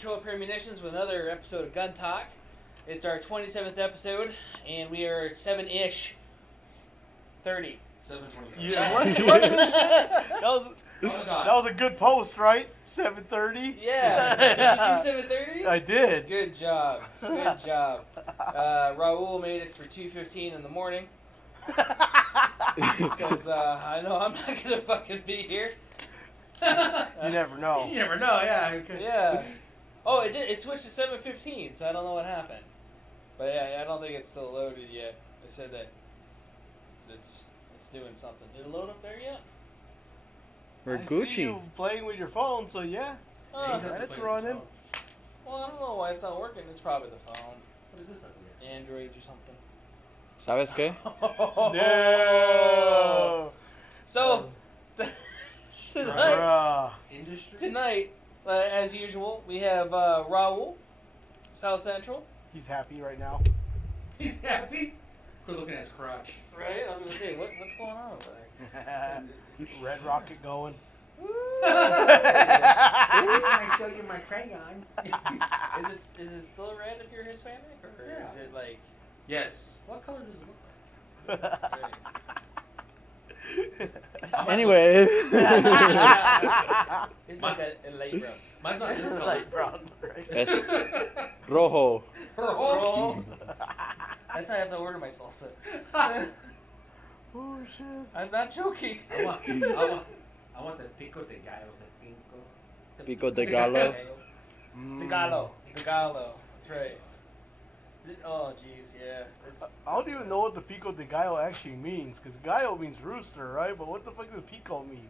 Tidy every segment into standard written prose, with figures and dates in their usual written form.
Patrol Pair Munitions with another episode of Gun Talk. It's our 27th episode, and we are 7-ish. 30. 7:27. Yeah, what that was a good post, right? 7:30. Yeah. Did you do 7:30? I did. Good job. Good job. Raul made it for 2:15 in the morning. Because I know I'm not gonna fucking be here. You never know. You never know, yeah. Yeah. Oh, it did. It switched to 7:15, so I don't know what happened. But yeah, I don't think it's still loaded yet. They said that it's doing something. Did it load up there yet? We're I Gucci. see you playing with your phone, so yeah. It's running. Well, I don't know why it's not working. It's probably the phone. What is this? Androids or something. ¿Sabes qué? No. So, Bruh. tonight, as usual, we have Raul, South Central. He's happy right now. He's happy? Quit looking at his crotch. Right? I was going to say, what's going on over there? Red rocket going. I show you my crayon. Is it still red if you're Hispanic? Or is it like... Yes. What color does it look like? Anyways. It's like a light brown. Mine's not this color. Light brown, right? Es rojo. Oh. That's how I have to order my salsa. Oh shit! I'm not joking. I want the pico de gallo. Pico de gallo. The gallo. The gallo. That's right. Oh, jeez, yeah. I don't even know what the pico de gallo actually means, because gallo means rooster, right? But what the fuck does pico mean?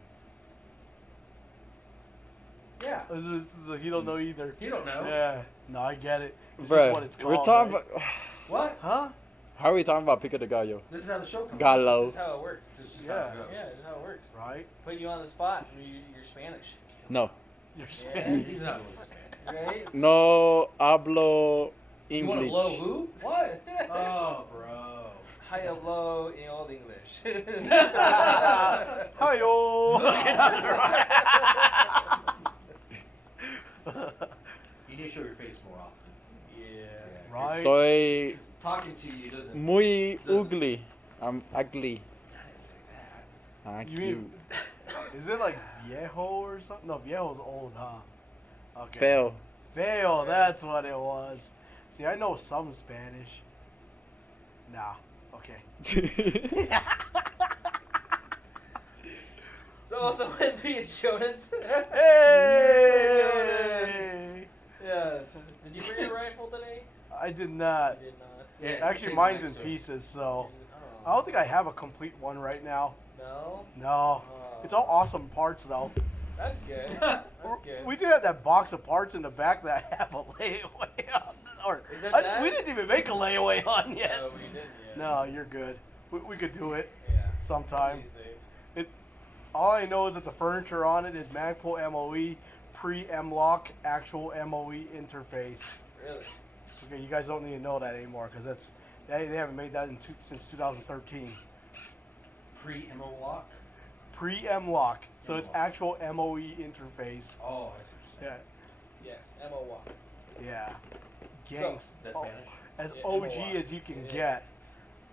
Yeah. You don't know either. You don't know. Yeah. No, I get it. It's Bruh, just what it's called. we're talking right? about... What? Huh? How are we talking about Pico de Gallo? This is how the show comes. Gallo. This is how it works. This is Yeah. how it goes. Yeah, this is how it works. Right? Put you on the spot. You're Spanish. No. You're Yeah. Spanish. He's not really Spanish. Right? No hablo You want to English. blow who? What? Oh, bro. High up low in old English. Hi-yo! You need to show your face more often. Yeah. Right? Soy Talking to you doesn't. muy ugly. I'm ugly. I didn't say that. Ah, You cute. mean, is it like viejo or something? No, viejo's old, huh? Okay. Feo. Feo, that's what it was. See, I know some Spanish. Nah. Okay. So also with me is Jonas. Hey! Yes. Did you bring your rifle today? I did not. You did not. Yeah, Actually, take mine's the in next pieces, so I Oh. don't think I have a complete one right now. No? No. It's all awesome parts, though. That's good. That's good. We do have that box of parts in the back that I have a layaway on. Or, Is that that? we didn't even make a layaway on yet. No, we didn't yet. No, you're good. We could do it Yeah. sometime. These days. All I know is that the furniture on it is Magpul MOE, pre-M-Lock, actual MOE interface. Really? Okay, you guys don't need to know that anymore because they haven't made that since 2013. Pre-MO lock? Pre-M-Lock, so it's M-Lock. actual MOE interface. Oh, I see what you're saying. Yes. M-O-Y. Yeah. Gangs. That's Oh, Spanish? as Yeah, OG MOY. as you can It is. get.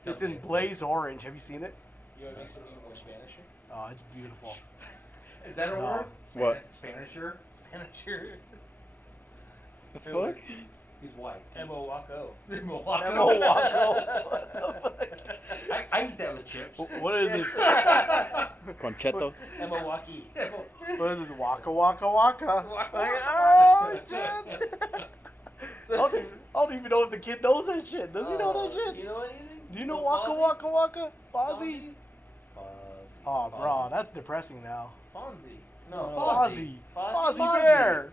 It's in blaze orange. Have you seen it? You want to make something more Spanish? Oh, it's beautiful. Is that a No. word? What? Spanisher? Spanisher. The fuck? He's white. M-O-Y-O. M-O-Y-O. I eat that with chips. What is this? Concheto. M-O-Y-E. What is this? Waka waka waka. Waka, Like, waka. oh shit! I don't even know if the kid knows that shit. Does he know that shit? You know anything? Do you know No Waka Fozzie? Waka Waka? Fozzie? Fozzie? Oh, bro, that's depressing now. Fonzie. No, Fozzie. Fozzie. Fozzie Bear.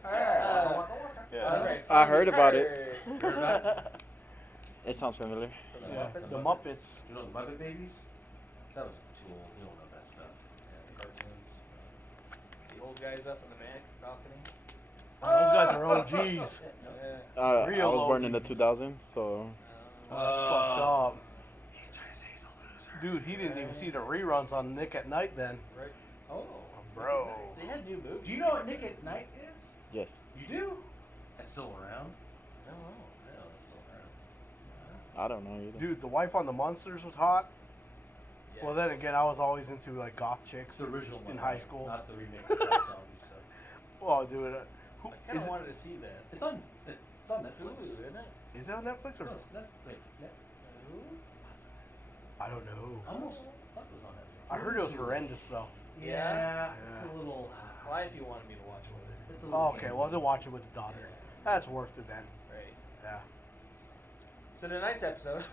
That's right. I heard about it. Bear. It sounds familiar. From the Yeah, Muppets. the Muppets. You know the Muppet Babies? That was too old. You don't know that stuff. Yeah, the cartoons. The old guys up in the back balcony. Those guys are OGs. Yeah. I Real was born in the OGs. 2000s, so... Oh, that's fucked up. He's trying to say he's a loser. Dude, he didn't even see the reruns on Nick at Night then. Right. Oh. Bro. They had new movies. Do you know what Nick at Night is? Yes. You do? I It's still around? I don't know. Yeah, it's still around. I don't know either. Dude, the wife on the Monsters was hot. Yes. Well, then again, I was always into like goth chicks. It's the original one. In high right? school. Not the remake of that zombie stuff. Well, dude, I kind of wanted to see that. It's on Netflix. Hulu, isn't it? is it on Netflix or? No, it's Netflix. I don't know. I almost thought it was on Netflix. I heard it was horrendous though. Yeah, Yeah. it's a little. Clive, you wanted me to watch with it. It's a little. Oh, okay, well, to watch it with the daughter. That's worth it then. Right. Yeah. So tonight's episode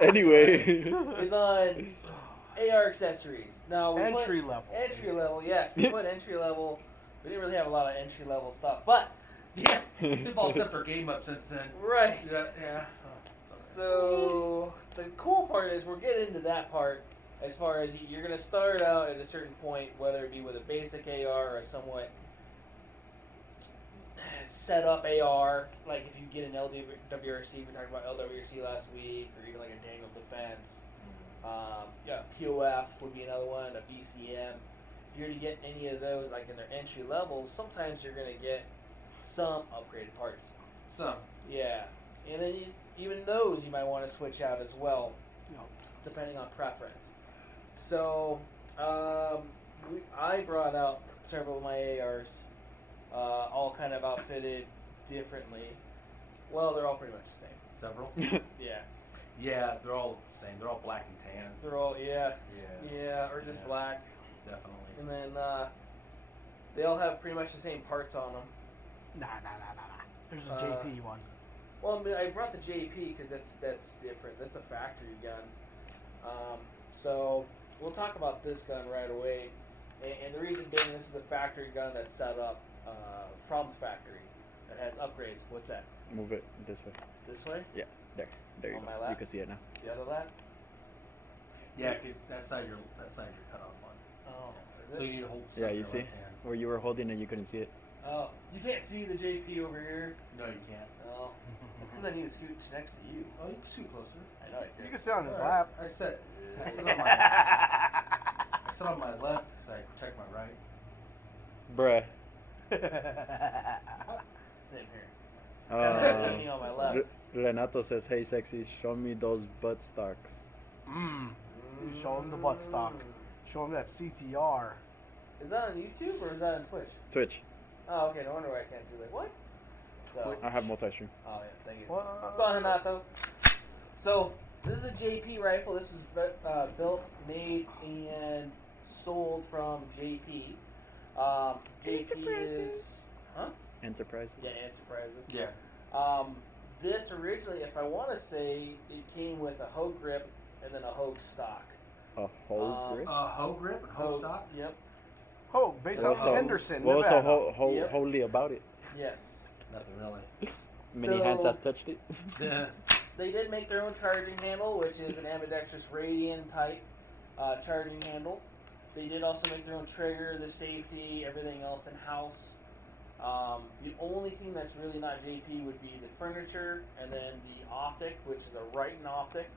Anyway. is on AR accessories. Now we Entry put, level. Entry level, yes. We put entry level. We didn't really have a lot of entry level stuff, but Yeah, they've all stepped their game up since then. right. Yeah. So the cool part is we're getting into that part as far as you're going to start out at a certain point, whether it be with a basic AR or a somewhat set up AR, like if you get an LWRC, we talked about LWRC last week, or even like a Dangle Defense. POF would be another one, a BCM. If you're to get any of those, like in their entry level, sometimes you're going to get some upgraded parts. Some. Yeah, and then even those you might want to switch out as well, depending on preference. So I brought out several of my ARs, all kind of outfitted differently. Well, they're all pretty much the same. Several. Yeah, Yeah, they're all the same. They're all black and tan. they're all Yeah. or just Yeah. black, Definitely. and then they all have pretty much the same parts on them. Nah. There's a JP one. Well, I mean, I brought the JP because that's different. That's a factory gun. So we'll talk about this gun right away. And the reason being, this is a factory gun that's set up from the factory that has upgrades. What's that? Move it this way. This way? Yeah, there you On go. my lap? You can see it now. The other lap? Yeah, that side you're cut off on. Oh, is So it? you need to hold. Yeah, stuff you in see your left hand. where you were holding it, you couldn't see it. Oh, you can't see the JP over here. No, you can't. Oh, that's because I need to scoot next to you. Oh, you can scoot closer. I know I You did. can sit on his All right. lap. I sit on my left because I protect my right. Bruh. Same here. That's Um, me on my left. Renato says, "Hey, sexy, show me those butt stocks." You show him the butt stock. Show him that CTR. Is that on YouTube or is that on Twitch? Twitch. Oh, okay. No wonder why I can't see. Like, what? So, I have multi-stream. oh, yeah. Thank you. What? It's fine, Hanato. So, this is a JP rifle. This is built, made, and sold from JP. JP is... Huh? Enterprises. Yeah, Enterprises. Yeah. This originally, if I want to say, it came with a Hogue grip and then a Hogue stock. A whole grip. Hoe grip and hoe stock. Yep. Oh, based out What's of so- Henderson, What was so Nevada. Yes. holy about it? Yes. Nothing really. Many So- hands have touched it. Yeah. They did make their own charging handle, which is an ambidextrous radian type charging handle. They did also make their own trigger, the safety, everything else in house. The only thing that's really not JP would be the furniture, and then the optic, which is a Riton optic,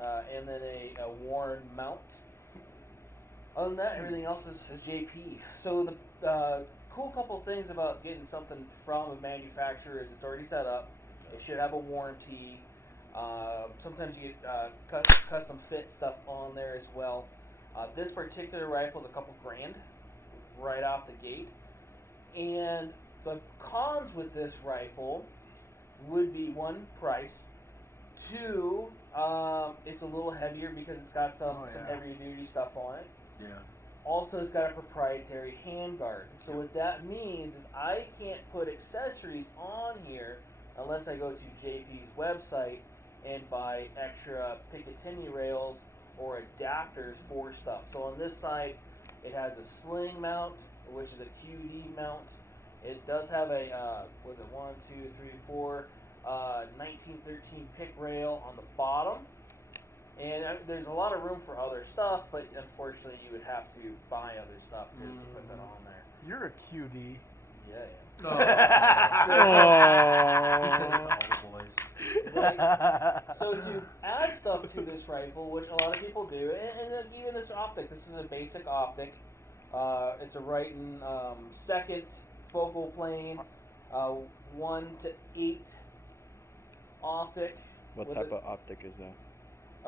and then a Warren mount. Other than that, everything else is JP. So the cool couple things about getting something from a manufacturer is it's already set up. It should have a warranty. Sometimes you get custom fit stuff on there as well. This particular rifle is a couple grand right off the gate. And the cons with this rifle would be, one, price. Two, it's a little heavier because it's got some heavier duty stuff on it. Yeah. Also, it's got a proprietary handguard. So what that means is I can't put accessories on here unless I go to JP's website and buy extra Picatinny rails or adapters for stuff. So on this side, it has a sling mount, which is a QD mount. It does have a, 1913 pick rail on the bottom. And there's a lot of room for other stuff, but unfortunately you would have to buy other stuff to put that on there. You're a QD. Yeah. He says it's all the boys. So to add stuff to this rifle, which a lot of people do, and then even this optic, this is a basic optic. It's a Riton second focal plane, 1 to 8 optic. What with type of optic is that?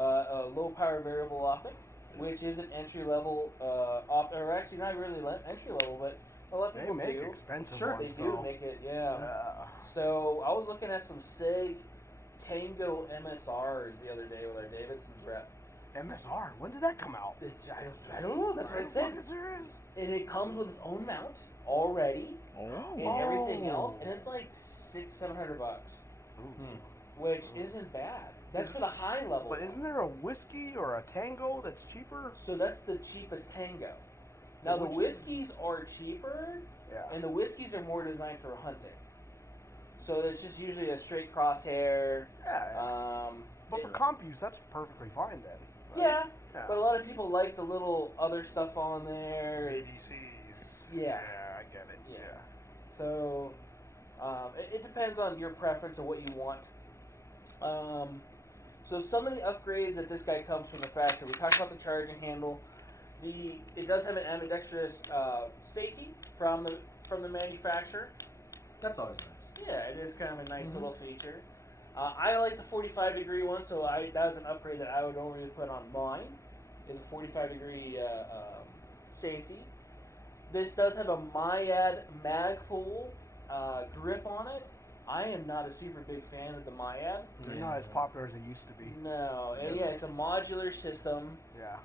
A low power variable optic, which is an entry level or actually not really entry level, but a lot of They people make do. expensive Sure, ones, they do though. make it. Yeah. Yeah. So I was looking at some SIG Tango MSRs the other day with our Davidson's rep. MSR. When did that come out? I don't know. That's what it said. And it comes with its own mount already and everything else, and it's like $600-700, which isn't bad. That's for the high level. But isn't there a whiskey or a Tango that's cheaper? So that's the cheapest Tango. Now the whiskeys are cheaper, and the whiskeys are more designed for hunting. So it's just usually a straight crosshair. Yeah. But for comp use, that's perfectly fine then. Yeah, but a lot of people like the little other stuff on there. ADCs. Yeah. Yeah, I get it. Yeah. So it depends on your preference of what you want. So some of the upgrades that this guy comes from the factory. We talked about the charging handle. It does have an ambidextrous safety from the manufacturer. That's always nice. Yeah, it is kind of a nice little feature. I like the 45-degree one, so that's an upgrade that I would only put on mine. Is a 45-degree safety. This does have a Myad Magpul grip on it. I am not a super big fan of the Myad. They're not as popular as they used to be. No, and it's a modular system. Yeah.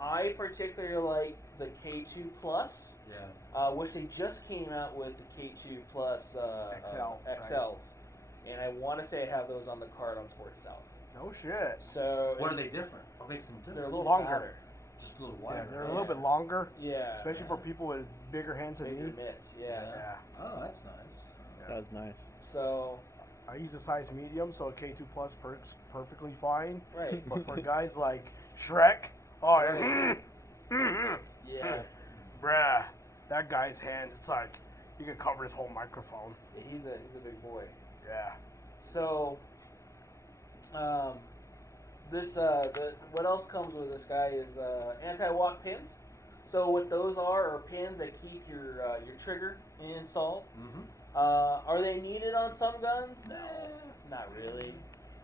I particularly like the K2 Plus. Yeah. Which they just came out with the K2 Plus XLs, Right. and I want to say I have those on the card on Sports South. No shit. So What are they different? What makes them different? They're a little Longer. fatter. Just a little wider. Yeah, they're a little bit longer. Yeah, Especially for people with bigger hands than bigger me. mitts. Yeah. Yeah. Oh, that's nice. That's nice. So I use a size medium, so a K2 Plus works perfectly fine. right. But for guys like Shrek, Yeah. bruh, that guy's hands, it's like you can cover his whole microphone. He's a big boy. Yeah. So what else comes with this guy is anti-walk pins. So what those are pins that keep your trigger installed. Mm-hmm. Are they needed on some guns? No, not really.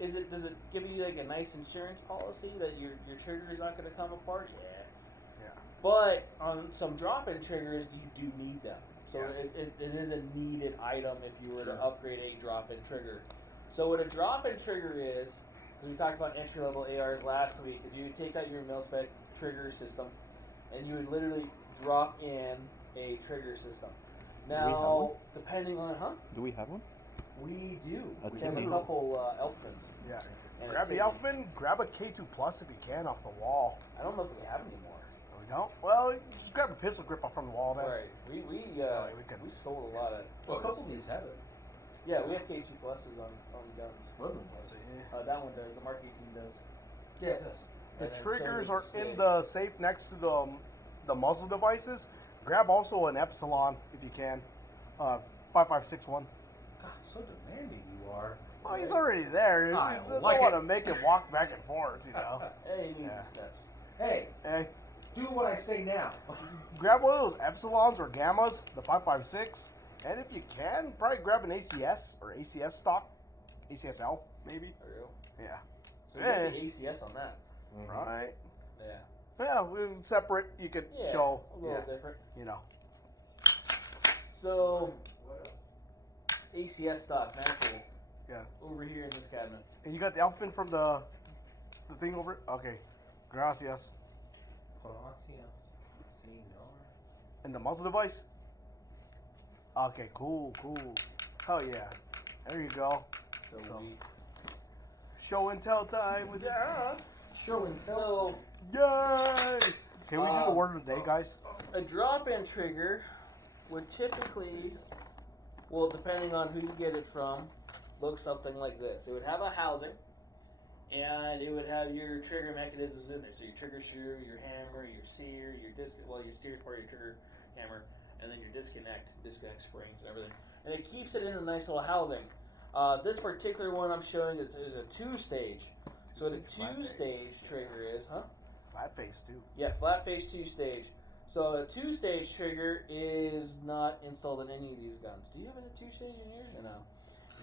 Does it give you like a nice insurance policy that your trigger is not going to come apart? Yeah. But on some drop-in triggers, you do need them. So Yes. it is a needed item if you were to upgrade a drop-in trigger. So what a drop-in trigger is, because we talked about entry-level ARs last week, if you would take out your mil-spec trigger system, and you would literally drop in a trigger system. Now, depending on, Do we have one? we do. That's We have a good. couple Elfmans. Yeah. And Grab it's the Elfman, grab a K2 Plus if you can off the wall. I don't know if we have any more. Oh, we don't? Well, just grab a pistol grip off from the wall then. Right. We could- sold a lot of. Well, a couple of these have it. Yeah, we have K2 pluses on guns. One of them does. That one does. The Mark 18 does. Yeah, it does. The And then triggers so are does in the safe next to the muzzle devices. Grab also an Epsilon if you can. 5561. God, so demanding you are. Well, he's already there. You I don't like want it. to make him walk back and forth, you know. Hey, he needs Yeah. the steps. Hey, Eh, do what I say now. grab one of those Epsilons or Gammas, the 556, and if you can, probably grab an ACS or ACS stock, ACSL maybe. For real. Yeah. So we got the ACS on that. Right. Yeah. Yeah, separate. You could Yeah. show. A little Yeah. different. You know. So ACS stock, manifold. Yeah. Over here in this cabinet. And you got the Elfman from the thing over. Okay. Gracias. And the muzzle device. Okay. Cool. Hell yeah. There you go. So So- we. Show and tell time with Show and tell. Yay! Can we do the word of the day, guys? A drop-in trigger would typically, well, depending on who you get it from, look something like this. It would have a housing, and it would have your trigger mechanisms in there. So your trigger shoe, your hammer, your sear, your your sear part of your trigger hammer, and then your disconnect springs and everything. And it keeps it in a nice little housing. This particular one I'm showing is a two-stage. So the Two-stage flat two-stage face. trigger is, Flat face too. yeah, flat face two-stage. So a 2-stage trigger is not installed in any of these guns. Do you have a 2-stage in yours or no?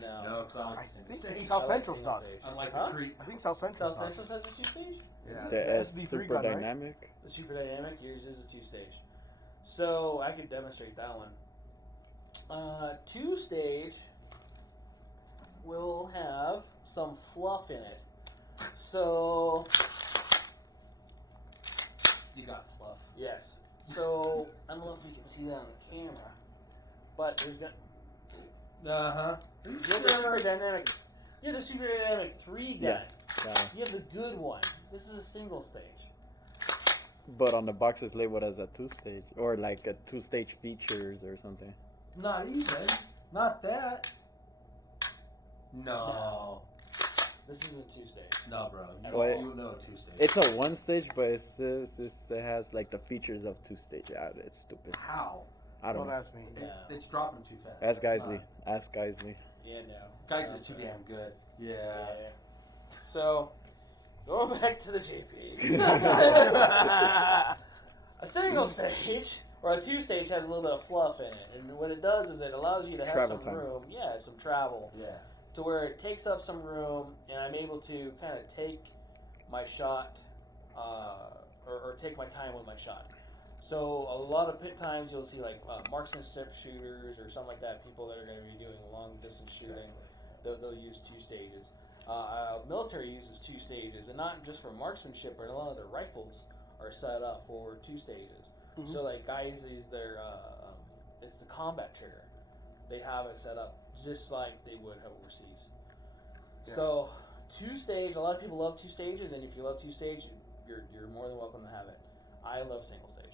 No, because I like I the single think stage. South I like Central single does. stage. Unlike Huh? the Creep. I think South Central South does. Central has a 2-stage? Yeah. The S SD3 Super gun, right? Dynamic. The Super Dynamic, yours is a 2-stage. So I could demonstrate that one. 2-stage will have some fluff in it. So You got fluff. yes. So I don't know if you can see that on the camera, but there's got you have the Super Dynamic. You have the Super Dynamic 3 gun. Yeah. You have the good one. This is a single stage. But on the box it's labeled as a 2-stage or like a 2-stage features or something. Not even. Not that. No. This isn't 2-stage. No, bro. What? You know 2-stage. It's a 1-stage, but it says it has like the features of 2-stage. Yeah, it's stupid. How? I don't Don't know. ask me. No. It's dropping too fast. Ask That's Geisley. not- Ask Geisley. Yeah, no. Guys No, is too sorry. damn good. Yeah. Yeah. So, going back to the JP. A single stage or a 2-stage has a little bit of fluff in it, and what it does is it allows you to have Travel some time. room. Yeah, some travel Yeah. to where it takes up some room, and I'm able to kind of take my shot, or take my time with my shot. So a lot of pit times you'll see like marksmanship shooters or something like that. People that are going to be doing long distance shooting, they'll use 2 stages. Military uses 2 stages, and not just for marksmanship, but a lot of their rifles are set up for 2 stages. Mhm. So like guys, it's the combat trigger. They have it set up just like they would have overseas. Yeah. So 2-stage, a lot of people love 2 stages, and if you love 2-stage, you're more than welcome to have it. I love single stage.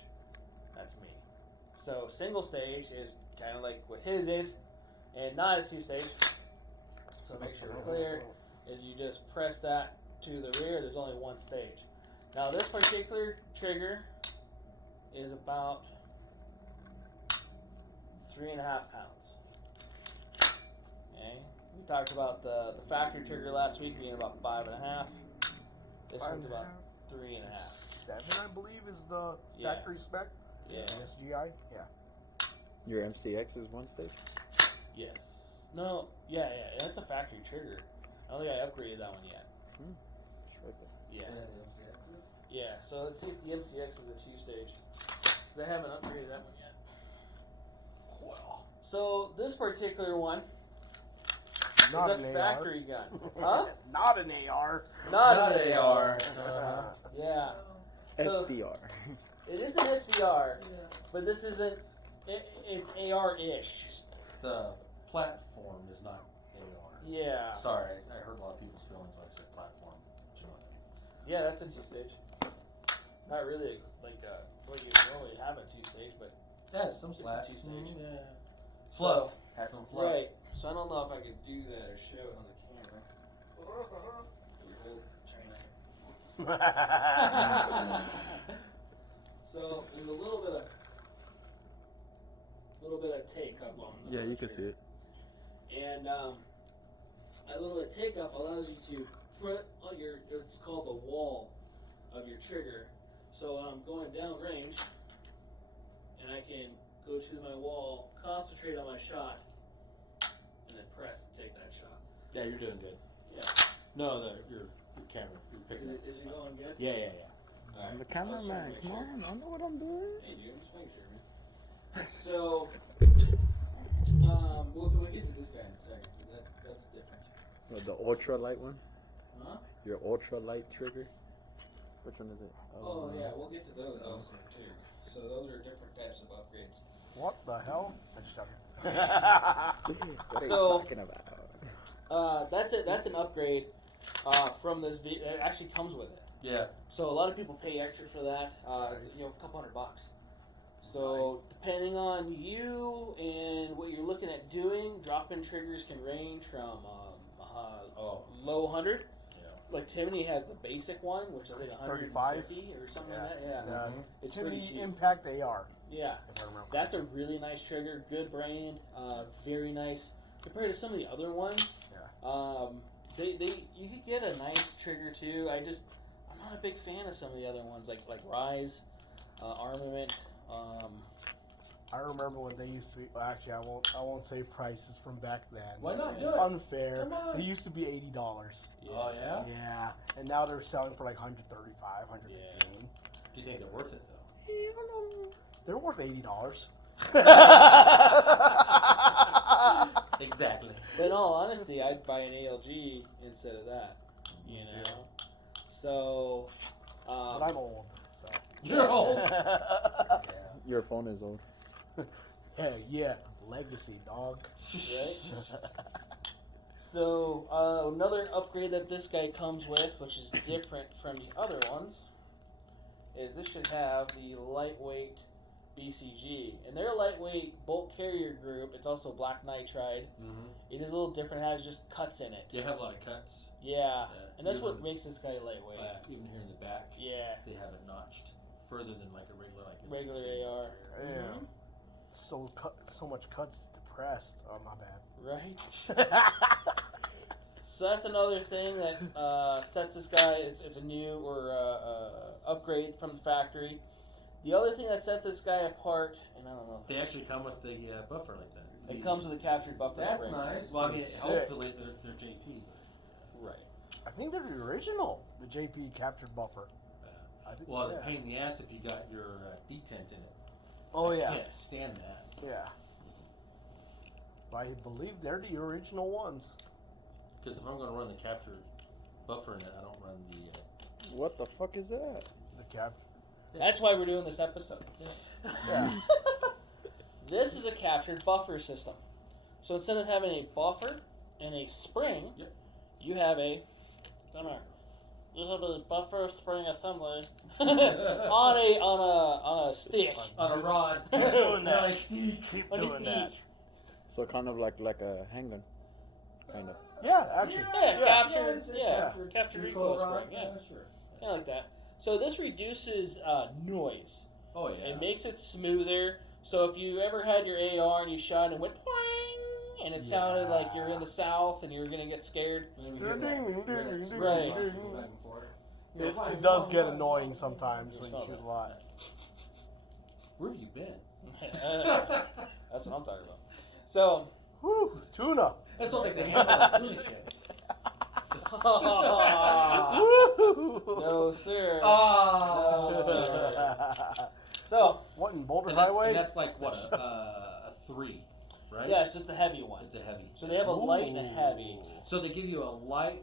That's me. So single stage is kind of like what his is, and not a 2-stage. So make sure we're clear. Is you just press that to the rear. There's only 1 stage. Now this particular trigger is about 3.5 pounds. Okay. We talked about the factory trigger last week being about 5.5. This one's about 3.5. 7, I believe, is the Yeah. factory spec. Yeah. SGI. Yeah. Your MCX is 1-stage? Yes. No. Yeah. That's a factory trigger. I don't think I upgraded that one yet. It's right there. Yeah. So, the MCXs? Yeah. So let's see if the MCX is a 2-stage. They haven't upgraded that one yet. Well. So this particular one Not is a an factory gun. Huh? AR. Not an AR. Not Not an AR. Yeah. So SBR. it is an SBR, but this isn't. It's AR-ish. The platform is not AR. Yeah. Sorry, I hurt a lot of people's feelings when I said platform. Do you know what I mean? Yeah, that's a 2-stage. Not really like what you normally have a 2-stage, but Yeah, some it's slack. a 2-stage. Yeah. So, Fluff. Has some fluff. right. So I don't know if I could do that or show it on the camera. Hold China. So there's a little bit of take up on the Yeah, you can see it. And a little bit of take up allows you to put on it's called the wall of your trigger. So when I'm going down range, and I can go to my wall, concentrate on my shot, and then press and take that shot. Yeah, you're doing good. Yeah. No, your camera. You're picking it. Is it going good? Yeah. All I'm right. the I was trying cameraman. to Come make on, I know what I'm doing. Hey, dude, just make sure, man. So, we'll get to this guy in a second. 'Cause that's different. What, the ultra light one? Huh? Your ultra light trigger? Which one is it? Oh yeah, we'll get to those also too. So those are different types of upgrades. What the hell? I just shot What are So- you talking about? That's an upgrade from this. It actually comes with it. Yeah. So a lot of people pay extra for that. A couple $100. So depending on you and what you're looking at doing, drop-in triggers can range from low 100. Yeah. Like Timony has the basic one, which I think 150 or something like that. Yeah, it's pretty cheap. Impact AR. Yeah, If I remember. that's a really nice trigger. Good brand. Very nice compared to some of the other ones. Yeah. You could get a nice trigger too. I'm not a big fan of some of the other ones like Rise, Armament. I remember when they used to be. Well, actually, I won't say prices from back then. Why not? It's Do it. unfair. Come on. They used to be $80. Oh, yeah? Yeah, and now they're selling for like 135, 115. Do you think they're worth it, though? They're worth $80. Exactly. But in all honesty, I'd buy an ALG instead of that. You know? So. But I'm old, so. You're old. Yeah. Your phone is old. Yeah. Legacy, dog. Right? So, another upgrade that this guy comes with, which is different from the other ones, is this should have the lightweight BCG. And they're a lightweight bolt carrier group. It's also black nitride. Mm-hmm. It is a little different. It has just cuts in it. They have a lot of cuts. Yeah. And that's what Even- makes this guy lightweight. Even here in the back, Yeah. they have it notched further than like a regular, like a Regular 16. AR. Yeah. So much cuts, it's depressed. Oh, my bad. Right? So that's another thing that sets this guy. It's a new or upgrade from the factory. The other thing that set this guy apart, and I don't know, They actually come with the buffer like that. it comes with a captured buffer That's spring. nice. Well, I mean, Sick. hopefully they're JP. Right. I think they're the original, the JP captured buffer. I think, Well, yeah. the pain in the ass if you got your detent in it. Oh, I yeah. can't stand that. Yeah. But I believe they're the original ones. Because if I'm going to run the capture buffer in it, I don't run the. What the fuck is that? The cap. That's why we're doing this episode. Yeah. This is a captured buffer system. So instead of having a buffer and a spring, Yep. you have a. Come here. You have a buffer spring assembly on a stick. On a rod. Keep doing that. Keep On a doing that. stick. So kind of like a handgun, kind of. Yeah, actually. Yeah, captured. it's a Yeah, captured recoil rod. spring. Yeah, Sure. kind of like that. So this reduces noise. Oh, yeah. It makes it smoother. So if you ever had your AR and you shot and it went poing, and it sounded like you're in the South and you're gonna get scared. Right. It does get annoying sometimes when you shoot a lot. Where have you been? That's what I'm talking about. So. Whew, tuna. That's all like the handle of Tunis shit. No, sir. Oh. No, sir. So. What, in Boulder And Highway? that's like, what, a 3, right? Yes, it's a heavy one. It's a heavy. So they have a light and a heavy. So they give you a light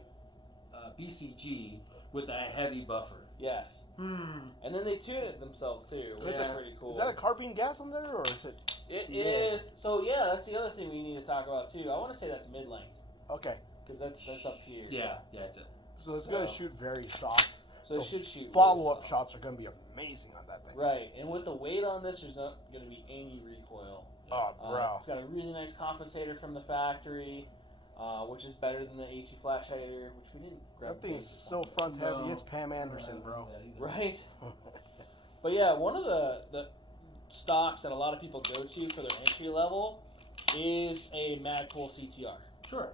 BCG with a heavy buffer. Yes. And then they tune it themselves too, which is pretty cool. Is that a carbine gas on there, or is it? It is. So yeah, that's the other thing we need to talk about too. I want to say that's mid length Okay. because that's up here. Yeah, it's it. So it's going to shoot very soft. So it should shoot. Follow-up really shots are going to be amazing on that thing. Right, and with the weight on this, there's not going to be any recoil. Oh, bro. It's got a really nice compensator from the factory, which is better than the AT flash hider, which we didn't grab. That thing's so front heavy. It's Pam Anderson, bro. Right. But yeah, one of the stocks that a lot of people go to for their entry level is a Magpul CTR. Sure.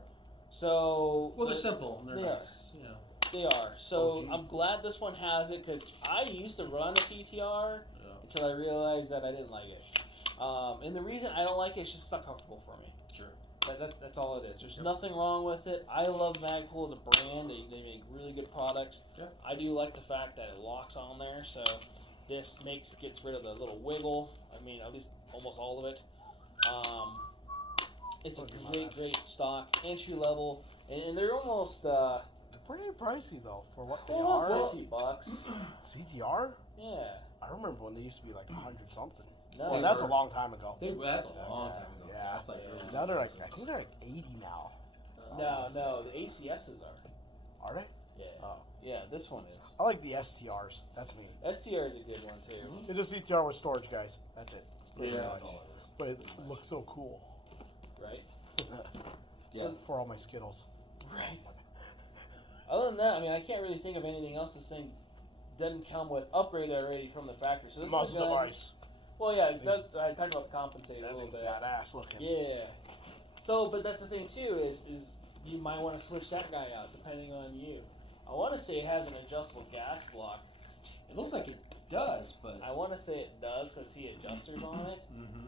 So Well, they're simple and they're Yeah. nice. You know. they are. So OG. I'm glad this one has it because I used to run a CTR until I realized that I didn't like it. And the reason I don't like it is just not comfortable for me. Sure. That's all it is. There's nothing wrong with it. I love Magpul as a brand. They make really good products. Yeah. I do like the fact that it locks on there, so this gets rid of the little wiggle. I mean, at least almost all of it. It's a great stock, entry level, and they're almost They're pretty pricey, though, for what they almost are. $50. CTR? Yeah. I remember when they used to be like 100 something. No, Well, that's a long time ago. That's a long time ago. Yeah. That's like early Now they're like, 2000s. I think they're like 80 now. No, the ACSs are. Are they? Yeah. Oh. Yeah, this one is. I like the STRs. That's me. STR is a good one too. It's a CTR with storage, guys. That's it. Pretty Yeah. much. But it looks so cool. Right? Yeah. For all my Skittles. Right. Other than that, I mean, I can't really think of anything else this thing doesn't come with upgraded already from the factory. So this is Muzzle a gun. device. Well, yeah, I talked about the compensator a That little thing's bit. badass looking. Yeah. So, but that's the thing too is you might want to switch that guy out depending on you. I want to say it has an adjustable gas block. It looks like it does, but I want to say it does because see adjusters on it. mm-hmm.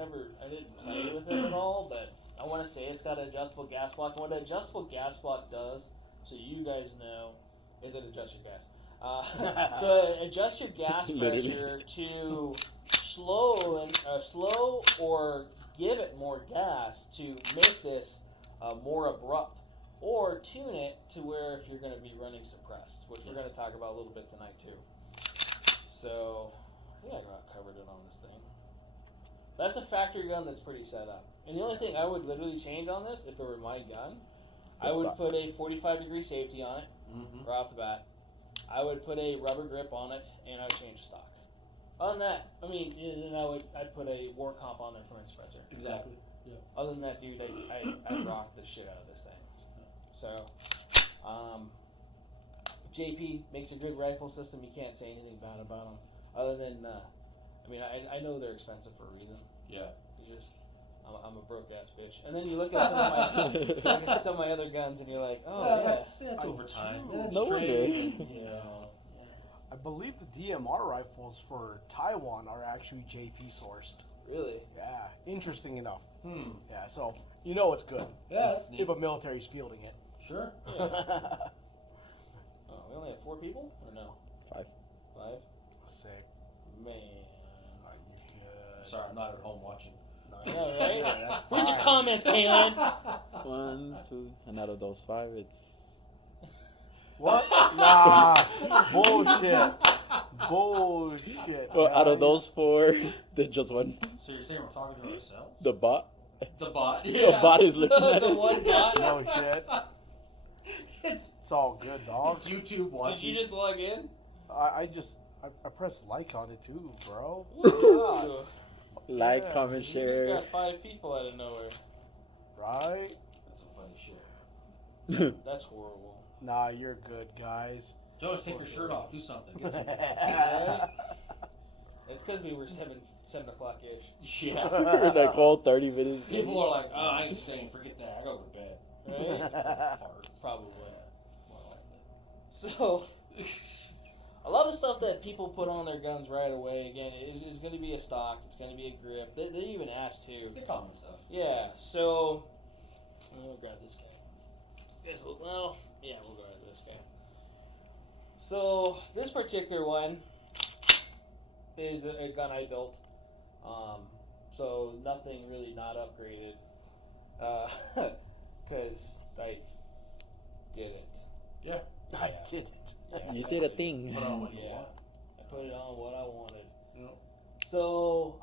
I didn't play with it at all, but I want to say it's got an adjustable gas block. And what an adjustable gas block does, so you guys know, is it adjusts your gas. So adjust your gas pressure to slow or give it more gas to make this more abrupt, or tune it to where if you're going to be running suppressed, which we're going to talk about a little bit tonight too. So I think I got covered it on this thing. That's a factory gun that's pretty set up. And the only thing I would literally change on this, if it were my gun, I would put a 45-degree safety on it right off the bat. I would put a rubber grip on it, and I would change the stock. Other than that, I mean, and then I'd put a war comp on there for my suppressor. Exactly. Yeah. Other than that, dude, I rock the shit out of this thing. So, JP makes a good rifle system. You can't say anything bad about them. Other than, I mean, I know they're expensive for a reason. Yeah. You just, I'm a broke ass bitch. And then you look at some of my other guns, and you're like, oh well, yeah, that's over time. No wonder. you know. I believe the DMR rifles for Taiwan are actually JP sourced. Really? Yeah, interesting enough. Hmm. Yeah, so you know it's good. Yeah, that's neat. If a military's fielding it. Sure. Yeah. Oh, we only have 4 people, or no? 5. 5? Sick. Man. Good. Sorry, I'm not at home watching. I know, right? Yeah, that's Where's your fine. comments, Kaylin? 1, 2, and out of those 5, it's What? Nah. Bullshit. Bullshit. well, out of guys. those 4, there's just one. So you're saying we're talking to ourselves? The bot. The bot. The bot is looking at The us. one bot. No shit. It's It's all good, dog. YouTube watching. Did you just log in? I pressed like on it too, bro. Ooh. Like, Yeah, comment, You just share. got 5 people out of nowhere. Right? That's some funny shit. That's horrible. Nah, you're good, guys. Jonas, take your shirt off. Do something. Get some- It's because we were 7 o'clock ish. yeah. Like all 30 minutes. People are like, oh, I ain't staying. Forget that. I go to bed. Right? Farts. Probably. So, a lot of stuff that people put on their guns right away, again, is going to be a stock. It's going to be a grip. They even ask too. The common stuff. Yeah, so, we'll grab this guy. Well, yeah, we'll grab this guy. So, this particular one is a gun I built. So, nothing really not upgraded. Because I did it. Yeah. I did it. Yeah, You did a thing. Put on what you Yeah. want. I put it on what I wanted. Yep. So,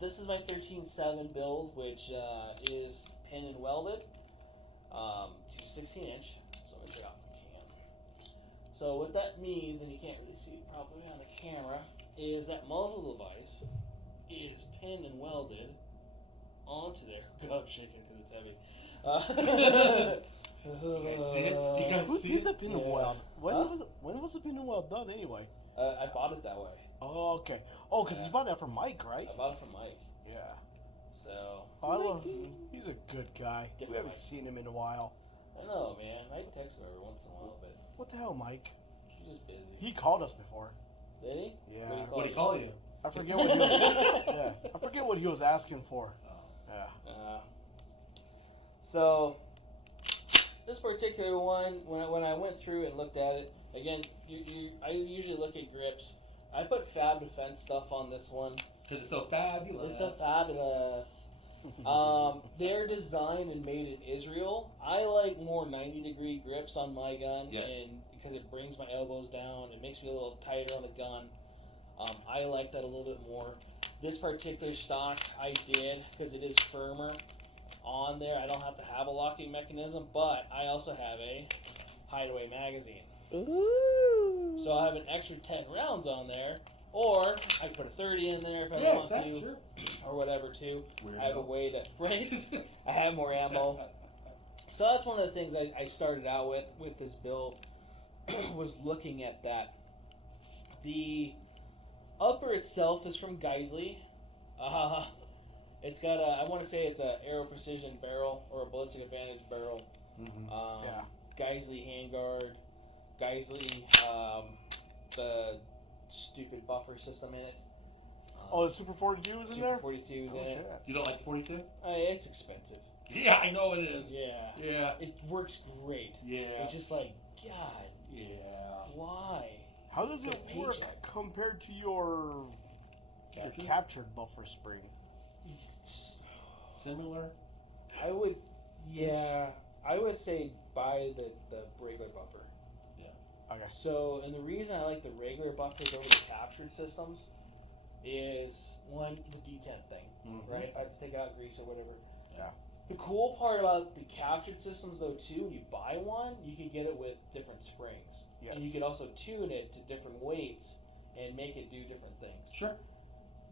this is my 13.7 build, which is pin and welded to 16-inch. So let me take off the cam. So what that means, and you can't really see it probably on the camera, is that muzzle device is pinned and welded onto there. God, I'm shaking because it's heavy. You guys see it? You guys Who see did it? the pin and Yeah. weld? Huh? When was the pin and weld done anyway? I bought it that way. Oh, okay. Oh, because Yeah. you bought that from Mike, right? I bought it from Mike. Yeah. So, I love him. He's a good guy. We Different haven't Mike. seen him in a while. I know, man. I text her every once in a while, but What the hell, Mike? she's just busy. He called us before. Did he? Yeah. What do you call you? I forget what he was. Yeah. I forget what he was asking for. Oh. Yeah. So, this particular one, when I went through and looked at it, again, I usually look at grips. I put Fab Defense stuff on this one. Because it's so fabulous. It's so fabulous. They're designed and made in Israel. I like more 90-degree grips on my gun, Yes. and because it brings my elbows down, it makes me a little tighter on the gun. I like that a little bit more. This particular stock I did because it is firmer on there. I don't have to have a locking mechanism, but I also have a hideaway magazine. Ooh. So I have an extra 10 rounds on there, or I can put a 30 in there if I Yeah, want exactly. to, Sure. or whatever too. Weirdo. I have a way to, right? I have more ammo. So that's one of the things I started out with this build, was looking at that. The upper itself is from Geisley. It's got I want to say it's a Aero Precision barrel or a Ballistic Advantage barrel. Mm-hmm. Yeah. Geisley handguard, Geisley, the stupid buffer system in it. Oh, the Super 42 is in Super there? 42 is in Oh, it. shit. You don't like 42? It's expensive. Yeah, I know it is. Yeah. Yeah. It works great. Yeah. It's just like, God, Yeah. why? How does it Good work paycheck. compared to your captured buffer spring? Similar? I would say buy the regular buffer. Okay. So, and the reason I like the regular buffers over the captured systems is, one, the detent thing, right? If I have to take out grease or whatever. Yeah. The cool part about the captured systems, though, too, when you buy one, you can get it with different springs. Yes. And you can also tune it to different weights and make it do different things. Sure.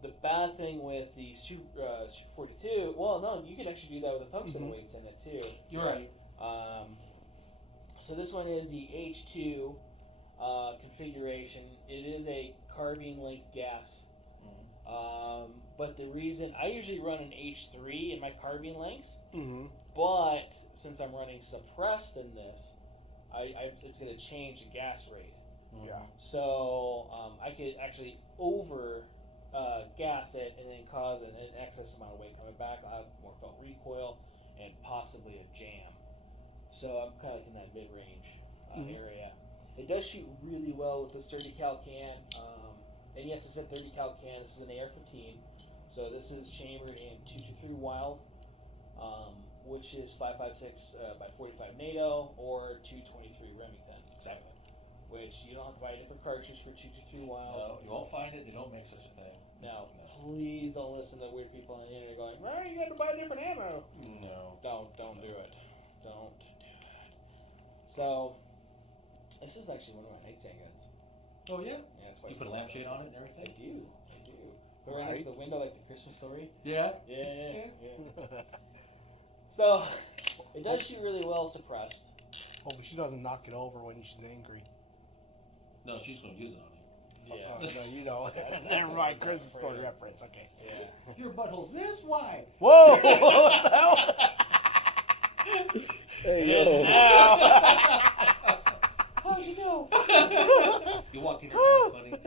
The bad thing with the Super 42, well, no, you can actually do that with the tungsten weights in it, too. You're right. So this one is the H2 configuration. It is a carbine length gas. But the reason I usually run an H3 in my carbine lengths, but since I'm running suppressed in this, it's going to change the gas rate. Yeah. So I could actually over gas it and then cause an excess amount of weight coming back. I'll have more felt recoil and possibly a jam. So I'm kind of like in that mid-range area. It does shoot really well with this 30 cal can. And yes, I said 30 cal can. This is an AR-15. So this is chambered in 223 Wild, which is 5.56 by 45 NATO or 223 Remington. Exactly. Which you don't have to buy a different cartridge for 223 Wild. No, you won't find it. They don't make such a thing. Now, please don't listen to weird people on the internet going, "Well, you got to buy different ammo." No. Don't do it. Don't do it. So, this is actually one of my nightstand guns. Oh, yeah? Yeah, that's why You it's put a so lampshade much. on it and I everything? do. Put it right next to the window like the Christmas story. Yeah. Yeah. So, it does shoot really well suppressed. Hopefully she doesn't knock it over when she's angry. No, she's going to use it on you. Yeah. No, you know. Never mind, Christmas story reference. Okay. Yeah. Your butthole's this wide. Whoa! What the hell? Hey, It is yo. now. How'd you know? You walk in here kind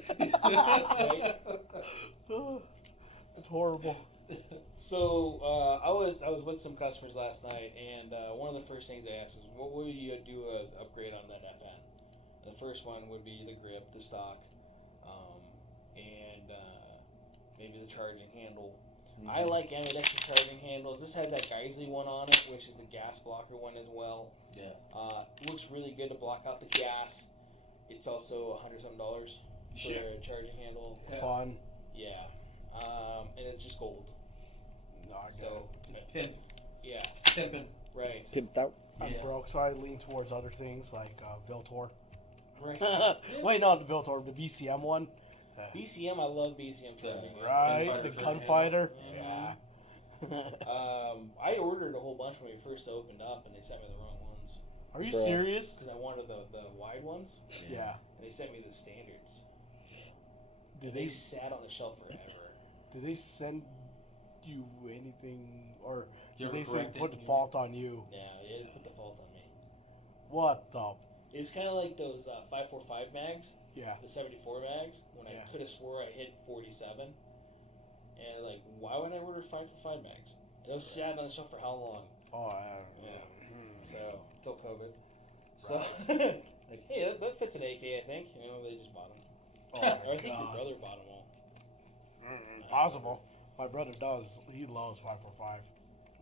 Right? It's horrible. So I was with some customers last night, and one of the first things they asked is, "What would you do as upgrade on that FN?" The first one would be the grip, the stock, and maybe the charging handle. I like ambidextrous charging handles. This has that Geisley one on it, which is the gas blocker one as well. Yeah. Looks really good to block out the gas. It's also $100-something for a charging handle. Fun. Yeah. And it's just gold. No, I get So, Pimp. yeah, Pimpin'. right. Pimped out. I'm Yeah. broke, so I lean towards other things like Viltor. Right. Wait, not the Viltor, the BCM one. BCM, I love BCM charging. Right, Gunfighter the charging gunfighter. Mhm. Yeah. I ordered a whole bunch when we first opened up, and they sent me the wrong ones Are you Bruh. serious? because I wanted the wide ones, Yeah. and they sent me the standards. Did They they sat on the shelf forever. did they send you anything, or You did ever they say correct it? put the fault on you? Yeah, they put the fault on me. What the? It's kind of like those 5.45 mags, Yeah. the 74 mags. When Yeah. I could have swore I hit 47, and like, why would I order 5.45 mags? And those sat on the shelf for how long? Oh, Yeah. hmm. So till COVID. So like, hey, that fits an AK, I think. You know, they just bought them. Oh, Or I think your God. brother bought them all. Possible. My brother does. He loves 545.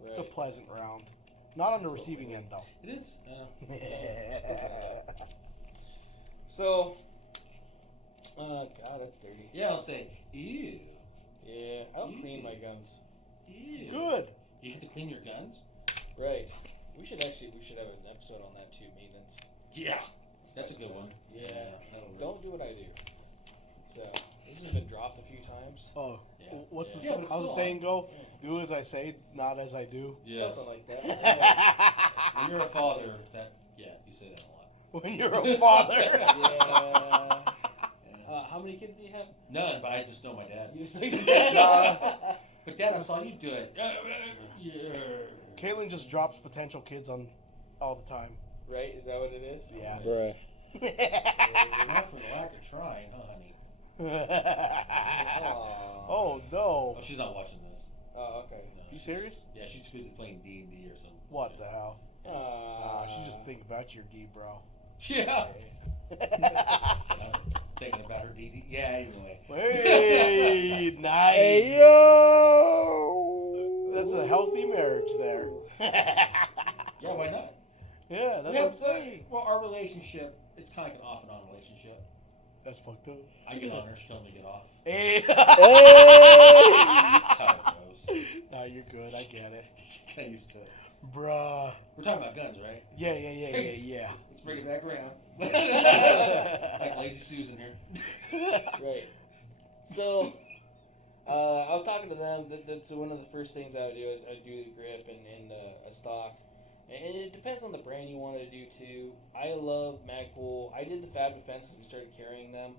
Right. It's a pleasant round. Not on the Absolutely. receiving end though. It is. So, God, that's dirty. Yeah, I'll say, ew. Yeah, I don't clean my guns. Ew. Good. You have to clean your guns? Right. We should have an episode on that too, maintenance. Yeah. That's a good one. Yeah. that'll work. Don't do what I do. So this has been dropped a few times. Oh, Yeah. what's Yeah, but it's how's the still saying go? Yeah. Do as I say, not as I do. Yes. Something like that. When you're a father, you say that a lot. When you're a father. Yeah. How many kids do you have? None, but I just know my dad. You just like that? But Dad, I saw you do it. Yeah. Caitlin just drops potential kids on all the time. Right? Is that what it is? Yeah. Bruh. Not for the lack of trying, huh, honey? Oh no! Oh, she's not watching this. Oh, okay. No, You serious? Yeah, she's busy playing D&D or something. What the hell? She just Uh, think about your D, bro. Yeah. Thinking about her DD. Yeah, anyway. Hey, nice. Hey yo! That's a healthy marriage there. Yeah, why not? Yeah, that's what I'm saying. Well, our relationship, it's kind of like an off and on relationship. That's fucked up. I get on her, she tells me to get off. Hey. That's how it goes. No, you're good. I get it. Get used to it. Bruh. We're talking about guns, right? Yeah. Let's bring it back around. Like Lazy Susan here. right. So, I was talking to them. That's one of the first things I would do. I do the grip and a stock. And it depends on the brand you wanted to do, too. I love Magpul. I did the Fab Defense as we started carrying them.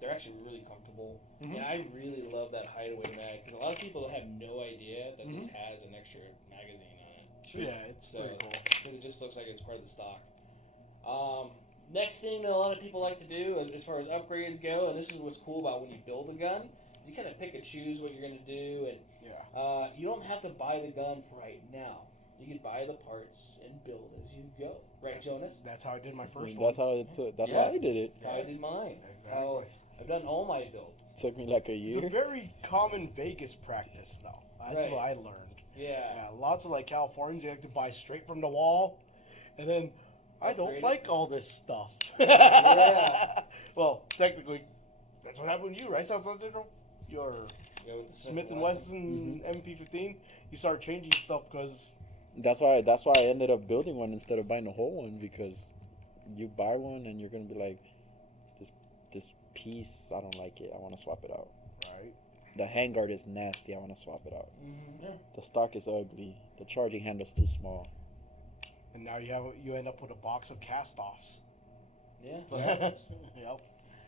They're actually really comfortable. Mhm. And I really love that hideaway mag. Because a lot of people have no idea that this has an extra magazine on it. Yeah, it's pretty cool. So it just looks like it's part of the stock. Next thing that a lot of people like to do, as far as upgrades go, and this is what's cool about when you build a gun, you kind of pick and choose what you're going to do, and you don't have to buy the gun right now. You can buy the parts and build as you go. Right, Jonas? That's how I did my first That's one. how I did it. That's how I did mine. That's Exactly. how I've done all my builds. Took me like a It's year. a very common Vegas practice, though. That's Right. what I learned. Yeah. Lots of like Californians, they like to buy straight from the wall, and then I don't Upgrade it. like all this stuff. Yeah. Well, technically, that's what happened to you, right? Sounds like your Go with the Smith and Wesson MP15. You start changing stuff because That's why I ended up building one instead of buying the whole one, because you buy one and you're gonna be like, this piece, I don't like it. I want to swap it out. right. The handguard is nasty. I want to swap it out. Mm-hmm. The stock is ugly. The charging handle's too small. And now you end up with a box of cast-offs. Yeah. Yep.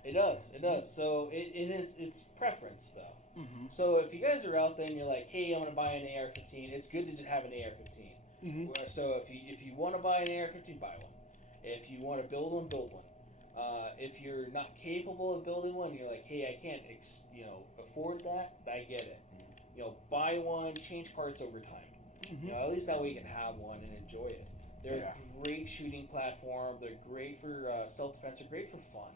It does. So it's preference, though. Mm-hmm. So if you guys are out there and you're like, hey, I'm going to buy an AR-15, it's good to just have an AR-15. Mm-hmm. So if you want to buy an AR-15, buy one. If you want to build one, build one. If you're not capable of building one, you're like, hey, I can't afford that, I get it. Buy one, change parts over time. Mm-hmm. At least that way you can have one and enjoy it. They're a great shooting platform. They're great for self-defense. They're great for fun.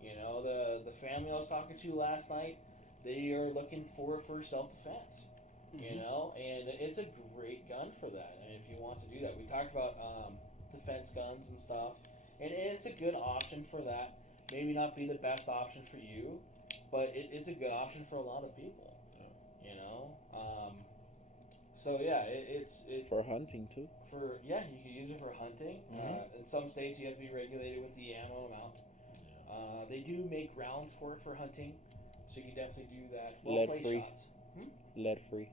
The family I was talking to last night, they are looking for self-defense. Mm-hmm. And it's a great gun for that. And if you want to do that, we talked about defense guns and stuff, and it's a good option for that. Maybe not be the best option for you, but it's a good option for a lot of people. So yeah, it's For hunting too. you can use it for hunting. In some states, you have to be regulated with the ammo amount. They do make rounds for it for hunting, so you can definitely do that. Lead-free. Shots. Lead free.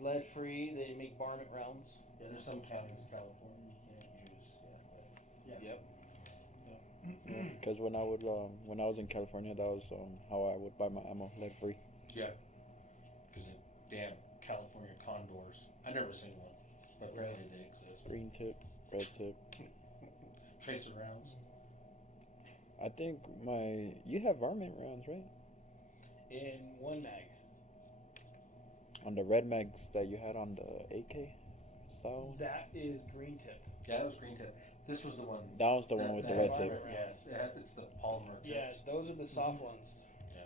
Lead free. They make varmint rounds. Yeah, there's some counties in California you can't use. Yep. Because when I was in California, that was how I would buy my ammo, lead free. Yeah. Because damn California condors. I never seen one, but apparently they exist. Green tip, red tip. Tracer rounds. I think you have varmint rounds, right? In one mag. On the red mags that you had on the AK style. That is green tip. Yeah, that was green tip. This was the one. That was the one with the red tip. Yes, it's the polymer tips. Yeah, those are the soft ones. Yeah.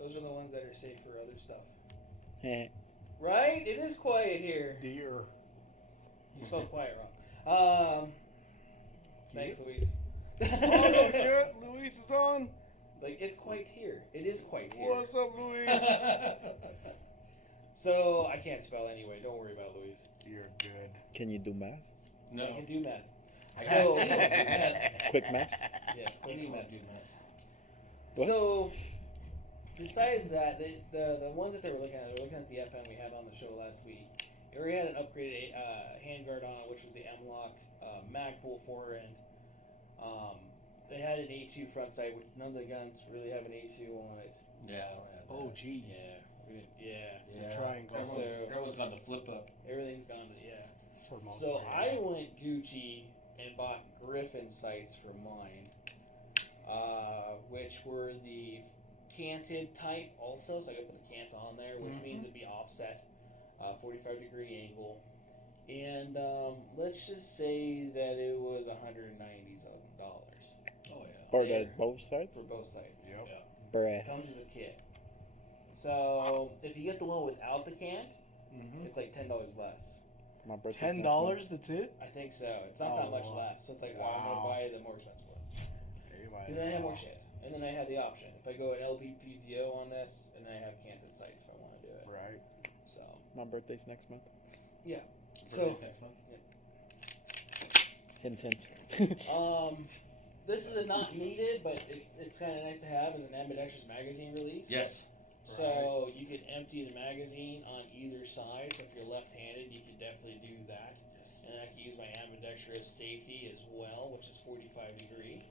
Those are the ones that are safe for other stuff. Eh. Right? It is quiet here. Deer. You spelled quiet wrong. Thanks, Luis. Oh no, shit! Luis is on. Like, it's quite here. It is quite here. What's up, Luis? So, I can't spell anyway. Don't worry about Luis. You're good. Can you do math? No. I can do math. I So, can't do math. Quick math? yes, quick Anyone math. do math. What? So, besides that, the ones that they were looking at the FM we had on the show last week. It already had an upgraded handguard on it, which was the M-Lock Magpul forend. They had an A2 front sight, which none of the guns really have an A2 on it. Yeah, I don't have that. Oh, gee. Yeah. The triangle. Everyone's gone to flip up. Everything's gone to, yeah. For most So part, I went Gucci and bought Griffin sights for mine, which were the canted type also, so I could put the cant on there, which means it'd be offset, 45-degree angle. And let's just say that it was $190. Oh yeah. For There. both sides? For both sides. Yep. Yeah. Bruh. Comes as a kit. So if you get the one without the cant, it's like $10 less. My birthday's $10. next month. That's it. I think so. It's not Oh, that much wow. less. So it's like, I'm Wow. gonna buy the more expensive one. And then I have more shit. And then I have the option. If I go an LPPVO on this, and then I have canted sights if I want to do it. Right. So My birthday's next month. So Birthday's next month. Hint, hint. this is a not needed, but it's kind of nice to have as an ambidextrous magazine release. Yes. So you can empty the magazine on either side. So if you're left-handed, you can definitely do that. Yes. And I can use my ambidextrous safety as well, which is 45-degree.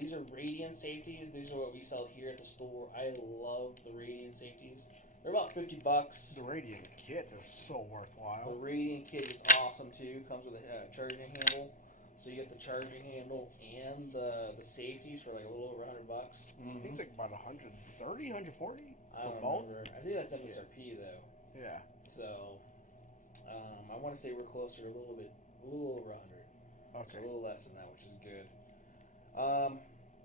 These are radiant safeties. These are what we sell here at the store. I love the radiant safeties. They're about $50. The Radiant kit is so The worthwhile. radiant kit is awesome too. Comes with a charging handle, so you get the charging handle and the safeties for like a little over $100. I think it's like about 130, 140 I for don't both. remember. I think that's MSRP though. Yeah. So I want to say we're closer, a little over 100. Okay. So a little less than that, which is good.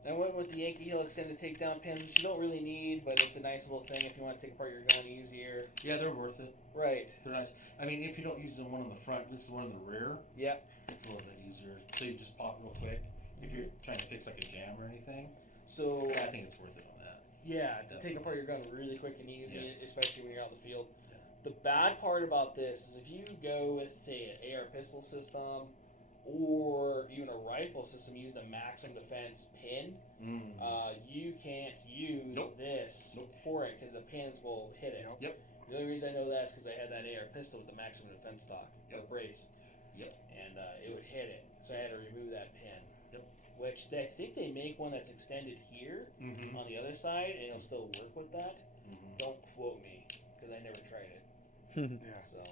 I went with the Yankee Hill extended takedown pins, which you don't really need, but it's a nice little thing if you want to take apart your gun easier. Yeah, they're worth it. Right. They're nice. I mean, if you don't use the one on the front, this is one on the rear. Yep. It's a little bit easier. So you just pop real quick. If you're trying to fix like a jam or anything, So I think it's worth it on that. yeah, to take apart your gun really quick and easy, Yes. especially when you're out in the field. Yeah. The bad part about this is if you go with, say, an AR pistol system or even a rifle system, use the Maximum Defense pin, you can't use this for it because the pins will hit it. Yep. The only reason I know that is because I had that AR pistol with the Maximum Defense stock, the brace. Yep. And it would hit it, so I had to remove that pin. Yep. Which I think they make one that's extended here on the other side, and it'll still work with that. Don't quote me, because I never tried it. Yeah. So,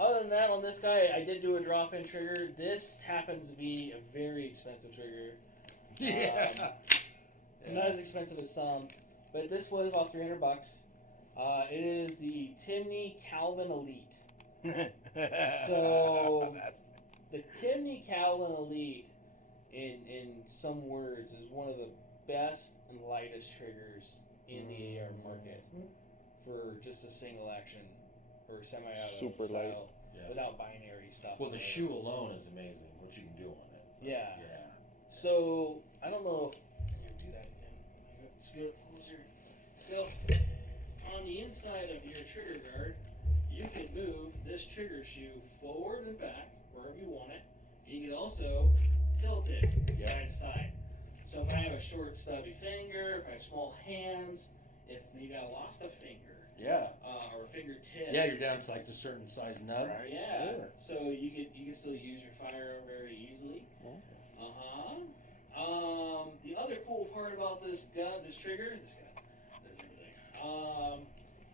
other than that, on this guy, I did do a drop-in trigger. This happens to be a very expensive trigger. Not as expensive as some, but this was about $300. It is the Timney Calvin Elite. So, the Timney Calvin Elite, in some words, is one of the best and lightest triggers in the AR market for just a single action or semi-auto Super style, light. Yeah. without binary stuff. Well, the in it. shoe alone is amazing. What you can do on it. Yeah. Yeah. So I don't know if I'm gonna do that again. Let's get closer. So on the inside of your trigger guard, you can move this trigger shoe forward and back wherever you want it. You can also tilt it side to side. So if I have a short stubby finger, if I have small hands, if maybe I lost a finger, Yeah. or a fingertip. Yeah, you're down to like a certain size nub. Right. Yeah. Sure. So you can still use your firearm very easily. The other cool part about this gun, this trigger, does everything.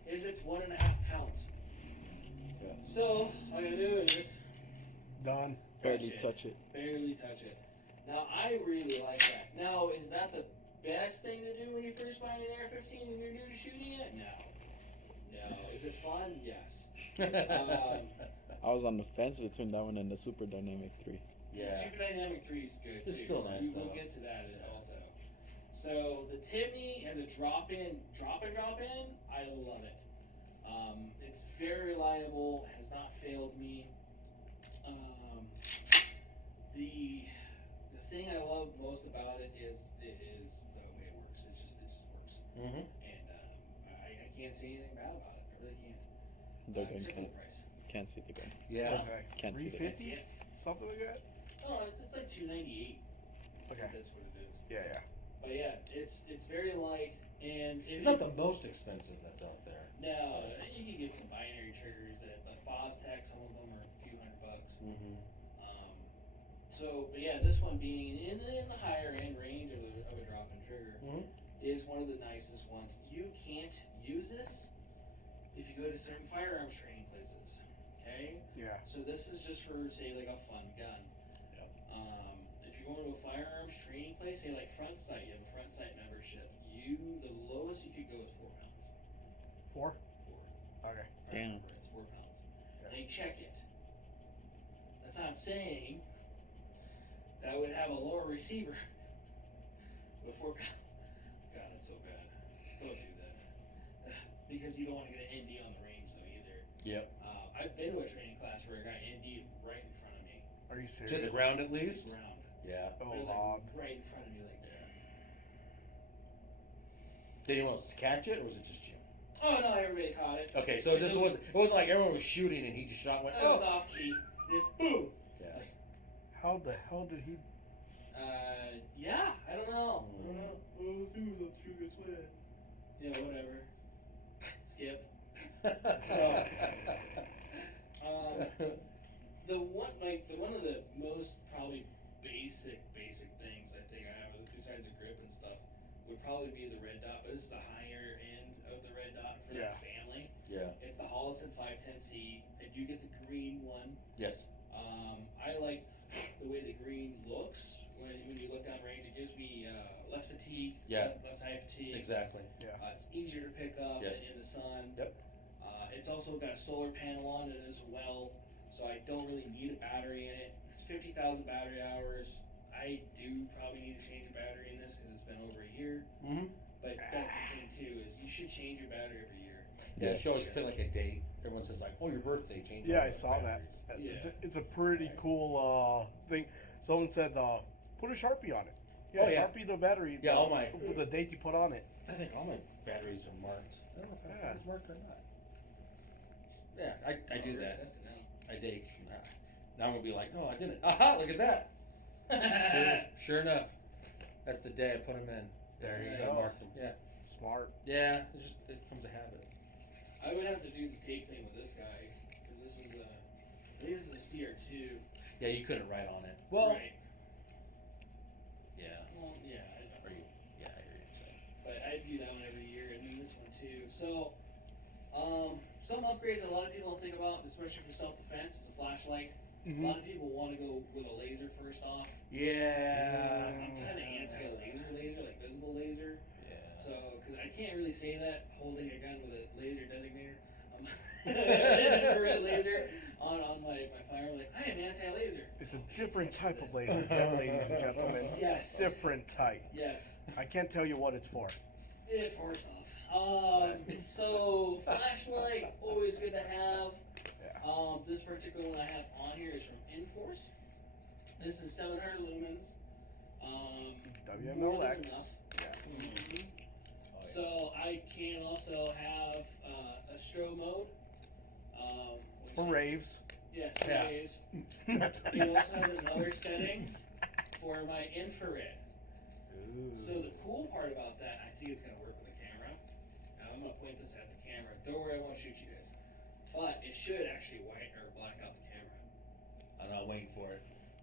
Is it's 1.5 pounds. Yeah. So all I gotta do is Done. Barely touch it. Barely touch it. Now I really like that. Now is that the best thing to do when you first buy an AR-15 and you're new to shooting it? No. Is it fun? Yes. I was on the fence between that one and the Super Dynamic 3. Yeah. Super Dynamic 3 is good. It's too. still nice, We'll though. get to that also. So the Timney as a drop-in, I love it. It's very reliable. Has not failed me. The thing I love most about it is the way it works. It just works. Mm-hmm. And I can't say anything bad about it. I really can't. The gun Except for the price. can't see the gun. Yeah. What's that, Can't see the 350? Something like that? No, it's like $298. Okay. That's what it is. Yeah. But yeah, it's very light, and It's not the most expensive that's out there. no, you can get some binary triggers at like Fostech. Some of them are a few $100. Mm-hmm. But yeah, this one being in the higher end range of a drop-in trigger is one of the nicest ones. You can't use this if you go to certain firearms training places. Okay. Yeah. So this is just for say like a fun gun. Yep. If if you're going to a firearms training place, say like Front Sight, you have a Front Sight membership. The lowest you could go is 4 pounds. 4? 4. Okay. Damn. It's 4 pounds. Yeah. They check it. That's not saying that would have a lower receiver with 4 pounds. God, that's so bad. Don't do that. Because you don't want to get an ND on the range though either. Yep. I've been to a training class where a guy ND'd right in front of me. Are you serious? To the ground at To the least? ground. Yeah. Oh, It was Lord. like right in front of me like that. Did anyone else catch it, or was it just you? Oh no, everybody caught it. Okay, so this was, it wasn't like everyone was shooting and he just shot and went, It was oh! off key. Just boom. Yeah. How the hell did he? Yeah, I don't know. I don't know. Oh, dude, that's true, I swear. Yeah, whatever. Skip. So, one of the most probably basic things I think I have, besides the grip and stuff, would probably be the red dot. But this is the higher end of the red dot for Yeah. the family. Yeah. It's the Hollison 510C. I do get the green one. Yes. I like the way the green looks when you look down range. It gives me less fatigue, Yeah. less high fatigue. Exactly. It's easier to pick up Yes. in the sun. Yep. It's also got a solar panel on it as well, so I don't really need a battery in it. It's 50,000 battery hours. I do probably need to change a battery in this because it's been over a year. Mm-hmm. But that's the thing too, is you should change your battery every year. Yeah, it should always put like a date. Everyone says like, oh, your birthday, change Yeah, all I the saw that. batteries. It's a pretty cool thing. Someone said put a Sharpie on it. Yeah, Oh, yeah. Sharpie the battery. Yeah, all my- with the date you put on it. I think all my batteries are marked. I don't know if Yeah. it's marked or not. Yeah, I do that. Test it now. I date. Now I'm gonna be like, no, I didn't. Aha! Look at that. Sure enough, that's the day I put them in. There you I go. marked them. Yeah. Smart. Yeah. It becomes a habit. I would have to do the tape thing with this guy because this is a CR2. Yeah, you couldn't write on it. Well. Right. Yeah. Well, yeah. I know. Are you? Yeah, I hear you saying. But I do that one every year, and then this one too. So, some upgrades a lot of people don't think about, especially for self-defense, is a flashlight. A lot of people want to go with a laser first off. Yeah. I'm kind of anti-laser, like visible laser. Yeah. So, because I can't really say that holding a gun with a laser designator, infrared laser on my firearm. Like, I am anti-laser. It's a different type of laser, ladies and gentlemen. Yes. Different type. Yes. I can't tell you what it's for. It's for stuff. So flashlight, always good to have. Yeah. This particular one I have on here is from Inforce. This is 700 lumens. More than enough. WMLX. Yeah. Mhm. So I can also have a strobe mode. It's for raves. Yes, Yeah. rays. It also has another setting for my infrared. Ooh. So the cool part about that, I think it's going to work with the camera. Now I'm going to point this at the camera. Don't worry, I won't shoot you guys. But it should actually white or black out the camera. I'm not waiting for it.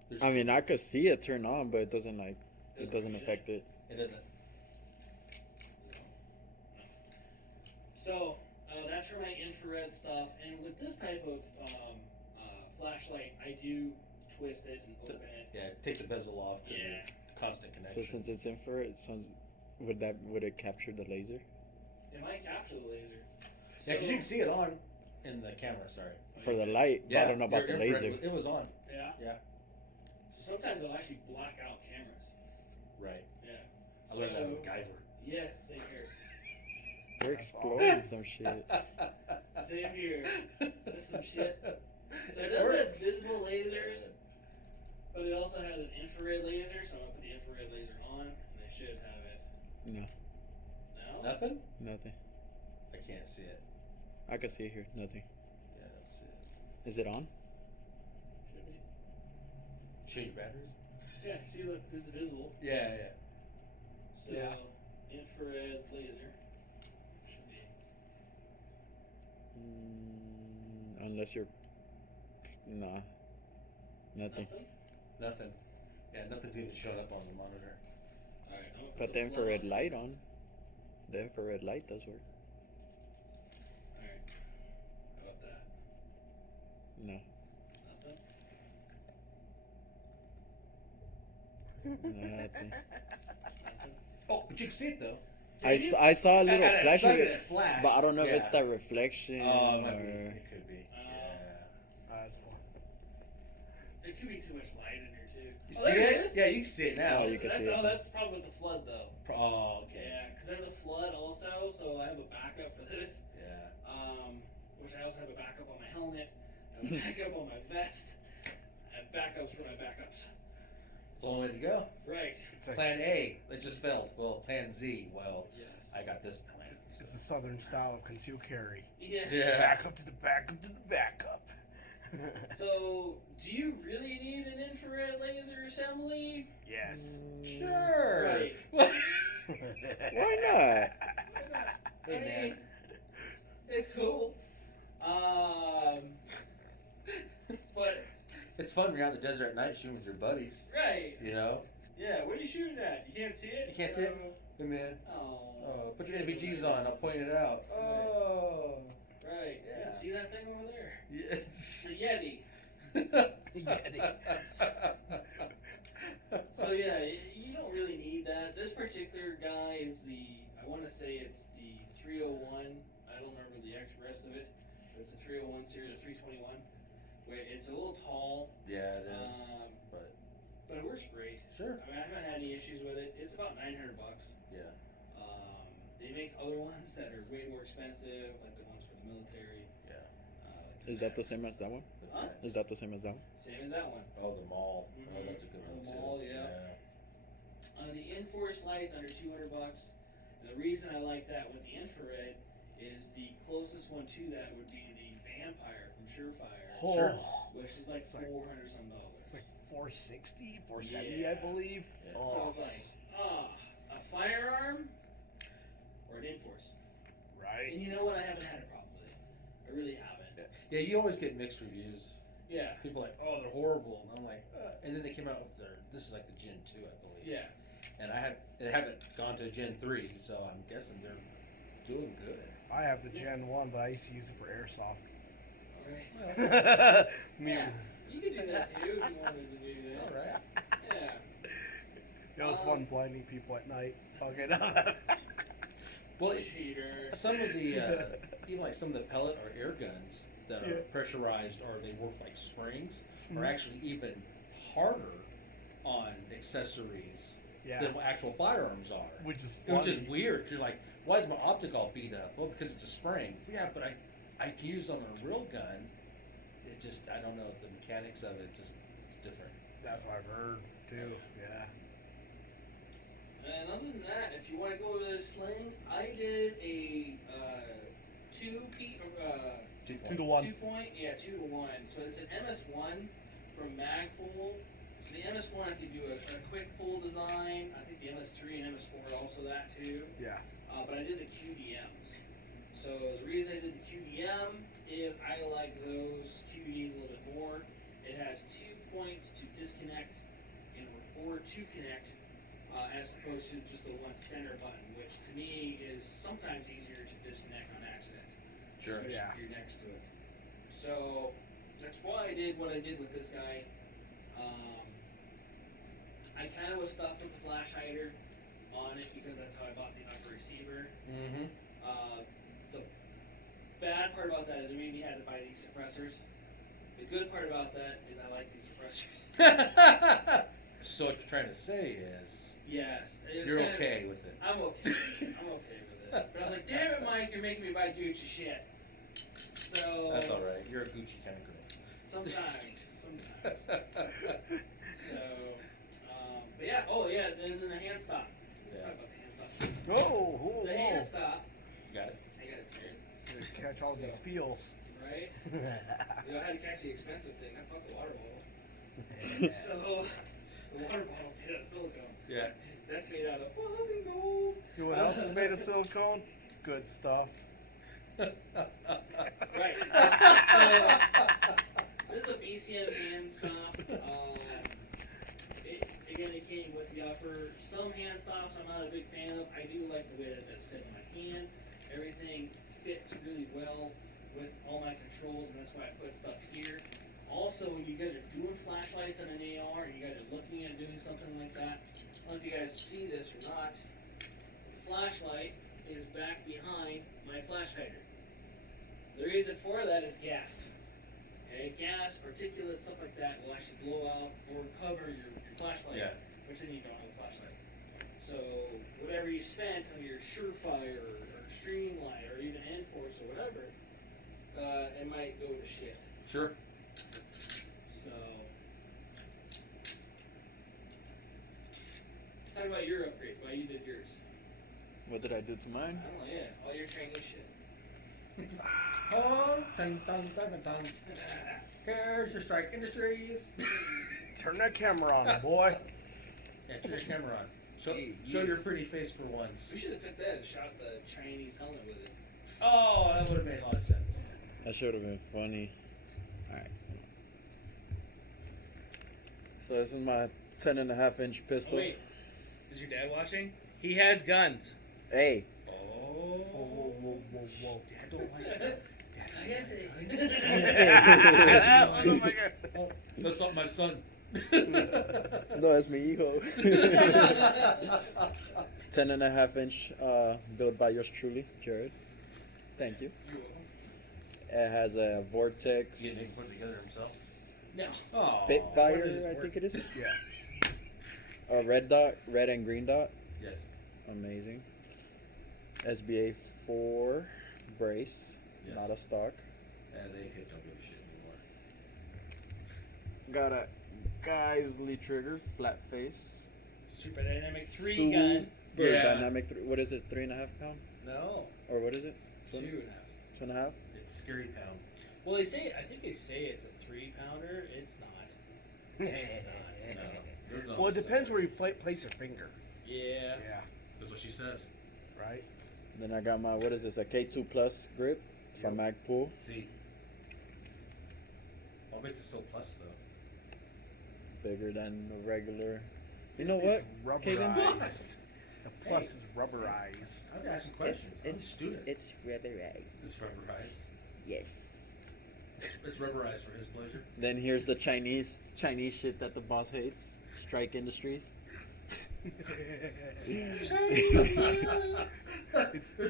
There's- I mean, I could see it turn on, but it doesn't affect it. It doesn't. So that's for my infrared stuff. And with this type of flashlight, I do twist it and open it. Yeah, take the bezel off. 'Cause Yeah. of constant So connection. since it's infrared, would it capture the laser? It might capture the laser. Yeah, because you can see it on in the camera. Sorry. For the light, but I don't know about your the infrared, laser. It was on. Yeah. Yeah. So sometimes I'll actually black out cameras. Right. Yeah. I learned that with MacGyver. Yeah, same here. We're exploring some shit. Same here. That's some shit. So it It does have works. visible lasers, but it also has an infrared laser. So I'm gonna put the infrared laser on, and I should have it. No, No. Nothing? nothing. I can't see it. I can see it here. Nothing. Yeah, I don't see it. Is it on? Should be. Change batteries? Yeah. See, look, this is visible. Yeah, yeah. So Yeah. infrared laser should be. Unless you're. Nah. Nothing. Nothing. Nothing. Yeah, nothing's even showing up on the monitor. All right. I'm gonna put But the flash infrared light on. The infrared light does work. All right. How about that? No. Nothing. Nothing. Oh, but you can see it though. I saw a little At a flash of second, it, it flashed. but I don't know if it's Yeah. that reflection Oh, it might be. or. It could be. Yeah. That's fun. There could be too much light in here too. You Oh, see there it? is? Yeah, you can see it now. Oh, you can see it. Oh, that's probably with the flood though. Oh, okay. Yeah, because there's a flood also, so I have a backup for this. Yeah. Which I also have a backup on my helmet. I have a backup on my vest. I have backups for my backups. It's the only way to go. Right. It's like, Plan A, it just failed. Well, Plan Z, well, Yes. I got this plan. it's a southern style of concealed carry. Yeah. Yeah. Backup to the backup to the backup. So, do you really need an infrared laser assembly? Yes. Sure. Right. Why not? Hey, man. It's cool. But It's fun when you're out in the desert at night shooting with your buddies. right. You know? Yeah. What are you shooting at? You can't see it. You can't see it? Hey, man. Oh. Oh, put your NVGs on. I'll point it out. Oh. Right. Yeah. You see that thing over there? Yes. The Yeti. Yeti. So yeah, you don't really need that. This particular guy is I want to say it's the 301. I don't remember the rest of it. But it's a 301 series of 321. Where it's a little tall. Yeah, it is. But it works great. Sure. I mean, I haven't had any issues with it. It's about $900. Yeah. They make other ones that are way more expensive, like the ones for the military. Yeah. Is that the same as that one? Huh? Is that the same as that one? Same as that one. Oh, the mall. Oh, Mhm. that's a good one The too. mall, yeah. The Enforce light's under $200, and the reason I like that with the infrared is the closest one to that would be the Vampire from Surefire, Oh, Sure. which is like It's like- $400 some dollars. it's like 460, 470, Yeah. I believe. Yeah. Oh, So it's like, a firearm or an Enforce. right. And you know what? I haven't had a problem with it. I really haven't. Yeah, you always get mixed reviews. Yeah. People are like, oh, they're horrible, and I'm like, and then they came out with this is like the Gen 2, I believe. Yeah. And I haven't gone to Gen 3, so I'm guessing they're doing good. I have the Gen 1, but I used to use it for airsoft. All right. Well, Me, Yeah. You could do that too if you wanted to do that. all right. Yeah. it was fun blinding people at night. Okay, no. Well, Cheater. some of the even like some of the pellet or air guns that are pressurized or they work like springs are actually even harder on accessories Yeah, than what actual firearms are. which is funny. Which is weird. You're like, why is my optic all beat up? Well, because it's a spring. Yeah, but I can use it on a real gun. It just, I don't know, the mechanics of it just is different. That's what I've heard too. Yeah. And other than that, if you want to go with a sling, I did a 2 2 to 1. 2 point, yeah, 2 to 1. So it's an MS1 from Magpul. So the MS1 I could do a quick pull design. I think the MS3 and MS4 are also that too. Yeah. But I did the QDMs. So the reason I did the QDM is I like those QDs a little bit more. It has 2 points to disconnect or to connect, as opposed to just the one center button, which to me is sometimes easier to disconnect on accident. Sure. Especially Yeah. if you're next to it. So that's why I did what I did with this guy. I kind of was stuck with the flash hider on it because that's how I bought the upper receiver. Mm-hmm. The bad part about that is it made me had to buy these suppressors. The good part about that is I like these suppressors. So what you're trying to say is Yes. It's you're kinda- okay with it. I'm okay. I'm okay with it. But I was like, damn it, Mike, you're making me buy Gucci shit. So That's all right. You're a Gucci kind of girl. sometimes. So, but yeah. Oh yeah. And then the hand stop. Yeah. Talk about the hand stop. Whoa, whoa, The hand whoa. stop. You got it. I got excited, Just catch all these feels. right? You know, I had to catch the expensive thing. I fucked the water bottle. So the water bottle's made out of silicone. Yeah. That's made out of fucking gold. You know what else is made of silicone? Good stuff. Right. So this is a BCM hand stop. It came with the upper. Some hand stops I'm not a big fan of. I do like the way that that's set in my hand. Everything fits really well with all my controls, and that's why I put stuff here. Also, when you guys are doing flashlights on an AR, you guys are looking at doing something like that. I don't know if you guys see this or not. The flashlight is back behind my flash hider. The reason for that is gas. Okay, gas, particulate, stuff like that will actually blow out or cover your flashlight, which then you don't have a flashlight. So whatever you spent on your Surefire or Streamlight or even Enforce or whatever, it might go to shit. Sure. So let's talk about your upgrades. Why you did yours? What did I do to I mine? don't know. Yeah, all your Chinese shit. Oh, dun, dun, dun, dun, dun. Here's your Strike Industries. Turn that camera on, boy. Yeah, turn your camera on. Show Yeah. your pretty face for once. We should have took that and shot the Chinese helmet with it. Oh, that would have made a lot of sense. That should have been funny. Alright. So this is my 10.5-inch pistol. Oh, wait, is your dad watching? He has guns. Hey. Oh. Whoa. Dad don't like that. Oh my god. Oh, that's not my son. No, it's mi hijo. 10.5-inch built by yours truly, Jared. Thank you. It has a Vortex. He didn't put it together himself. No. Oh, Spitfire, I think it is. Yeah. A red dot, red and green dot. Yes. Amazing. SBA 4 brace, Yes. not a stock. And they don't give a shit anymore. Got a Geisley trigger, flat face. Super Dynamic 3 gun. Super Yeah. Dynamic 3. What is it? 3.5 pound? No. Or what is it? 2.5. 2.5? It's scary pound. Well, I think they say it's a 3-pounder. It's not. It's not. No. There's no Well, it depends second. where you place your finger. Yeah. Yeah. That's what she says. Right. Then I got my, what is this? A K2 Plus grip from Magpul. See. What makes it so plus though? Bigger than the regular. You know It's what? Kaden? rubberized. The plus is rubberized. I'm asking questions. I'm a student. It's rubberized. It's rubberized. Yes. It's rubberized for his pleasure. Then here's the Chinese shit that the boss hates. Strike Industries. It's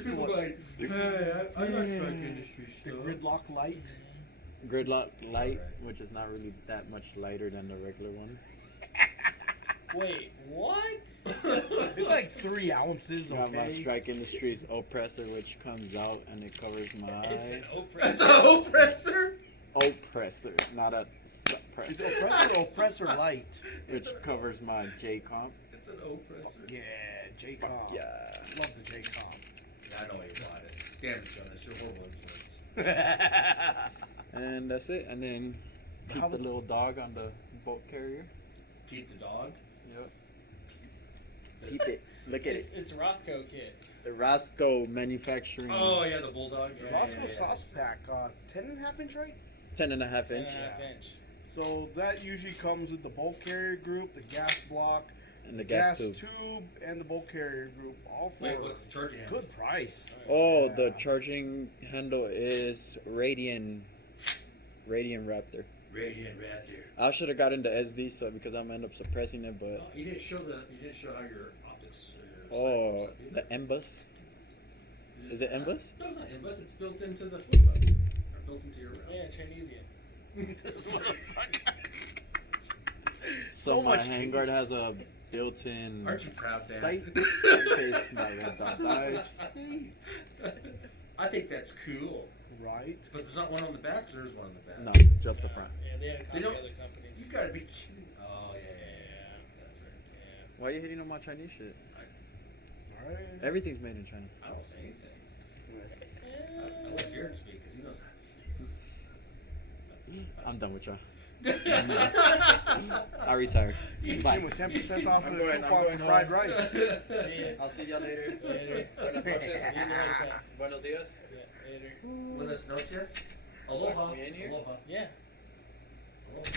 people what- going, hey, I like Strike Industry The stuff. gridlock light. Gridlock light, alright. which is not really that much lighter than the regular one. Wait, what? It's like 3 ounces, Got my okay? Strike Industries oppressor, which comes out and it covers my It's an That's oppressor. an oppressor. oppressor, not a Is suppressor, it oppressor or oppressor light? which covers my J comp. It's an oppressor. Yeah, J-Comp. Yeah. Love the J-Comp. Yeah, I know why you bought it. Damn it, son. It's your horrible influence. And that's it. And then keep How the would- little dog on the boat carrier. Keep the dog. Yep. Keep it. Look at it. It's Rothko kit. The Roscoe manufacturing. Oh yeah, the bulldog. Yeah, Roscoe yeah. sauce pack, 10.5 inch, right? 10.5 inch. 10.5 inch. So that usually comes with the bolt carrier group, the gas block, And the gas tube. and the bolt carrier group. All for Wait, what's the charging? good price. Oh, Yeah. the charging handle is Radiant Raptor. Radiant Raptor. I should have gotten the SD because I'm gonna end up suppressing it, but Oh, you didn't show how your optics. Or your oh, sight works up the either. M-Bus. Is it M-Bus? No, it's not M-Bus. It's built into the flip phone. Or built into your. Oh, yeah, Chinesian. So my much handguard has a built-in Aren't you proud, Dan? sight in case my red dot dies. I think that's cool. Right? But there's not one on the back. Or there's one on the back. No, just the front. Yeah, they had a They couple don't- other companies. You gotta be kidding. Oh yeah. That's right. Yeah. Why are you hitting on my Chinese shit? Right. Everything's made in China. I don't say anything. I let Jared speak because he knows how. I'm done with y'all. I retire. Came Bye. with 10% off I'm the going coupon for home. fried rice. See ya. I'll see y'all later. Later. Buenas noches. Yeah, Buenos dias. later. Buenas noches. Aloha. Me in here? Aloha. Yeah. Aloha.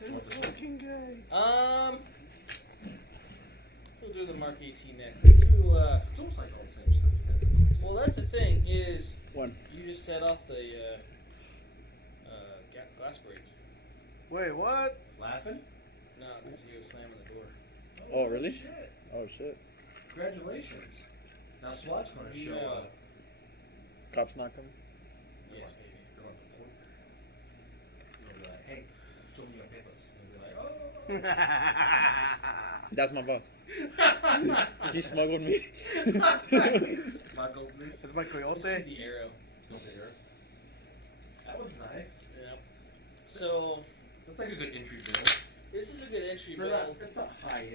This fucking guy. We'll do the Mark 18 next. Let's do, It's almost like all the same stuff. Well, that's the thing is One. you just set off the glass break. Wait, what? Laughing? No, because you was slamming the door. Oh, really? Shit. Oh shit. Congratulations. Now SWAT's going to show Yeah. up. Cops not coming. Yes, They're on the court. They'll be like, hey, show me your papers. And they'll be like, oh. That's my boss. He smuggled me. Smuggled me. That's my baby. coyote. The arrow. Don't hear. That one's nice. Yeah. So That's like a good entry bill. this is a good entry For that, build, it's a high end,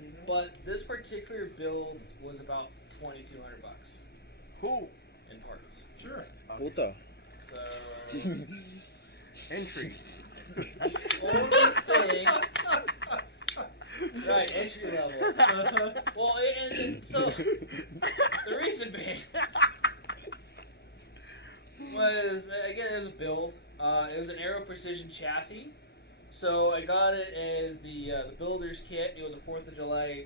you know? but this particular build was about $2,200 Who? in parts. Sure. Puta. So Entry. only thing. Right, entry level. Well, and so the reason being was, again, it was a build. It was an Aero Precision chassis. So I got it as the builder's kit. It was a 4th of July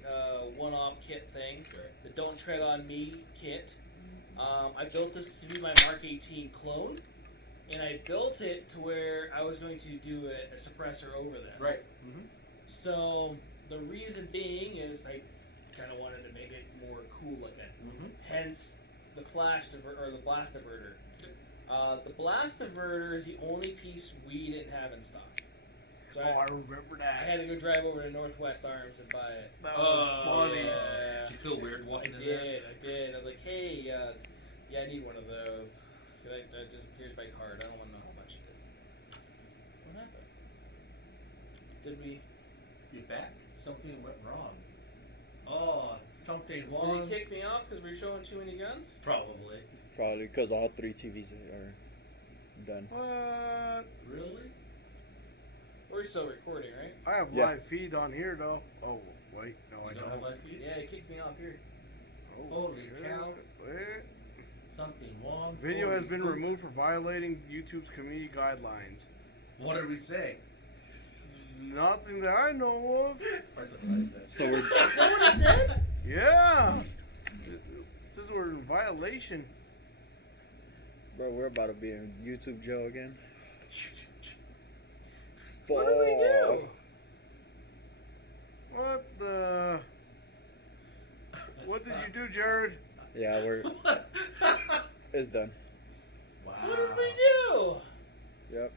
one-off kit thing. The Don't Tread on Me kit. I built this to be my Mark 18 clone. And I built it to where I was going to do a suppressor over this. Right. So the reason being is I kind of wanted to make it more cool looking. Hence the the blast diverter. The blast diverter is the only piece we didn't have in stock. So I remember I that. had to go drive over to Northwest Arms and buy it. That was funny. Yeah. Did you feel weird walking I in there? did. I was like, hey, yeah, I need one of those. Here's my card. I don't want to know how much it is. What happened? Did we? You're back. Something went wrong. Oh, something Did wrong. he kick me off because we were showing too many guns? Probably. Probably because all 3 TVs are done. What? Really? We're still recording, right? I have Yeah. live feed on here though. Oh wait, no, I You don't. don't have live feed? Yeah, it kicked me off here. Holy shit. cow. Wait. Something wrong. Video Holy has been poop. removed for violating YouTube's community guidelines. What did we say? Nothing that I know of. That's what I said. So we're Is that what he said? Yeah. It says we're in violation. we're about to be in YouTube jail again. What did we do? What the? What did you do, Jared? Yeah, it's done. Wow. What did we do? Yep,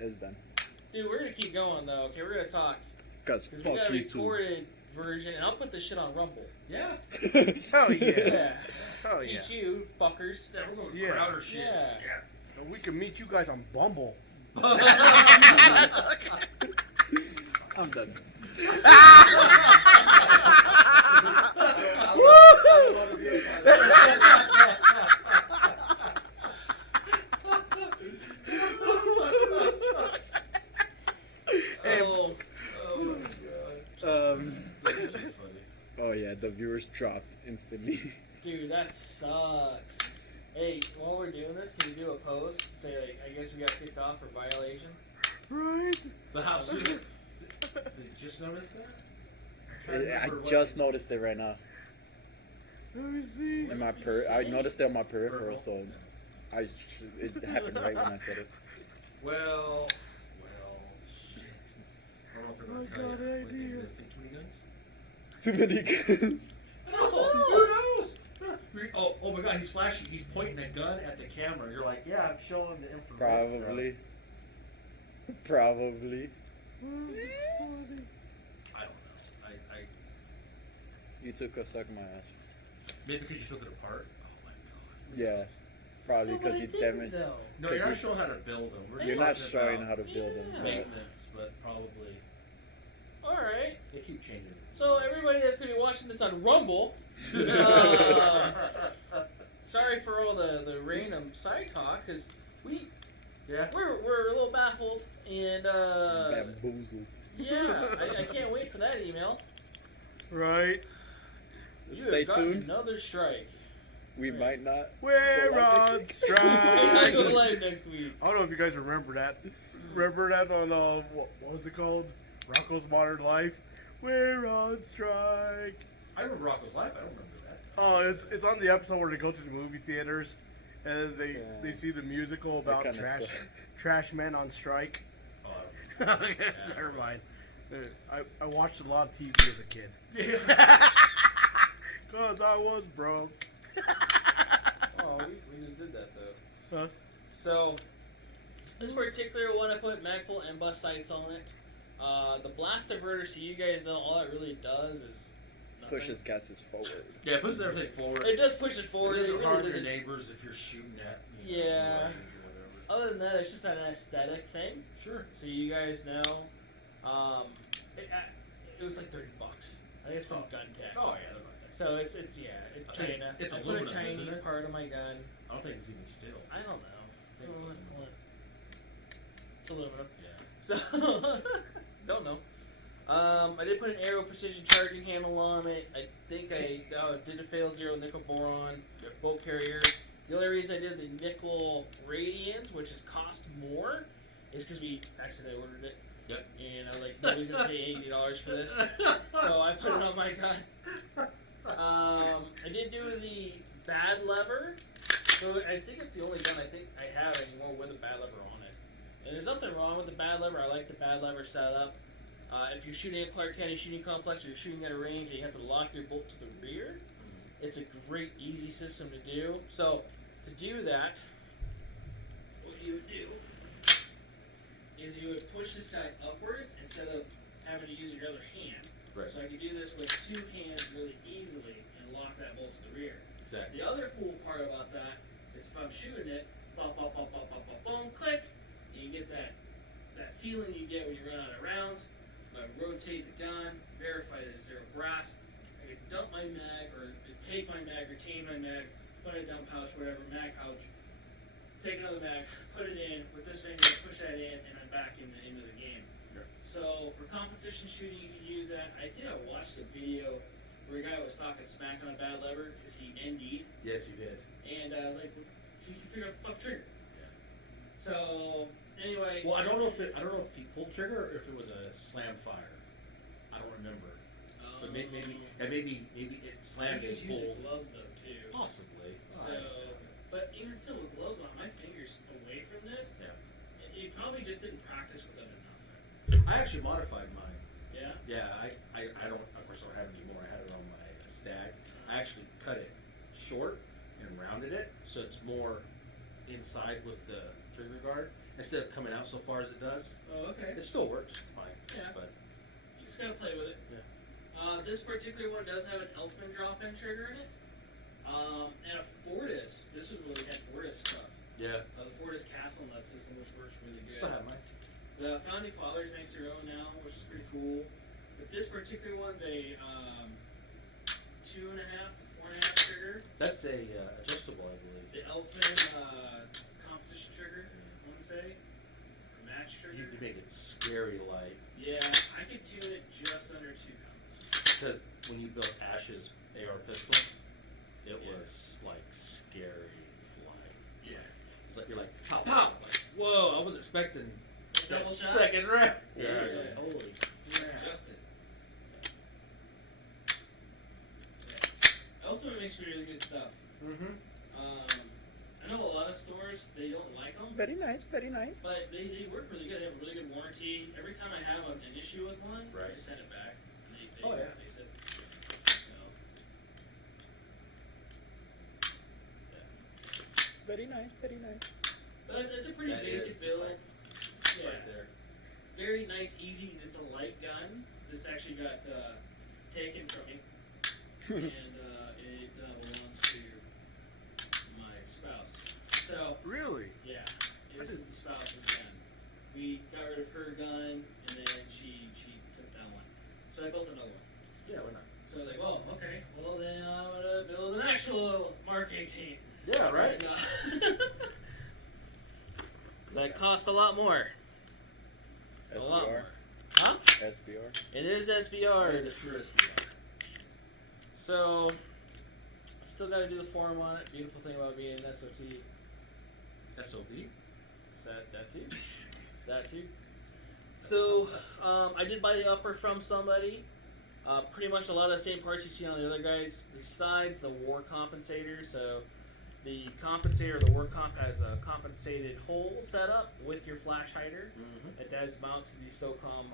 it's done. Dude, we're gonna keep going though. Okay, we're gonna talk. Cause Because we fuck got a YouTube. recorded version, and I'll put this shit on Rumble. Yeah. Hell yeah. Yeah. Hell yeah. Teach you, fuckers. Yeah, we're going Yeah. Crowder shit. Yeah. And we can meet you guys on Bumble. I'm done. So, That's too funny. Oh yeah, the viewers dropped instantly. dude, that sucks. Hey, while we're doing this, can you do a post? Say, like, I guess we got kicked off for violation. Right? But how soon? Did you just notice that? I'm trying to I remember what just it- noticed it right now. Let me see. In my I noticed it on my peripheral, so it happened right when I said it. Well, shit. I don't know if they're gonna I tell got you. an What do you idea. think, 20 guns? Too many guns. No, who knows? Oh my God, he's flashing. He's pointing a gun at the camera. You're like, yeah, I'm showing the infrared Probably. Probably. stuff. I don't know. I You took a suck my ass. maybe because you took it apart. Oh my God. Yeah. Probably No, but because I you didn't, damaged. though. No, 'Cause you're not you- showing how to build them. We're You're just not talking showing about how to build them. Yeah. But maintenance, but probably Alright. they keep changing. So, everybody that's going to be watching this on Rumble, sorry for all the random side talk, because Yeah. we're a little baffled, and bamboozled. yeah, I can't wait for that email. Right? You Stay have gotten tuned. another strike. We might not. We're Go live on next week. We're not strike. going live next week. I don't know if you guys remember that. Remember that on what was it called? Rocco's Modern Life. We're on strike. I remember Rocco's Life. I don't remember that. Oh, it's on the episode where they go to the movie theaters, and they see the musical about kinda trash men on strike. Oh, Never mind. I watched a lot of TV as a kid. yeah. Cause I was broke. Oh, we just did that though. Huh? So this particular one, I put Magpul and bus sights on it. The blast diverter, so you guys know, all it really does is nothing. Pushes gases forward. Yeah, it pushes everything forward. It does push it forward. It doesn't really harm your doesn't- neighbors if you're shooting at Yeah. your range or whatever. Other than that, it's just an aesthetic thing. Sure. So you guys know, it was like $30. I think it's from Gun Tech. Oh yeah, they're not that. So it's China. It's I put a aluminum, Chinese isn't it? part of my gun. I don't think it's even steel. I don't know. I think It's aluminum. Yeah. So don't know. I did put an Aero Precision charging handle on it. I think I did a fail 0 nickel boron bolt carrier. The only reason I did the nickel radians, which has cost more, is because we accidentally ordered it. Yep. And I was like, nobody's gonna pay $80 for this, so I put it on my gun. I did do the bad lever. So I think it's the only gun I think I have anymore with a bad lever on it. And there's nothing wrong with the bad lever. I like the bad lever setup. If you're shooting at Clark County Shooting Complex or you're shooting at a range and you have to lock your bolt to the rear, it's a great, easy system to do. So to do that, what you would do is you would push this guy upwards instead of having to use your other hand. Right. So I could do this with 2 hands really easily and lock that bolt to the rear. Exactly. The other cool part about that is if I'm shooting it, bop, bop, bop, bop, bop, bop, boom, click, and you get that feeling you get when you run out of rounds. I rotate the gun, verify that it's 0 brass. I can dump my mag, or take my mag, retain my mag, put it down pouch, whatever, mag pouch, take another mag, put it in, with this finger, push that in, and I'm back into the game. Sure. So for competition shooting, you can use that. I think I watched a video where a guy was talking smack on a bad lever because he ND'd, Yes, you did. and I was like, well, you can figure out the fuck trigger. So anyway, Well, I don't know if he pulled trigger or if it was a slam fire. I don't remember. But maybe it slammed I and guess using pulled. gloves though too. Possibly. So, but even still with gloves on, my fingers away from this, Yeah. you probably just didn't practice with them enough. I actually modified mine. Yeah. Yeah, I don't, of course, I don't have it anymore. I had it on my stag. I actually cut it short and rounded it so it's more inside with the trigger guard instead of coming out so far as it does. Oh, okay. It still works fine. Yeah. But You just gotta play with it. Yeah. This particular one does have an Elfman drop-in trigger in it. And a Fortis. This is really good Fortis stuff. yeah, The Fortis Castle Nut system, which works really good. still have mine. The Founding Fathers makes their own now, which is pretty cool. But this particular one's a 2.5 to 4.5 trigger. That's a adjustable, I believe. The Elfman competition trigger, I want to say. Or match trigger. You make it scary light Yeah, I could tune it just under 2 pounds. because when you built Ash's AR pistol, it Yeah. was like scary light. Yeah. It's like you're like pow pow. Like whoa, I was expecting that Double shot? second round. Yeah. Like, holy It's crap. adjusted. Yeah. Elfman makes really good stuff. Mm-hmm. I know a lot of stores, they don't like them. Very nice, very nice. But they work really good. They have a really good warranty. Every time I have an issue with one, I Right. just send it back. And they Oh, yeah. fix it. So, Very nice, very nice. but it's a pretty That basic is, it's build. like yeah. right there. Very nice, easy. It's a light gun. This actually got taken from me. And it belongs to my spouse. So, Really? yeah, this is the spouse's gun. We got rid of her gun, and then she took that one. So I built another one. Yeah, why not? So I was like, well, okay, well then I'm gonna build an actual Mark 18. Yeah, right. And, that cost a lot more. A lot SBR. more. Huh? SBR. It is SBR. Or is it true SBR? So, I still gotta do the form on it. Beautiful thing about being an SOT. SOB? Is that too? That too. So, I did buy the upper from somebody. Pretty much a lot of the same parts you see on the other guys, besides the war compensator. So the compensator, the war comp, has a compensated hole set up with your flash hider. Mm-hmm. It does mount to the SOCOM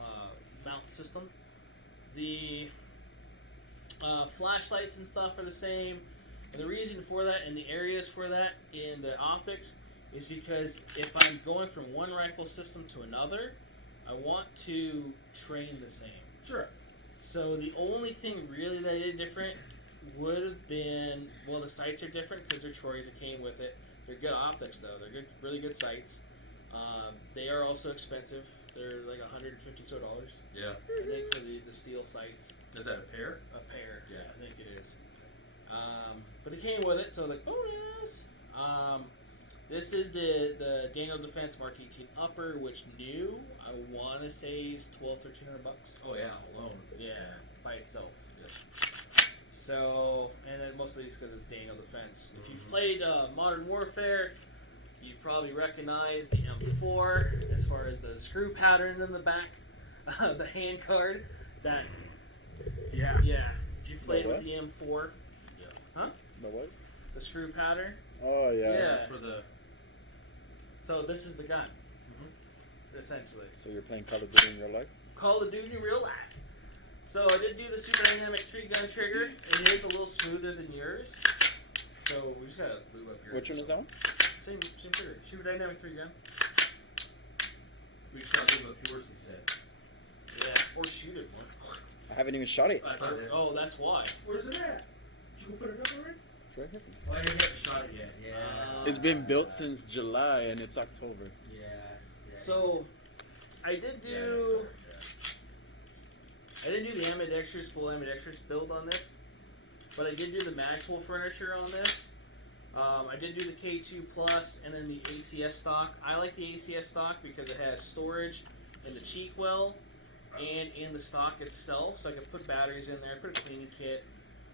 mount system. The flashlights and stuff are the same. And the reason for that and the areas for that in the optics is because if I'm going from one rifle system to another, I want to train the same. Sure. So the only thing really that I did different would have been, well, the sights are different because they're Troy's that came with it. They're good optics though. They're good, really good sights. They are also expensive. They're like $150 or so. Yeah. I think for the steel sights. Is that a pair? A pair. Yeah. I think it is. But it came with it, so like bonus. This is the Daniel Defense Mark 18 upper, which new I want to say is $1,200-$1,300. Oh yeah, alone. Yeah, by itself. Yeah. So, and then mostly it's because it's Daniel Defense. If you've played Modern Warfare, you probably recognize the M4 as far as the screw pattern in the back, the hand card. That Yeah. yeah. If you've played The with the M4, The what? the screw pattern. Oh yeah. Yeah. For the. So this is the gun, essentially. So you're playing Call of Duty in real life? Call of Duty in real life. So I did do the Super Dynamic 3 gun trigger. It is a little smoother than yours. So we just gotta lube up your. Which one is that one? Same trigger. Super Dynamic 3 gun. We just got to look yours, he said. Yeah. Or shoot it one. I haven't even shot it. I thought it. Oh, that's why. Where's it at? Did you go put it up already? It's right here. Oh, I haven't shot it yet. Yeah. It's been built since July and it's October. Yeah. So I did do. I didn't do the ambidextrous, full ambidextrous build on this, but I did do the Magpul furniture on this. I did do the K2 Plus and then the ACS stock. I like the ACS stock because it has storage in the cheek well and in the stock itself, so I can put batteries in there, put a cleaning kit,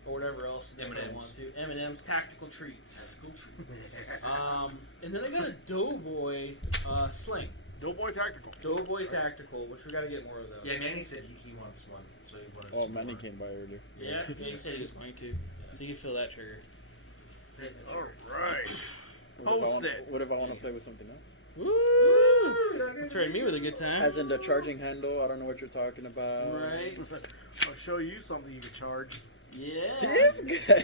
or whatever else if I want to. M&M's Tactical Treats. And then I got a Doughboy sling. Doughboy Tactical. Doughboy Tactical, which we got to get more of those. Yeah, Manny said he wants one. So he wanted Oh, some Manny more. came by earlier. Yeah, he said he was going to. So you can feel that trigger. Alright. What if I Post want- it. What if I want to play with something else? Woo! That's right, me with a good time. As in the charging handle, I don't know what you're talking about. Right? I'll show you something you can charge. Yeah. This guy.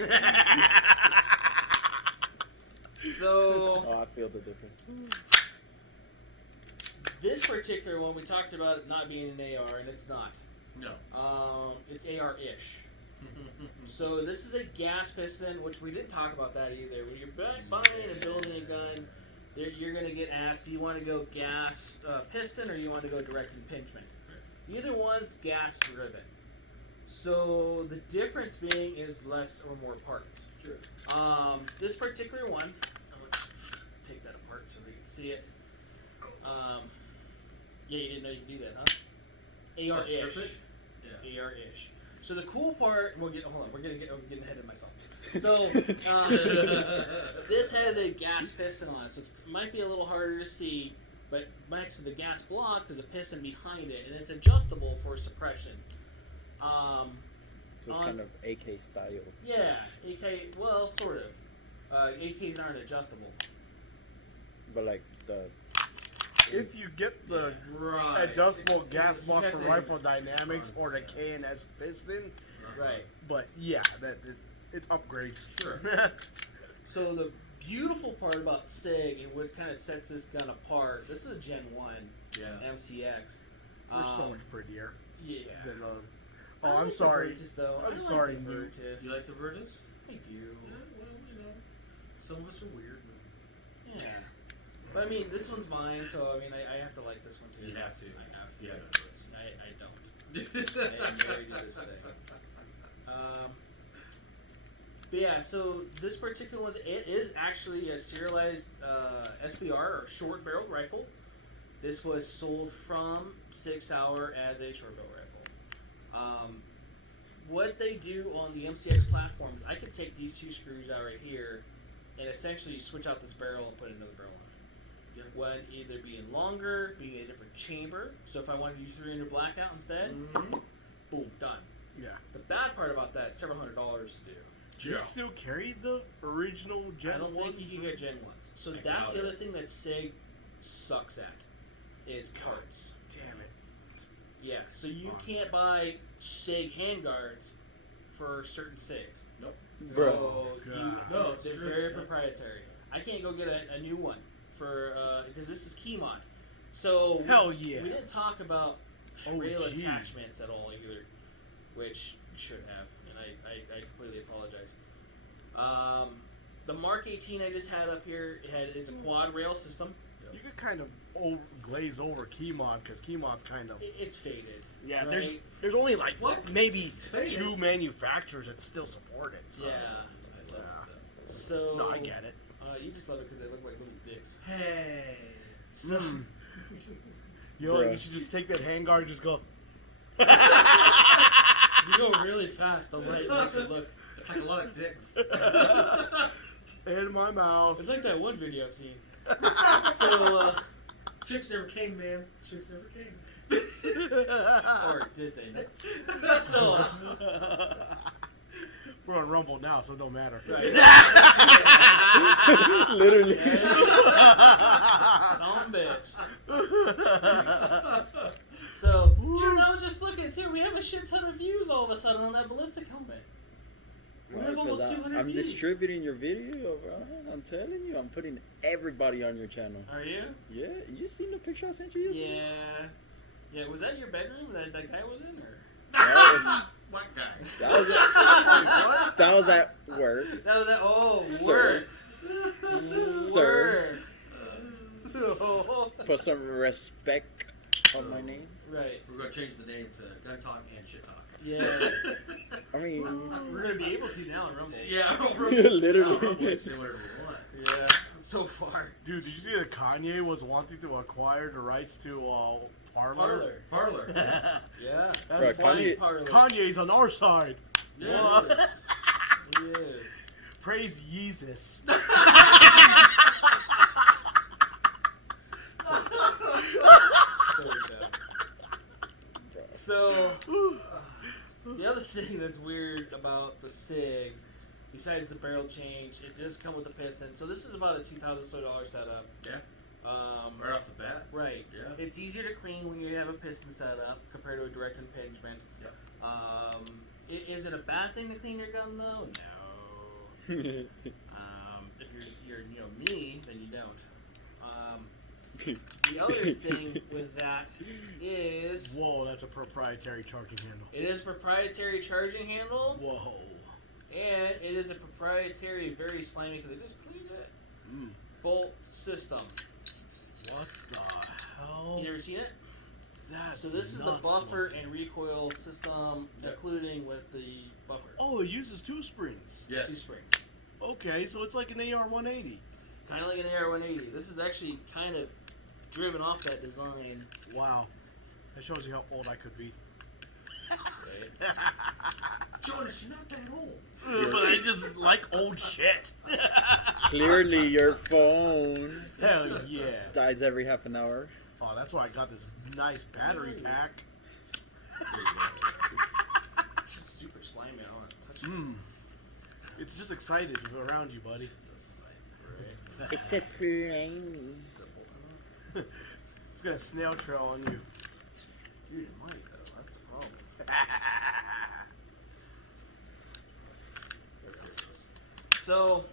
So Oh, I feel the difference. this particular one, we talked about it not being an AR, and it's not. No. It's AR-ish. So this is a gas piston, which we didn't talk about that either. When you're buying and building a gun, you're going to get asked, do you want to go gas piston or you want to go direct impingement? Either one's gas driven. So the difference being is less or more parts. Sure. This particular one, I'm going to take that apart so we can see it. Yeah, you didn't know you could do that, huh? AR-ish. Strip it? Yeah. AR-ish. So the cool part, hold on, we're getting ahead of myself. So this has a gas piston on it, so it might be a little harder to see, but next to the gas block, there's a piston behind it, and it's adjustable for suppression. So it's kind of AK style. Yeah, AK, well, sort of. AKs aren't adjustable. But like the. If you get the Right. adjustable gas block for That's it. Rifle Dynamics or the K&S piston, Right. but yeah, it's upgrades. Sure. So the beautiful part about SIG and what kind of sets this gun apart, this is a Gen 1 Yeah. MCX. They're so much prettier. Yeah. Than, I I'm like sorry. The Virtus, though. I'm I sorry, like the Newt. Virtus. You like the Virtus? I do. Yeah, well, some of us are weird. Yeah. But I mean, this one's mine, so I mean, I have to like this one too. You have to. I have to. Yeah. I don't. I am married to this thing. But yeah, so this particular one, it is actually a serialized SBR, or short-barreled rifle. This was sold from 6 Hour as a short-barrel rifle. What they do on the MCX platform, I could take these two screws out right here and essentially switch out this barrel and put another barrel on it. Yeah. When either being longer, being a different chamber. So if I wanted to use 300 blackout instead, boom, done. Yeah. The bad part about that, several $100s to do. Do you still carry the original Gen 1? I don't think you can get Gen 1s. So that's the other thing that SIG sucks at, is parts. Damn it. Yeah, so you can't buy SIG handguards for certain SIGs. Nope. So No, they're very proprietary. I can't go get a new one for because this is key mod. So Hell yeah. we didn't talk about Oh, rail gee. attachments at all either, which we should have, and I completely apologize. The Mark 18 I just had up here is a quad rail system. You could kind of glaze over Keymod because Keymod's kind of It's faded. yeah. right? There's only like maybe faded. 2 manufacturers that still support it. So. Yeah. I love that. So No, I get it. You just love it because they look like little dicks. Hey. So You know, like, Bruh. you should just take that handguard and just go. you go really fast. The light makes it look. It's like a lot of dicks. In my mouth. It's like that one video I've seen. So Chicks never came, man. Chicks never came. or did they? So We're on Rumble now, so it don't matter. right. Literally. Some bitch. So, dude, I was just looking too. We have a shit ton of views all of a sudden on that ballistic helmet. We have almost 200 I'm views. distributing your video, bro. I'm telling you, I'm putting everybody on your channel. Are you? Yeah, you seen the picture I sent you yesterday? Yeah. Yeah, was that your bedroom that guy was in? Or? That What guy? was, that was at work. That was that. Oh, Sir. word. Sir, Word. put some respect on my name. Right. We're going to change the name to Gun Talk and Shit Talk. Yeah. I mean, We're going to be able to now on Rumble. Yeah, literally. Say whatever you want. Yeah. So far. Dude, did you see that Kanye was wanting to acquire the rights to Parler? Parlor. Yeah. That's Bro, funny. Parler. Kanye's on our side. Yeah. What? It is. It is. Praise Yeezus. So dumb. So, the other thing that's weird about the SIG, besides the barrel change, it does come with a piston. So this is about a $2,000 setup. Yeah. Right Right off the bat. Right. Yeah. It's easier to clean when you have a piston setup compared to a direct impingement. Yep. Is it a bad thing to clean your gun though? No. If you're me, then you don't. The other thing with that is Whoa, that's a proprietary charging handle. it is proprietary charging handle, Whoa. and it is a proprietary, very slimy because I just cleaned it. Mm. Bolt system. What the hell? You ever seen it? That's So this is the nuts buffer looking. and recoil system, Yep. including with the buffer. Oh, it uses 2 springs. Yes. 2 springs. Okay, so it's like an AR-180. Kind of like an AR-180. This is actually kind of driven off that design. Wow. That shows you how old I could be. Right? Jonas, you're not that old. But I just like old shit. Clearly, your phone Hell yeah. dies every half an hour. Oh, that's why I got this nice battery pack. It's just super slimy. I don't want to touch it. Mmm. It's just excited to be around you, buddy. It's just flame. It's gonna snail trail on you. Dude, it might though. That's the problem. So,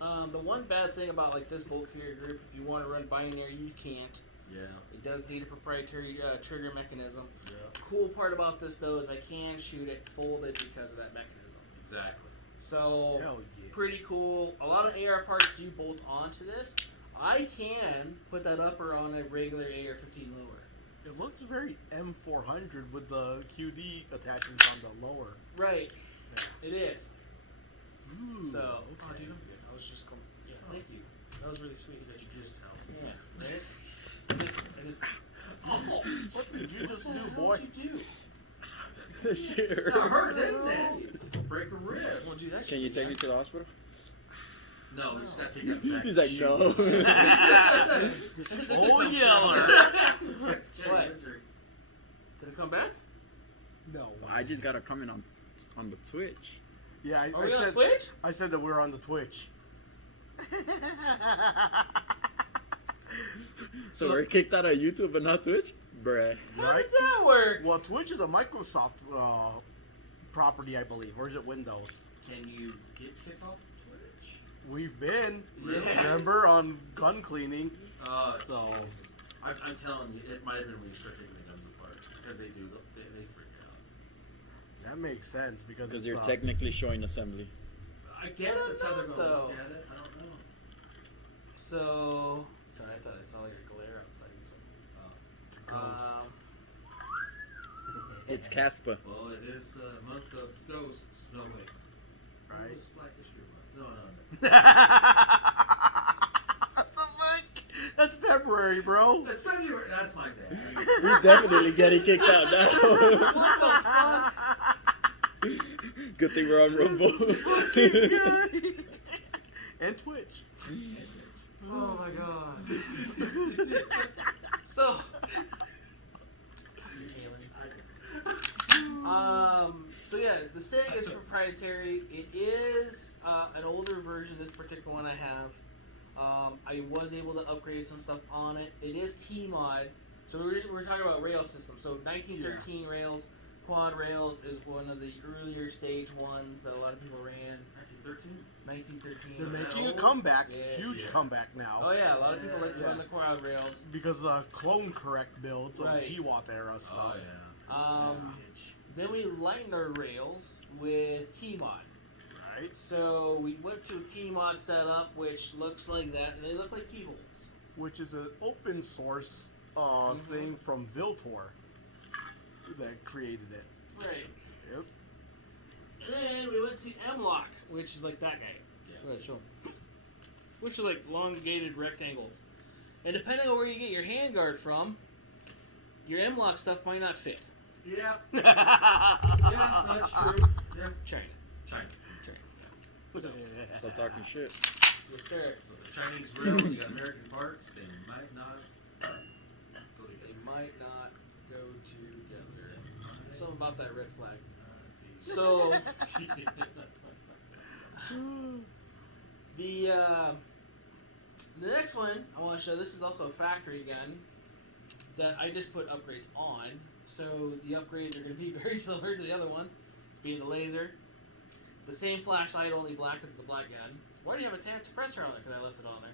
the one bad thing about like this bolt carrier group, if you want to run binary, you can't. Yeah. It does need a proprietary trigger mechanism. Yeah. Cool part about this though is I can shoot it folded because of that mechanism. Exactly. So, Hell yeah. pretty cool. A lot of AR parts do bolt onto this. I can put that upper on a regular AR-15 lower. It looks very M400 with the QD attachments on the lower. Right. Yeah. It is. Ooh, So, oh, okay. dude, I'm good. I was just going. Yeah, thank you. That was really sweet. That you just house. Yeah, right? I just. Oh, What did you just What the do, hell boy? did you do? that hurt, didn't it? Break a rib. Well, dude, that Can you shit take me was to the hospital? No, we just gotta take that back. He's like, no. Oh, yeller. What? Did it come back? No Fuck, I just got a comment on the Twitch. Yeah, Are we on Twitch? I said that we're on the Twitch. So we're kicked out of YouTube but not Twitch? Bruh. How did that work? Well, Twitch is a Microsoft property, I believe. Or is it Windows? Can you get kicked off Twitch? We've been, Yeah. remember, on gun cleaning. Oh, So- Jesus. I'm telling you, it might have been when you start taking the guns apart. Because they do, they freak out. That makes sense because Because it's, you're technically showing assembly. I guess that's how they're going to though. look at it. I don't know. So, sorry, I thought I saw like a glare outside. it's a ghost. It's Caspa. Well, it is the month of ghosts. No, wait. Right? It's Black History Month. No. What the fuck? That's February, bro. It's February. That's my bad. We're definitely getting kicked out now. What the fuck? Good thing we're on Rumble. And Twitch. Oh my god. So, so yeah, the SIG is proprietary. It is an older version. This particular one I have. I was able to upgrade some stuff on it. It is key mod. So we're talking about rail systems. So 1913 rails, quad rails is one of the earlier stage ones that a lot of people ran. 1913. They're making a old? comeback. Yes. Huge Yeah. comeback now. Oh yeah, a lot of people like to Yeah. run the quad rails. Because of the clone correct builds Right. of GWAT era stuff. Oh, yeah. Then we lightened our rails with key mod. Right? So we went to a key mod setup, which looks like that, and they look like keyholes. Which is an open source thing from Viltor that created it. Right. Yep. And then we went to M-Lock, which is like that guy. Yeah. Go ahead, show 'em. Which are like elongated rectangles. And depending on where you get your handguard from, your M-Lock stuff might not fit. Yeah. Yeah, that's true. Yeah. China. China. So, Stop talking shit. yes, sir. So the Chinese rail, you got American parts, they might not go They together. might not go together. Something about that red flag. So, the next one I want to show, this is also a factory gun that I just put upgrades on. So the upgrades are going to be very similar to the other ones, being the laser. The same flashlight, only black because it's a black gun. Why do you have a tan suppressor on it? Because I left it on there.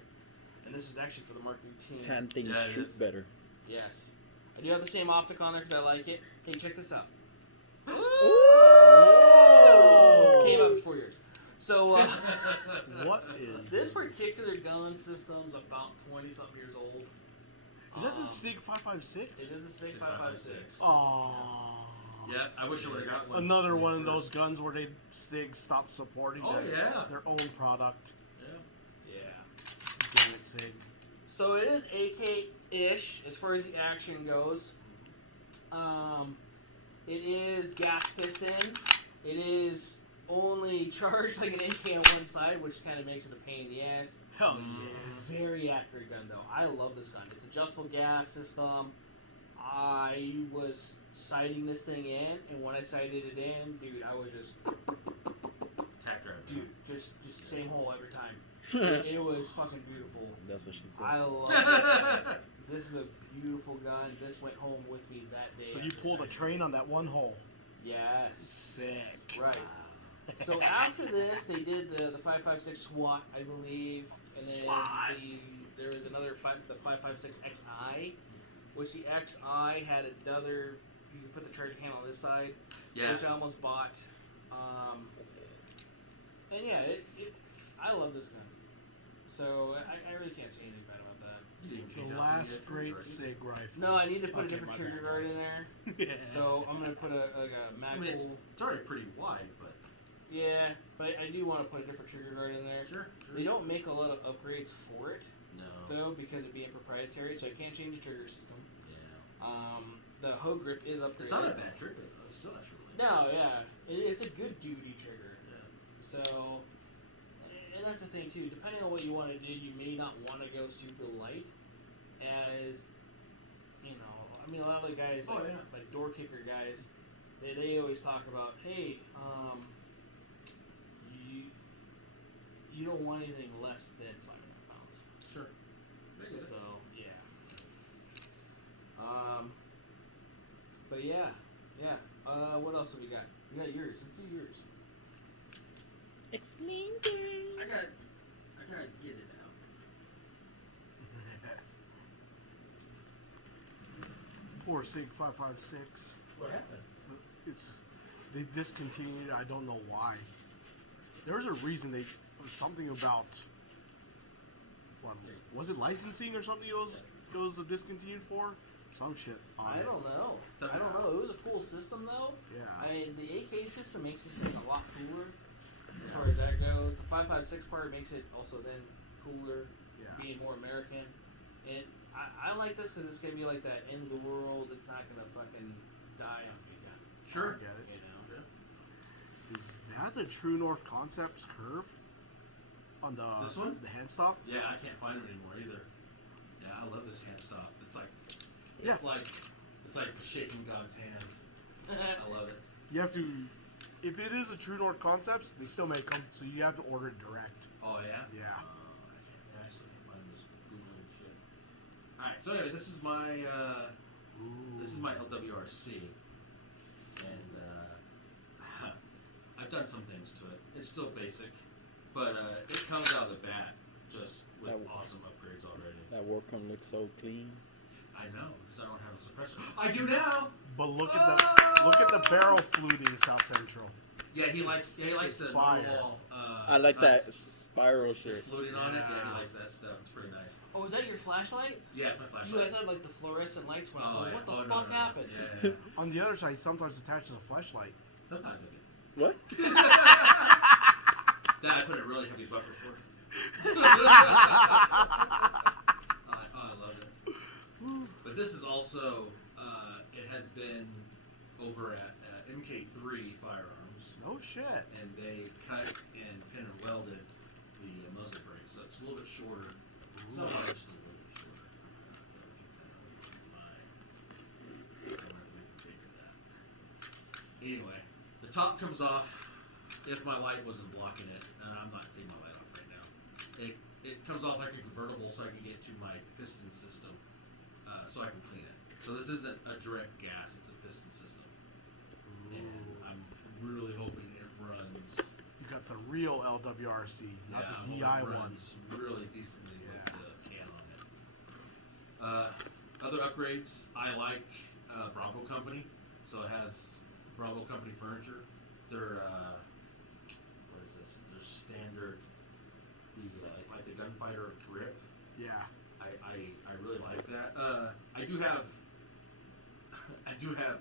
And this is actually for the Mark 18. 10 things Yeah, it shoot is. better. Yes. I do have the same optic on there because I like it. Hey, check this out. Ooh! Came out before yours. So, What is this particular gun system's about 20-something years old. Is that the SIG 556? It is a 6556. Oh. Yeah, I wish I would have got one. Another one of those guns where they SIG stopped supporting Oh, yeah. their own product. Yeah. Yeah. Damn it, SIG. So it is AK-ish as far as the action goes. It is gas piston. It is only charged like an AK on one side, which kind of makes it a pain in the ass. Hell yeah. Very accurate gun though. I love this gun. It's adjustable gas system. I was sighting this thing in, and when I sighted it in, dude, I was just, Tack driver. dude, just same hole every time. It was fucking beautiful. That's what she said. I love this gun. This is a beautiful gun. This went home with me that day. So you after pulled a sighting. train on that one hole. Yes. Sick. Right. So after this, they did the 5.56 SWAT, I believe, and then there was another the 5.56 XI, which the XI had another. You could put the charging handle on this side, Yeah. which I almost bought. And yeah, I love this gun. So I really can't say anything bad about that. You didn't change The out last the great trigger SIG rifle. No, I need to put a Okay, different my trigger bad, guard guys. in there. Yeah. So I'm gonna put a guard. I Magpul. mean, it's already pretty wide, but Yeah, but I do want to put a different trigger guard in there. sure. They don't make a lot of upgrades for it, No. though, because it being proprietary, so I can't change the trigger system. Yeah. The hoe grip is upgraded. It's not a bad trigger though. It's still actually really No, nice. yeah, it's a good duty trigger. Yeah. So, and that's the thing too. Depending on what you want to do, you may not want to go super light, as you know. I mean, a lot of the guys, Oh, like, yeah. like door kicker guys, they always talk about, hey, you don't want anything less than 500 pounds. Sure. So yeah. But yeah. What else have we got? We got yours. Let's do yours. Explain. I gotta get it out. Poor Sig 556. What happened? They discontinued. I don't know why. There's a reason something about what was it, licensing or something? It was discontinued for some shit. I don't know. It was a cool system though. Yeah. The AK system makes this thing a lot cooler as far as that goes. The 556 part makes it also then cooler, being more American. And I like this because it's gonna be like that end of the world. It's not gonna fucking die on me again. Sure. Get it. You know. Is that the True North Concepts curve on this one? The hand stop? Yeah, I can't find it anymore either. Yeah, I love this hand stop. It's like shaking God's hand. I love it. You have to, if it is a True North Concepts, they still make them, so you have to order it direct. Oh yeah. Yeah. I still can't find this Google and shit. All right. So anyway, this is my LWRC, and I've done some things to it. It's still basic, but it comes out of the bat just with awesome upgrades already. That Warcom looks so clean. I know, because I don't have a suppressor. I do now. But look at the barrel fluting, South Central. Yeah, he likes the normal. I like that spiral shit. Fluting on it. Yeah, he likes that stuff. It's pretty nice. Oh, is that your flashlight? Yeah, it's my flashlight. You guys had like the fluorescent lights went on. What the fuck happened? Yeah. On the other side, sometimes attaches a flashlight. Sometimes I do. What? That I put a really heavy buffer for. I love it. But this is also, it has been over at MK3 Firearms. No shit. And they cut and pin and welded the muzzle brake, so it's a little bit shorter. It's not hard, just a little bit shorter. Anyway, the top comes off if my light wasn't blocking it, and I'm not taking my light off right now. It comes off like a convertible, so I can get to my piston system, so I can clean it. So this isn't a direct gas; it's a piston system, and I'm really hoping it runs. You got the real LWRC, not the DI one. Really decently with the can on it. Other upgrades, I like Bravo Company, so it has Bravo Company furniture. Their what is this? Their standard, like the gunfighter grip. Yeah. I really like that. I do have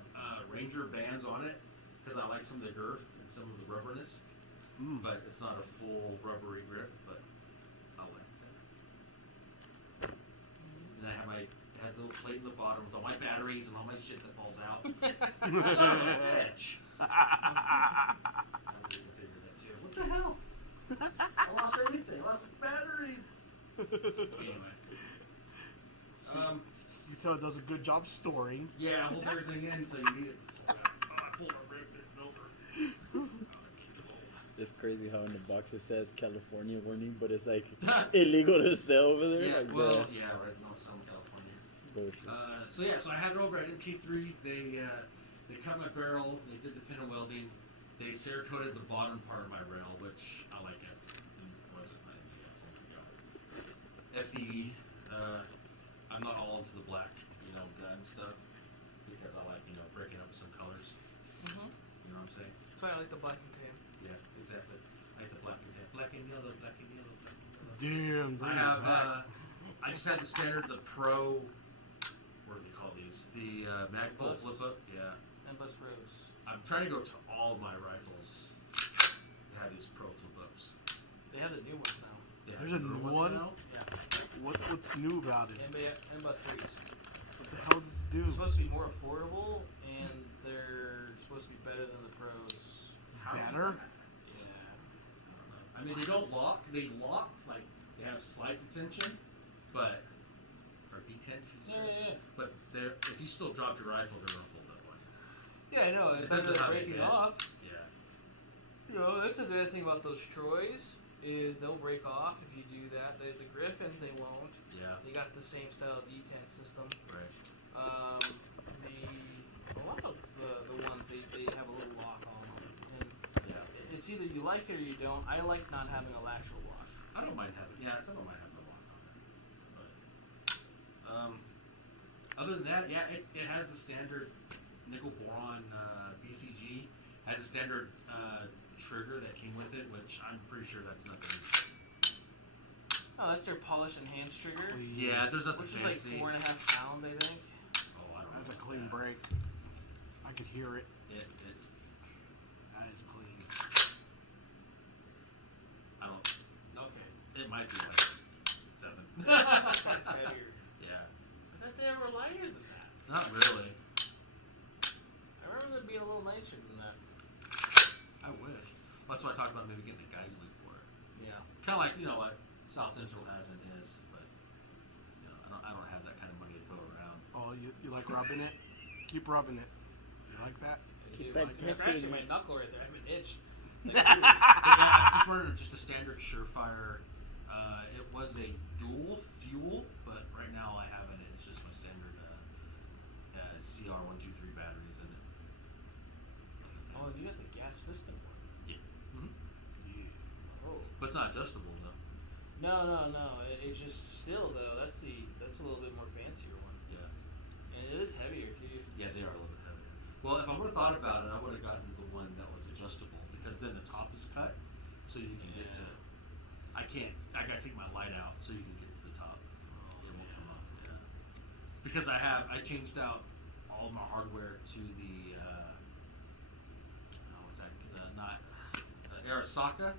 Ranger bands on it because I like some of the girth and some of the rubberness. But it's not a full rubbery grip, but I like that. And it has a little plate in the bottom with all my batteries and all my shit that falls out. Son of a bitch. I didn't figure that shit. What the hell? I lost everything. I lost the batteries. Anyway. You tell it does a good job storing. Yeah, hold everything in until you need it. I pulled my brake over. It's crazy how in the box it says California warning, but it's like illegal to sell over there. Yeah, like yeah, right. No, some California. Bullshit. So I had it over at MK3. They cut my barrel. They did the pin and welding. They Cerakoted the bottom part of my rail, which I like it. What is it? FDE. I'm not all into the black, gun stuff because I like, breaking up some colors. Mm-hmm. You know what I'm saying? That's why I like the black and tan. Yeah, exactly. I like the black and tan. Black and yellow, black and yellow, black and yellow. Damn. I have, I just had the standard, the Pro, what do they call these? The mag bolt flip up. Yeah. Bus Pros. I'm trying to go to all my rifles to have these Pro flip ups. They have the new ones now. There's a new one? Now? Yeah. What's new about it? Bus 3s. What the hell does it do? It's supposed to be more affordable, and they're supposed to be better than the Pros. Better? Yeah. I mean, they don't lock. They lock, like, they have slight detention, but, or detention. Yeah. But if you still drop your rifle, they're going to fold up on you. Yeah, I know. It's Depends better on how than they breaking hit. off. Yeah. You know, that's the good thing about those Troys is they'll break off if you do that. The Griffins, they won't. Yeah. They got the same style detent system. Right. A lot of the ones they have a little lock on them, and Yeah. it's either you like it or you don't. I like not having a lateral lock. I don't mind having. Yeah, some of mine have the lock on there. But other than that, yeah, it has the standard nickel boron BCG. Has a standard trigger that came with it, which I'm pretty sure that's nothing. Oh, that's their polished enhanced trigger, Yeah, there's nothing which is fancy. like 4.5 pounds, I think. Oh, I don't know. That's a about clean that. break. I could hear it. That That is clean. I don't. Okay. It might be like 7. That's heavier. Yeah. I thought they were lighter than that. Not really. I remember them being a little nicer than that. I wish. That's why I talked about maybe getting a Geisley for it. Yeah. Kind of like, you know what South Central has in his, but you know, I don't have that kind of money to throw around. Oh, you like rubbing it? Keep rubbing it. You like that? Keep that scratching my knuckle right there. I have an itch. But yeah, I'm just running just a standard Surefire. It was a dual fuel, but right now I have it. It's just my standard CR123 batteries in it. Oh, you got the gas piston one. Yeah. Mm-hmm. Yeah. Oh. But it's not adjustable though. No. It's just still though. That's a little bit more fancier one, Yeah. and it is heavier too. Yeah, they are a little bit heavier. Well, if I would have thought about it, I would have gotten the one that was adjustable because then the top is cut, so you can get to. I gotta take my light out so you can get to the top. It won't come off. Yeah. Because I changed out all my hardware to the. What's that? Not Arasaka.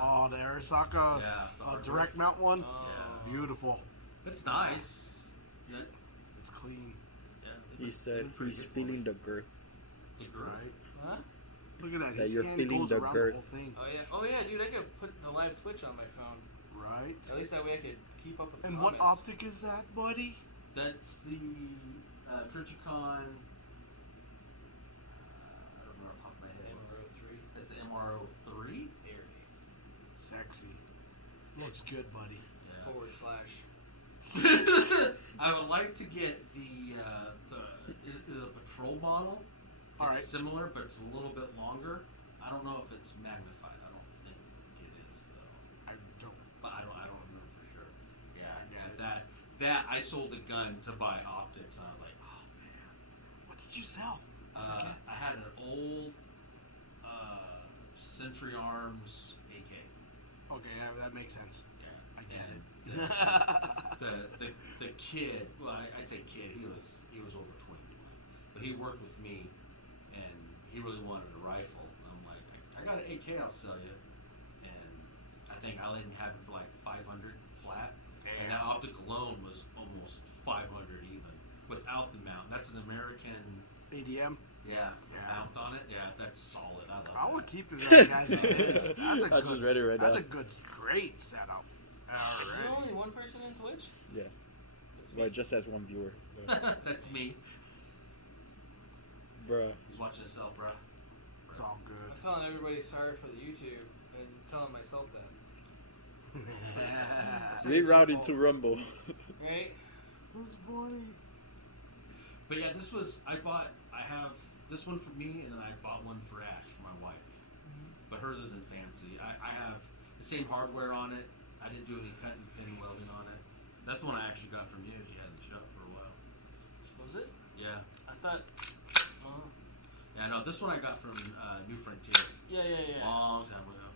Oh, the Arasaka Yeah. the hardware. direct mount one. Yeah. Beautiful. It's nice. Yeah. It's clean. Yeah. He said he's feeling the girth. the girth. Right? Huh? Look at that. That His you're hand feeling goes the around girth. the whole thing. Oh yeah, dude. I could put the live Twitch on my phone. Right. At least that way I could keep up with the And what comments. optic is that, buddy? That's the Tricicon. I don't know off the top of my head. Emerald 3. That's the MRO3. Air Sexy. Looks good, buddy. Yeah. / I would like to get the patrol model. It's All right. similar, but it's a little bit longer. I don't know if it's magnified. I don't think it is though. I don't. But I don't know for sure. Yeah, Yeah. that I sold a gun to buy optics, and I was like, oh man. What did you sell? I had an old Century Arms AK. Okay, that makes sense. Yeah, I get and it. the kid. Well, I say kid. He was over 20, but he worked with me, and he really wanted a rifle. And I'm like, I got an AK. I'll sell you. And I think I let him have it for like 500 flat. And that optic alone was almost 500 even without the mount. That's an American. ADM. Yeah. Yeah. Mount on it. Yeah, that's solid. I love I that. would keep that, guys. It is. That's a I good. just read it right that's now. a good, great setup. All Is there right. only one person in Twitch? Yeah. It's Well, me. it just has one viewer. That's me. Bruh. He's watching himself, bro. It's all I'm good. telling everybody sorry for the YouTube and telling myself that. Rerouting to Rumble. Right? Who's funny? But yeah, I have this one for me, and then I bought one for Ash, for my wife. But hers isn't fancy. I have the same hardware on it. I didn't do any cut and pinning welding on it. That's the one I actually got from you. You had in the shop for a while. Was it? Yeah. I thought. Oh. Yeah, no, this one I got from New Frontier. Yeah. Long time ago.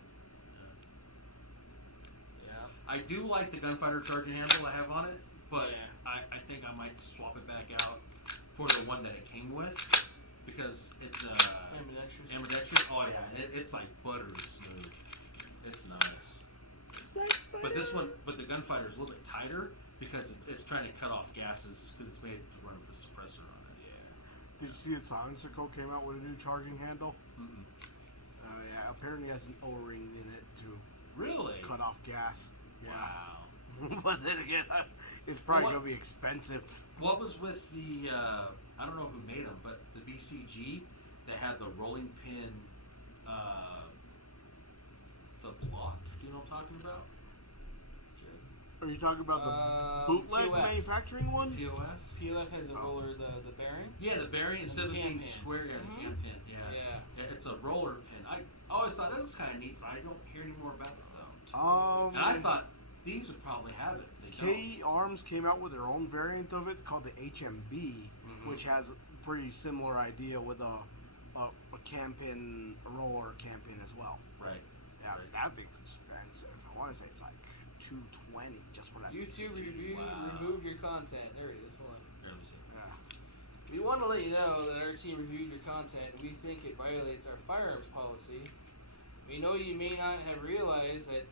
Yeah. I do like the gunfighter charging handle I have on it, but Yeah. I think I might swap it back out for the one that it came with because it's Ambidextrous. ambidextrous. Oh yeah, it's like buttery smooth. It's nice. But this one, the gunfighter is a little bit tighter because it's trying to cut off gases because it's made to run with a suppressor on it. Yeah. Did you see that Silencerco came out with a new charging handle? Mm-mm. Yeah, apparently it has an O-ring in it to Really? cut off gas. Yeah. Wow. But then again, it's probably Well, going to be expensive. What was with the? I don't know who made them, but the BCG. they had the rolling pin, the block. Do you know what I'm talking about? Are you talking about the bootleg POF. manufacturing one? POF? POF has a roller, the bearing. Yeah, the bearing instead of cam being pin. square, the cam pin. Yeah. It's a roller pin. I always thought that was kind of neat, but I don't hear any more about it though. And I thought these would probably have it. They K Arms came out with their own variant of it called the HMB, which has a pretty similar idea with a cam pin, a roller cam pin as well. Right. Yeah, that thing's expensive. I want to say it's like $220 just for that. YouTube PCG. removed your content. There it is. Hold on. Let me see. Yeah. We want to let you know that our team reviewed your content and we think it violates our firearms policy. We know you may not have realized that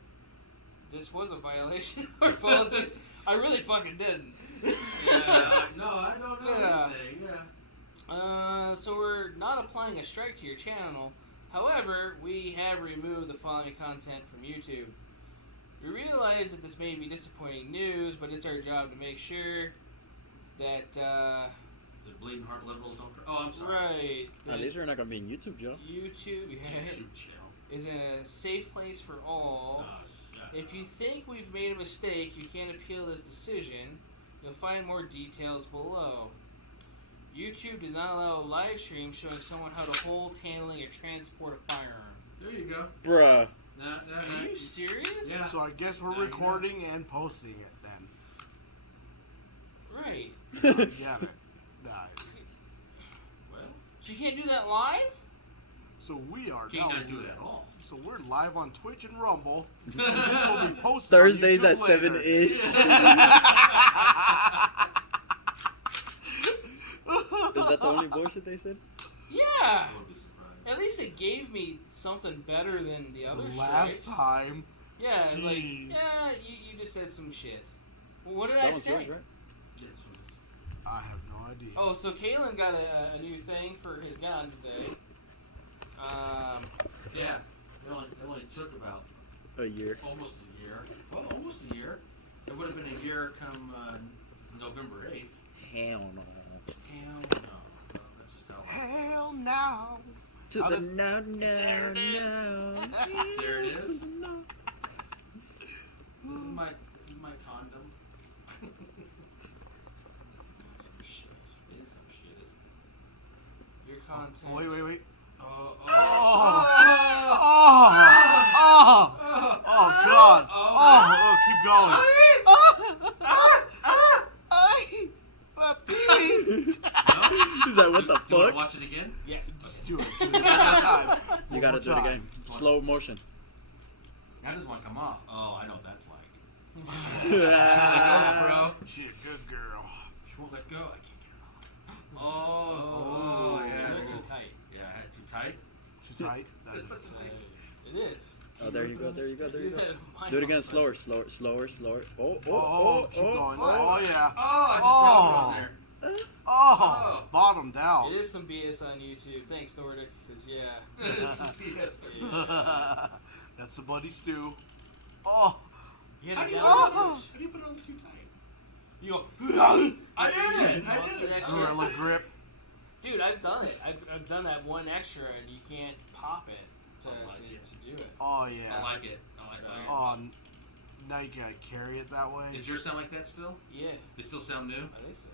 this was a violation of our policies. I really fucking didn't. Yeah. No, I don't know anything. Yeah. So we're not applying a strike to your channel. However, we have removed the following content from YouTube. We realize that this may be disappointing news, but it's our job to make sure that, The bleeding heart liberals don't. Oh, I'm sorry. right. At least we're not gonna be in YouTube, Joe. YouTube YouTube channel. is in a safe place for all. If you think we've made a mistake, you can appeal this decision. You'll find more details below. YouTube does not allow a live stream showing someone how to hold, handling, or transport a firearm. There you go. Bruh. Are you serious? Yeah. So I guess we're There you recording and posting it then. Right. Got it. Nice. Well, So you can't do that live? So we are can't now. not do it at all. So we're live on Twitch and Rumble. And this will be posted Thursdays on at YouTube later. 7-ish. Is that the only bullshit they said? Yeah. I would be surprised. At least it gave me something better than the other Last strikes. time. Yeah, it's like, Jeez. yeah, you just said some shit. Well, what did That I one's say? yours, right? Yes, I have no idea. Oh, so Kalen got a new thing for his gun today. yeah. It only took about A year. almost a year. Well, almost a year. It would have been a year come November 8th. Hell no. Hell no. No, that's just how Hell no. To How the did- no. There it is. This is my condom. Some shit. It is some shit, isn't it? your content. Wait. Oh, Oh, God. Oh, keep going. He's like, what the You want fuck? to watch it again? Yes. Just do it. One more time. You gotta do it again. Slow motion. Now this one come off. Oh, I know what that's like. Yeah. Bro. Shit, good girl. She won't let go. I can't get it off. Oh, yeah. That's too tight. Yeah, I had too tight. Too tight. That is It is. Oh, there you go. Do that in my Do it again, house. slower. Oh, keep going. Oh, yeah. Oh, I just dropped it on there. Oh, bottomed out. It is some BS on YouTube. Thanks, Nordic, because yeah. This is BS. That's the Buddy Stew. Oh. You How had do to you download put this. How do you put it on too tight? You go, I did it. That shit. Gorilla grip. Dude, I've done it. I've done that one extra, and you can't pop it to do it. Oh, yeah. I like it. Oh, now you gotta carry it that way. Does yours sound like that still? Yeah, They still sound new? I think so.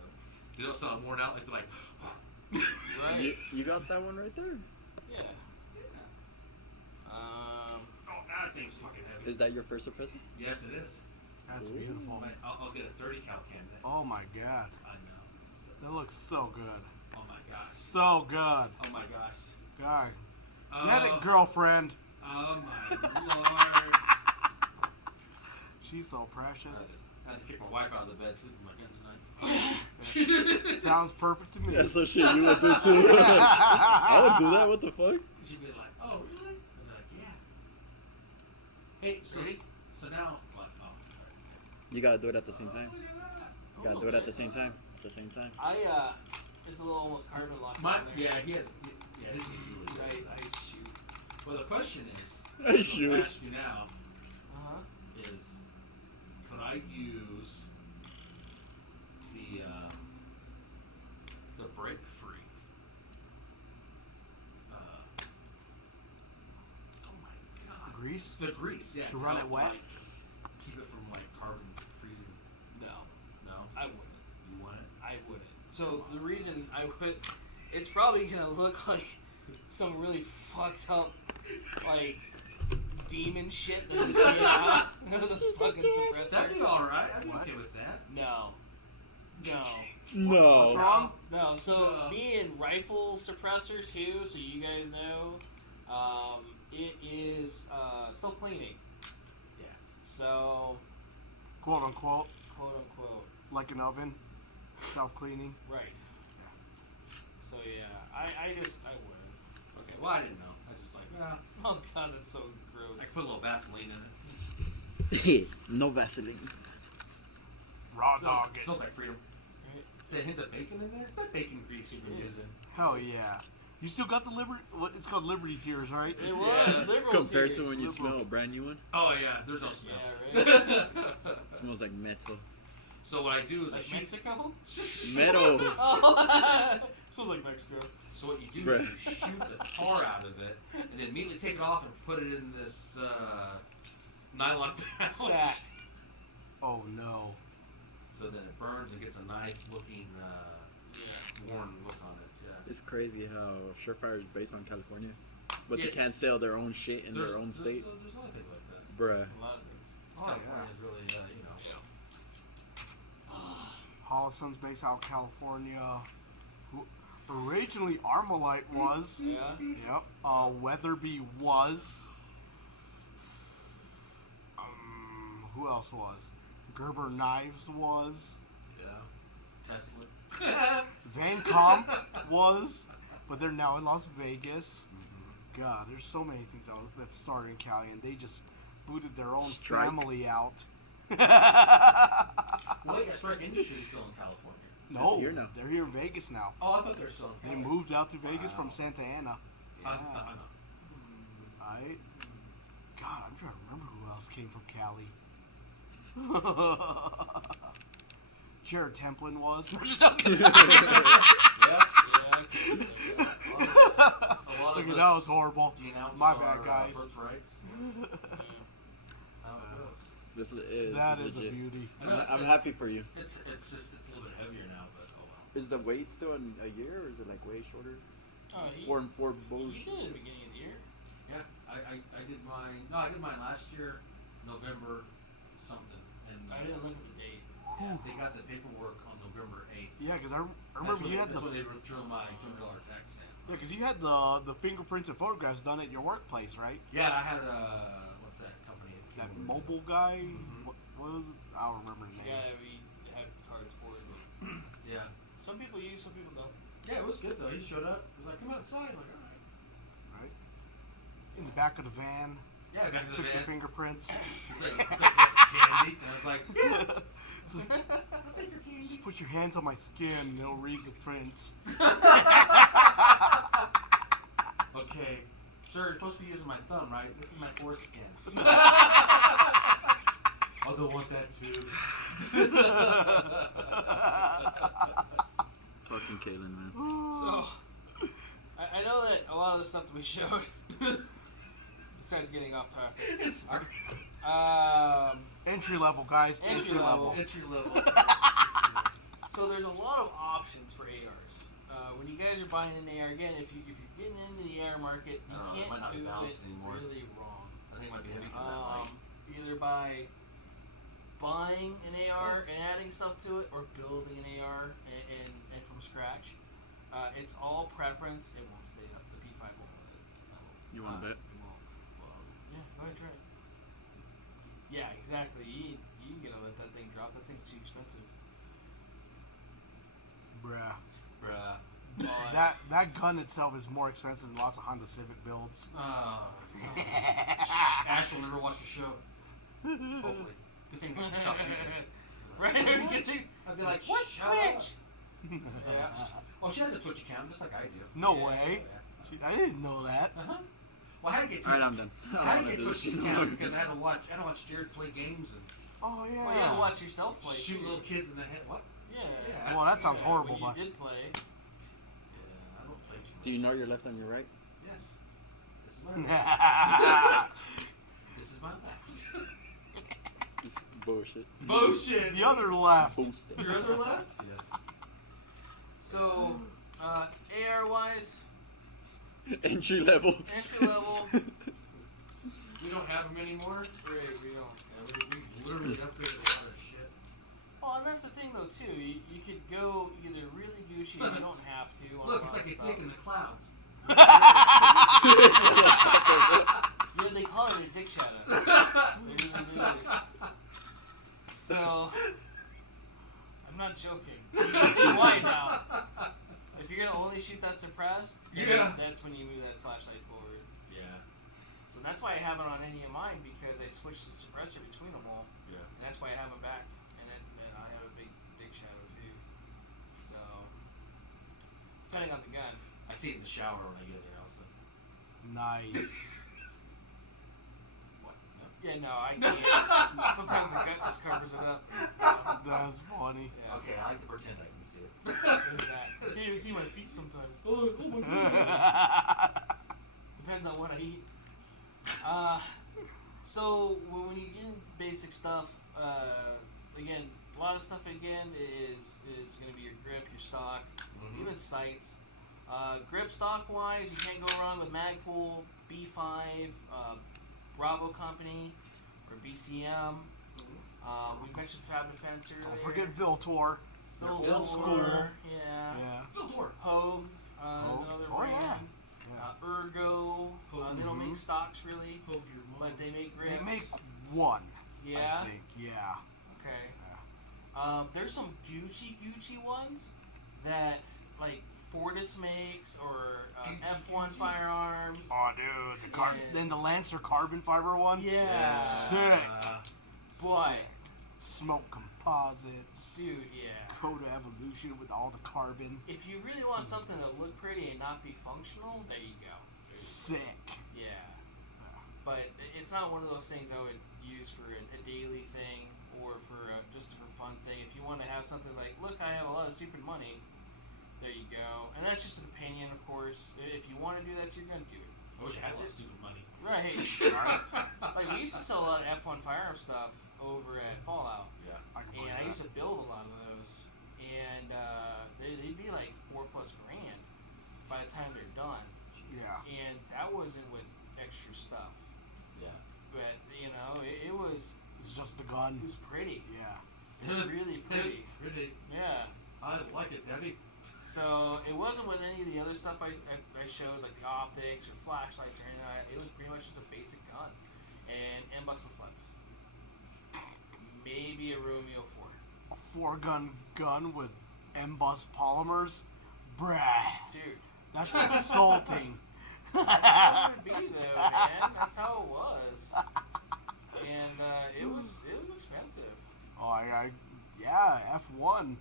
They don't sound worn out like they're like. Right? You got that one right there. Yeah. Oh, that thing's fucking heavy. Is that your first present? Yes, it is. That's Ooh. beautiful. I'll get a 30 cal can. Oh my God, I know. that looks so good. Oh my gosh. So good. Oh my gosh. God, get it, Oh, girlfriend. oh my lord. She's so precious. I had to kick my wife out of the bed, sleep with my gun tonight. Sounds perfect to me. That's some shit you would do too. I would do that. What the fuck? She'd be like, "Oh, really?" And I'm like, "Yeah." Hey, so now what? Oh, sorry. You gotta do it at the same time. Oh, look at that. You gotta do it at the same time. At the same time. It's a little almost carbon locked. My, in there. yeah, he has. Yeah, this is really good. I shoot. Well, the question is, I shoot. I'll ask you now is, could I use the break free grease? The grease, yeah. To run it wet? Like, keep it from like carbon freezing. No, No, I wouldn't. you want it. I wouldn't. So the reason I would, it's probably gonna look like some really fucked up, like, demon shit that just came out of the fucking suppressor. That'd be alright. I'd be What? okay with that. No. What's No. wrong? No, so being rifle suppressor too, so you guys know, it is self-cleaning. Yes. So, Quote unquote, quote unquote, like an oven, self-cleaning. right. So yeah, I wouldn't. Okay. Well, I didn't know. I just like, Oh god, that's so gross. I could put a little Vaseline in it. No Vaseline. Raw dog it. Smells like freedom. Right? Is there a hint of bacon in there? It's like bacon grease you've been It is. using. Hell yeah. You still got the Liberty? What, it's called Liberty Tears, right? It was Yeah. liberal Compared tears. to when you Liberal. smell a brand new one, Oh yeah, there's no smell. Yeah, right. it smells like metal. So what I do is I Like shoot. Mexico? Metal. Oh, smells like Mexico. So what you do Bruh. is you shoot the tar out of it, and then immediately take it off and put it in this nylon pouch. Sack. Oh no. So then it burns and gets a nice looking worn look on it. Yeah. It's crazy how Surefire is based on California, but Yes. they can't sell their own shit in their own state. There's other things like that. Bruh. A lot of things. Oh, California is really, Hollison's based out of California. Originally, Armalite was. Yeah. Yep. Weatherby was. Who else was? Gerber Knives was. yeah. Tesla. Van Comp was. But they're now in Las Vegas. God, there's so many things that started in Cali, and they just booted their own Strike. family out. Well, yeah, Strike Industries is still in California. No, here now. they're here in Vegas now. Oh, I thought they were still in They California. moved out to Vegas Wow. from Santa Ana. Yeah. I know. Right? God, I'm trying to remember who else came from Cali. Jared Templin was. Look at that was horrible. My bad, guys. This is That is a legit. beauty. I'm happy for you. It's a little bit heavier now, but oh well. Is the wait still in a year, or is it like way shorter? Oh, 4 and 4 You bullshit. did it at the beginning of the year. Yeah, I did mine. No, I did mine last year, November something, and I didn't look at the date. yeah, they got the paperwork on November 8th. Yeah, because I remember you had that's when the they withdrew my $200 tax stamp. yeah, because you had the fingerprints and photographs done at your workplace, right? Yeah, I had what's that company? That mobile guy. Mhm. What was it? I don't remember the name. Yeah, we had cards for it. But Yeah. some people use, some people don't. Yeah, it was good though. He showed up. He was like, "Come outside." I'm like, all right. Right. In the back of the van, Yeah, back to the took your van. fingerprints. He's like, "Yes, candy." And I was like, "Yes." It's like, I'll take your candy. just put your hands on my skin and it'll read the prints. Okay, sir, you're supposed to be using my thumb, right? This is my foreskin. I'll go want that too. Fucking Kaylin, man. So, I know that a lot of the stuff that we showed, besides getting off topic, Sorry. Entry level, guys. Entry level. Entry level. so there's a lot of options for ARs. When you guys are buying an AR, again, if you're getting into the AR market, you It can't might not be do it balanced anymore. really wrong. I think it might be heavy because of that light. Either by buying an AR and adding stuff to it, or building an AR and from scratch. It's all preference. It won't stay up. The P5 won't let it. You want to bet? It won't. Yeah, go ahead, try it. Yeah, exactly. You ain't gonna let that thing drop. That thing's too expensive. Bruh. Bruh. But That gun itself is more expensive than lots of Honda Civic builds. Ash will never watch the show. Hopefully. Good thing we stopped YouTube. right? I'd be like, What's shut up. Twitch? Yeah. Well, she has a Twitch account, just like I do. No Yeah. way. I didn't know that. Uh-huh. Well, I had to get Alright, I'm done. I I don't had want to to get do this Twitch shit no account more. because I had to watch Jared play games and Oh yeah. Well, you gotta watch yourself play. shoot too. little kids in the head. What? Yeah. Yeah. Well, that sounds Yeah, horrible, when but you did play. Yeah, I don't play too much. Do you know your left and your right? Yes. This is my This is my left. This is bullshit. Bullshit. The other left. Boost. Your other left? Yes. So, AR wise, Entry level. entry level. We don't have them anymore. Great, we don't. Yeah, we literally upgraded a lot of shit. Well, and that's the thing though too. You could go either really Gucci, and you don't have to. On Look, a it's lot like of a stuff. dick in the clouds. Yeah, they call it a dick shadow. They really do. So, I'm not joking. You can see why now. If you're gonna only shoot that suppressed, Yeah. that's when you move that flashlight forward. Yeah. So that's why I have it on any of mine, because I switched the suppressor between them all. Yeah. And that's why I have them back. And then I have a big shadow too. So, depending on the gun. I see it in the shower when I get in the house. Nice. What? No? Yeah, no, I can't. Sometimes the gun just covers it up. That's funny. Yeah. Okay, I like to pretend I can see it. There's that. I can't even see my feet sometimes. Oh my god. Depends on what I eat. So when you get in basic stuff, again, a lot of stuff again is going to be your grip, your stock, even sights. Grip stock wise, you can't go wrong with Magpul, B5, Bravo Company, or BCM. We mentioned Fab Defense earlier. Don't forget Viltor. Viltor, Old school. yeah. Yeah. Viltor. Hogue, is Hogue. another Oh, brand. yeah. Ergo. They don't make stocks really, Hope your mom. but they make grips. They make one. Yeah. I think. Yeah. Okay. There's some Gucci ones that like Fortis makes, or F1 firearms. Oh, dude. Then the Lancer carbon fiber one. Yeah. Sick. But, Smoke composites. dude, yeah. Coda Evolution with all the carbon. If you really want something to look pretty and not be functional, there you go. Sick. Yeah. But it's not one of those things I would use for a daily thing or for just for a fun thing. If you want to have something like, look, I have a lot of stupid money, there you go. And that's just an opinion, of course. If you want to do that, you're going to do it. I wish I had a lot of stupid money. Right. Like, we used to sell a lot of F1 firearm stuff over at Fallout. Yeah. I can And believe I that. used to build a lot of those. And they'd be like $4+ grand by the time they're done. Yeah. And that wasn't with extra stuff. Yeah. But, you know, it was It's just the gun. it was pretty. Yeah. It was really pretty. Pretty. Yeah. I like it, Debbie. So it wasn't with any of the other stuff I showed, like the optics or flashlights or anything like that. It was pretty much just a basic gun. And bustle flips. Maybe a Romeo 4. A 4-gun gun with embossed polymers. Bruh. Dude. That's insulting. That's how it would be though, man. That's how it was. And it was expensive. Oh, yeah, F1.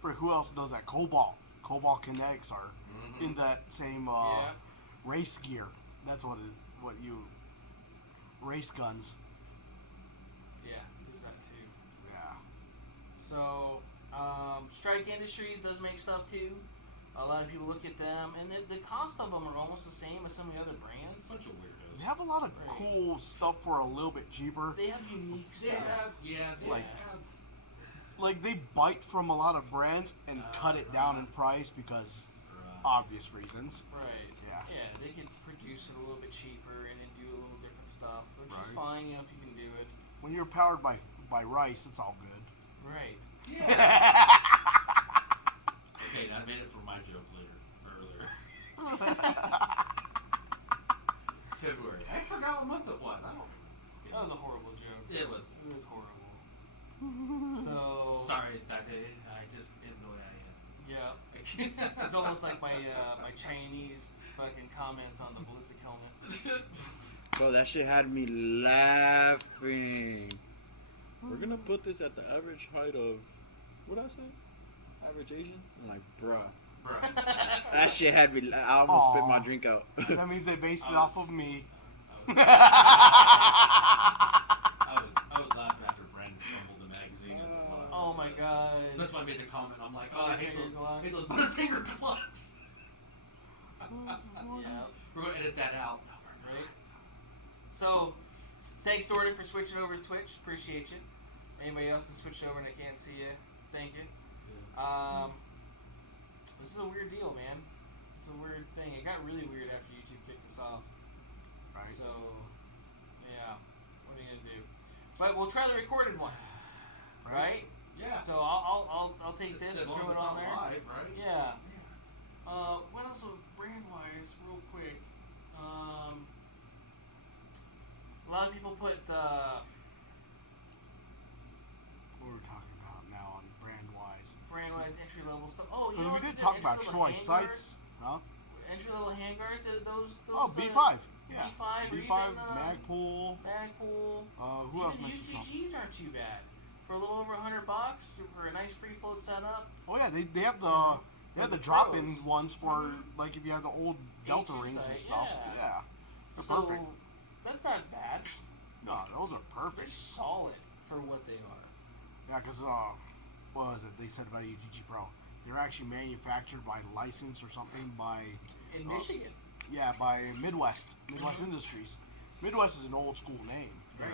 For who else does that? Cobalt. Cobalt Kinetics are in that same Yeah. race gear. That's what you race guns. Yeah, there's that too. Yeah. So, Strike Industries does make stuff too. A lot of people look at them, and the cost of them are almost the same as some of the other brands. Bunch of weirdos. They have a lot of Right. cool stuff for a little bit cheaper. They have unique They stuff. have, yeah, they Like- have. Like they bite from a lot of brands and cut it down in price because obvious reasons. Right. Yeah. Yeah, they can produce it a little bit cheaper and then do a little different stuff, which is Right. fine, you know, if you can do it. When you're powered by rice, it's all good. Right. Yeah. Okay, I made it for my joke earlier. February. I forgot what month it was. I don't remember. That was a horrible joke. It was. It was horrible. So. Sorry, Tate. I just am the way I am. Yeah. It's almost like my Chinese fucking comments on the ballistic helmet. Bro, that shit had me laughing. We're gonna put this at the average height of, what did I say? Average Asian? I'm like, bruh. Bruh. That shit had me, I almost spit my Aw. drink out. That means they based it I off was- of me. I was laughing after Brandon fumbled the magazine. Oh my god. So that's why I made the comment. I'm like, oh, I hate those Butterfingers Butterfinger clocks. Yeah. We're gonna edit that out. Right? So, Thanks, Jordan, for switching over to Twitch. Appreciate you. Anybody else that switched over and I can't see you, thank you. This is a weird deal, man. It's a weird thing. It got really weird after YouTube kicked us off. Right. So, yeah. What are you gonna do? But we'll try the recorded one. Right? Yeah. So I'll take this and As long throw as it it's on not there. live, right? Yeah. What else was brand-wise, real quick? A lot of people put, what we're talking about now on brand-wise. brand-wise entry-level stuff. Oh, you Because know we what did the talk about entry-level choice handguard- sites. Huh? Entry-level handguards, those Oh, B5. Yeah. B5, or B5, even, Magpul. Magpul. Who else Even the mentioned something? UTGs aren't too bad. For a little over $100 for a nice free float setup. Oh yeah, they have the drop-in pros. ones for like if you have the old Delta A2 rings and site, stuff. yeah. Yeah. They're So perfect. that's not bad. No, those are They're perfect. solid for what they are. Yeah, because what was it they said about UTG Pro? They're actually manufactured by license or something by In Michigan. yeah, by Midwest Industries. Midwest is an old school name. Right.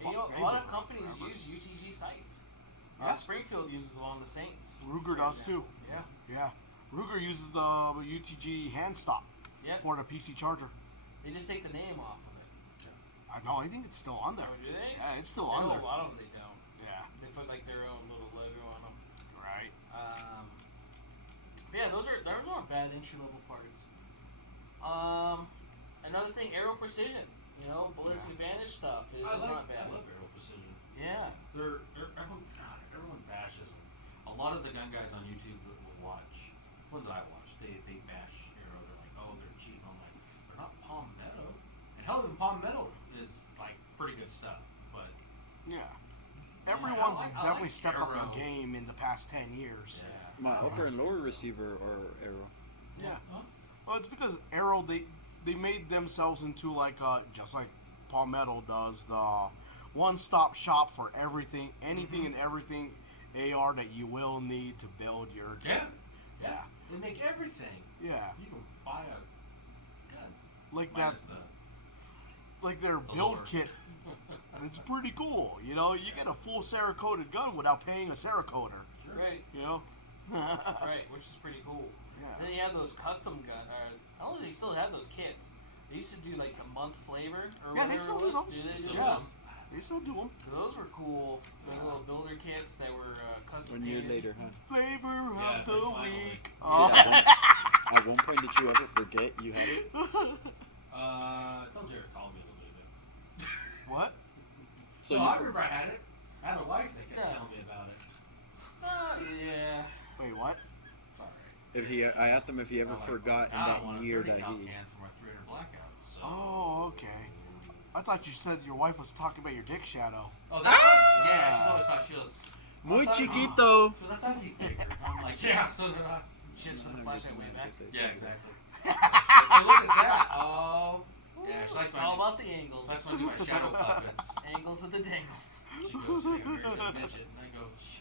And you know, a lot of companies use UTG sites. Yeah. Springfield uses them on the Saints. Ruger does too. Yeah. Yeah. Ruger uses the UTG hand stop Yep. for the PC charger. They just take the name off of it. I know. I think it's still on there. Oh, do they? Yeah, it's still I on know there. a lot of them they don't. Yeah. They put like their own little logo on them. Right. But yeah, those aren't bad entry level parts. Another thing, Aero Precision. You know, ballistic advantage stuff is I not bad. love Aero Precision. Yeah. Everyone bashes them. A lot of the gun guys on YouTube that will watch, ones I watch, they bash Aero. They're like, oh, they're cheap. I'm like, they're not Palmetto. And hell, even Palmetto is like pretty good stuff. But Yeah. Everyone's I like definitely stepped up Aero. their game in the past 10 years. yeah. My upper and lower receiver are arrow. Yeah. Huh? Well, it's because Arrow, they made themselves into like, just like Palmetto does, the one-stop shop for everything, anything and everything AR that you will need to build your Yeah. gun. Yeah. They make everything. Yeah. You can buy a gun. Like Minus like their the build lower. kit. It's pretty cool. You know, you get a full Cerakoted gun without paying a Cerakoder. Right. You know? Right, which is pretty cool. Yeah. Then you have those custom gun. I don't know if they still have those kits. They used to do like the month flavor or Yeah, whatever they still it do was. those. Do they do Yeah. those? They still do them. Those were cool. The little builder kits that were custom 1 year painted. later, huh? Flavor Yeah, of it's the like finally. week. At one point, did you ever forget you had it? I told Jared called me a little bit. What? So No, you I remember I had it. I had a wife that kept Yeah. telling me about it. Yeah. Wait, what? It's alright. I asked him if he ever I'm like, forgot now I in want that a year 30 that cal he. can for my 300 blackout. So. Oh, okay. I thought you said your wife was talking about your dick shadow. Oh, that one? Yeah, she's always thought she was. Muy I thought- chiquito. She was, I thought he'd take her. I'm like, yeah, so did I. She just put the flashlight way back. Yeah, exactly. Hey, look at that. Oh. Yeah, she likes It's all about the angles. That's when I do my shadow puppets. Angles of the dangles. She goes, hey, I'm here to midget. And I go, shh.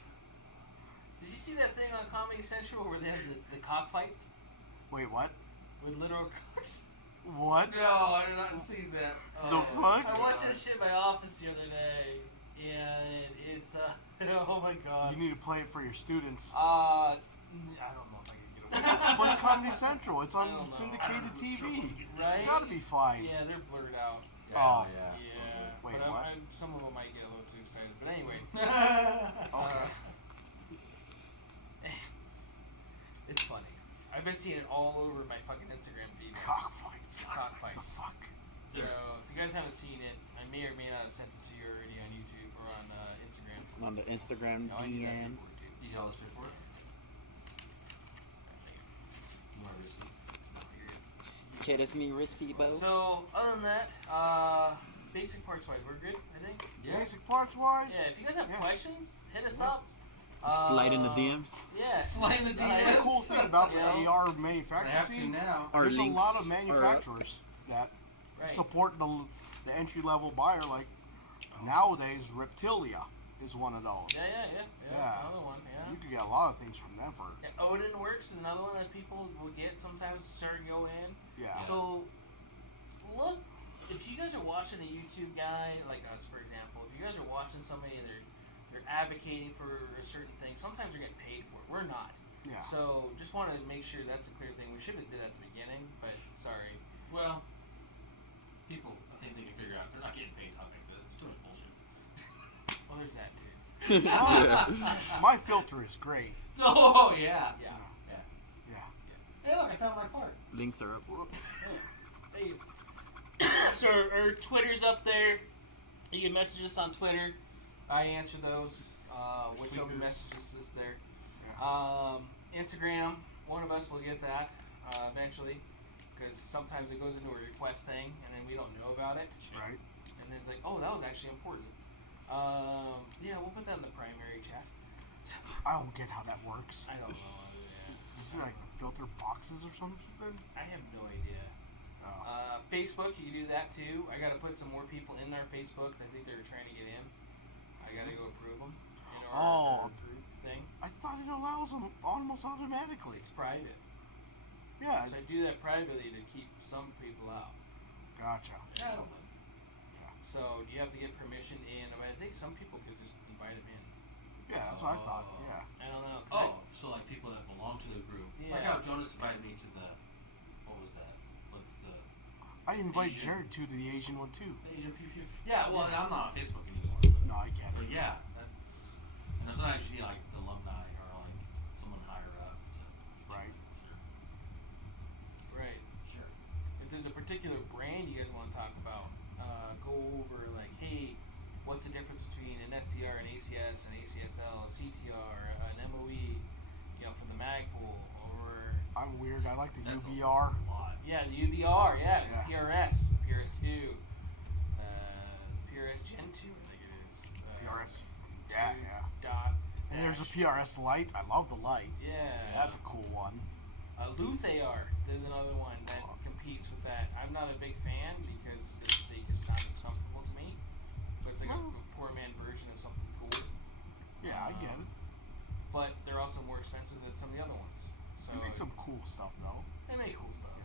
Did you see that thing on Comedy Central where they have the cockfights Wait, what? with literal cocks? What? No, I did not see that. The fuck? I watched that shit in my office the other day. Yeah, it's oh my god. You need to play it for your students. I don't know if I can get away with But it's Comedy Central. It's I on don't know. syndicated TV. Right? It's gotta be fine. Yeah, they're blurred out. Oh. yeah. Yeah. Wait, but what? some of them might get a little too excited. But anyway. Okay. It's funny. I've been seeing it all over my fucking Instagram feed. Cockfights. The Cockfights. fuck? So if you guys haven't seen it, I may or may not have sent it to you already on YouTube or on Instagram. On the Instagram No, I did that DMs. before, dude. You get all this before? More receipt. ¿Quieres mi recibo? So other than that, basic parts wise, we're good. I think. Basic parts wise? Yeah. If you guys have Yeah. questions, hit us up. Slide in the DMs. Yeah. Slide in the That's DMs. the cool thing about the Yeah. AR I manufacturing have to scene. now. Our There's a links lot of are up. manufacturers that Right. support the entry level buyer. Like nowadays, Reptilia is one of those. Yeah. Yeah. That's another one. Yeah. You could get a lot of things from them for. Yeah, Odin Works is another one that people will get sometimes to start to go in. Yeah. So look if you guys are watching a YouTube guy like us, for example, if you guys are watching somebody and they're advocating for a certain thing, sometimes they're getting paid for it. We're not. Yeah. So just wanted to make sure that's a clear thing. We should have did that at the beginning, but sorry. Well, people, I think they can figure out they're not getting paid to talk like this. It's too much bullshit. Well, there's that too. My filter is great. Oh, yeah. Yeah. Yeah. Hey, look, I found my part. Links are up. There you go. So our Twitter's up there. You can message us on Twitter. I answer those. Whichever messages is there. Instagram. One of us will get that eventually, because sometimes it goes into a request thing and then we don't know about it. Right. And then it's like, oh, that was actually important. Yeah, we'll put that in the primary chat. I don't get how that works. I don't know. Is it like filter boxes or something? I have no idea. Oh. Facebook, you can do that too. I gotta put some more people in our Facebook. I think they're trying to get in. I gotta go approve them. In our group thing. I thought it allows them almost automatically. It's private. Yeah. So I do that privately to keep some people out. Gotcha. Yeah, I don't know. So you have to get permission in. I mean, I think some people could just invite them in. Yeah, that's what I thought. Yeah. I don't know. Oh, so like people that belong to the group. Like Yeah. how Jonas invited me to the, what was that? What's the I invite Asian. Jared to the Asian one too. Asian pew? Yeah, well, I'm not on Facebook anymore. No, I get But it. yeah, that's, and sometimes you need like the alumni or like someone higher up to. Right. Right. Sure. If there's a particular brand you guys want to talk about, go over like, hey, what's the difference between an SCR, an ACS, an ACSL, a CTR, an MOE, from the Magpul, or I'm weird. I like the That's UBR. A lot. yeah, the UBR, Yeah. PRS, PRS2, PRS Gen 2, I think it is. PRS. Yeah, two yeah. Dot. And there's a dash. PRS Lite. I love the Lite. Yeah. That's a cool one. Luth AR. There's another one that competes with that. I'm not a big fan because they just not as comfortable to me. But it's like a poor man version of something cool. Yeah, I get it. But they're also more expensive than some of the other ones. So They make some cool stuff though. they make cool stuff.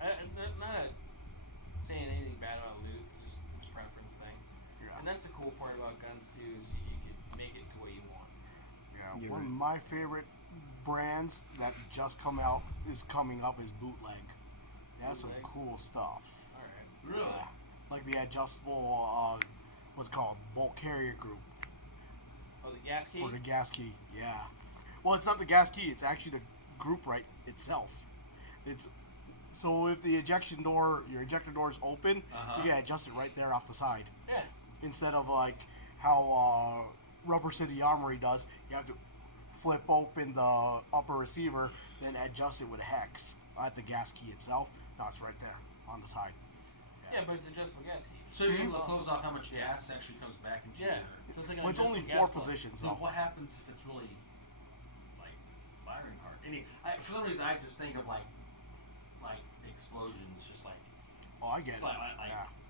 I'm not saying anything bad about Luth. It's a preference thing. Yeah. And that's the cool part about guns too, is you can make it to what you want. Yeah. You're One of right. my favorite brands that just coming up is Bootleg. They have some Bootleg? cool stuff. All right. Really? Yeah. Like the adjustable, what's it called, bolt carrier group Oh, the gas key. for the gas key. Yeah. Well, it's not the gas key. It's actually the group right itself. It's so if your ejector door is open, Uh-huh. you can adjust it right there off the side. Yeah. Instead of like how Rubber City Armory does, you have to flip open the upper receiver, then adjust it with a hex at the gas key itself. No, it's right there on the side. Yeah, but it's adjustable gas key. So you're able to Awesome. close off how much gas actually comes back into Yeah. your. So it's like an Well, it's only adjustable 4 gas plug. positions So though. what happens if it's really like firing hard? For some reason, I just think of like explosions, just like Oh, I get it. like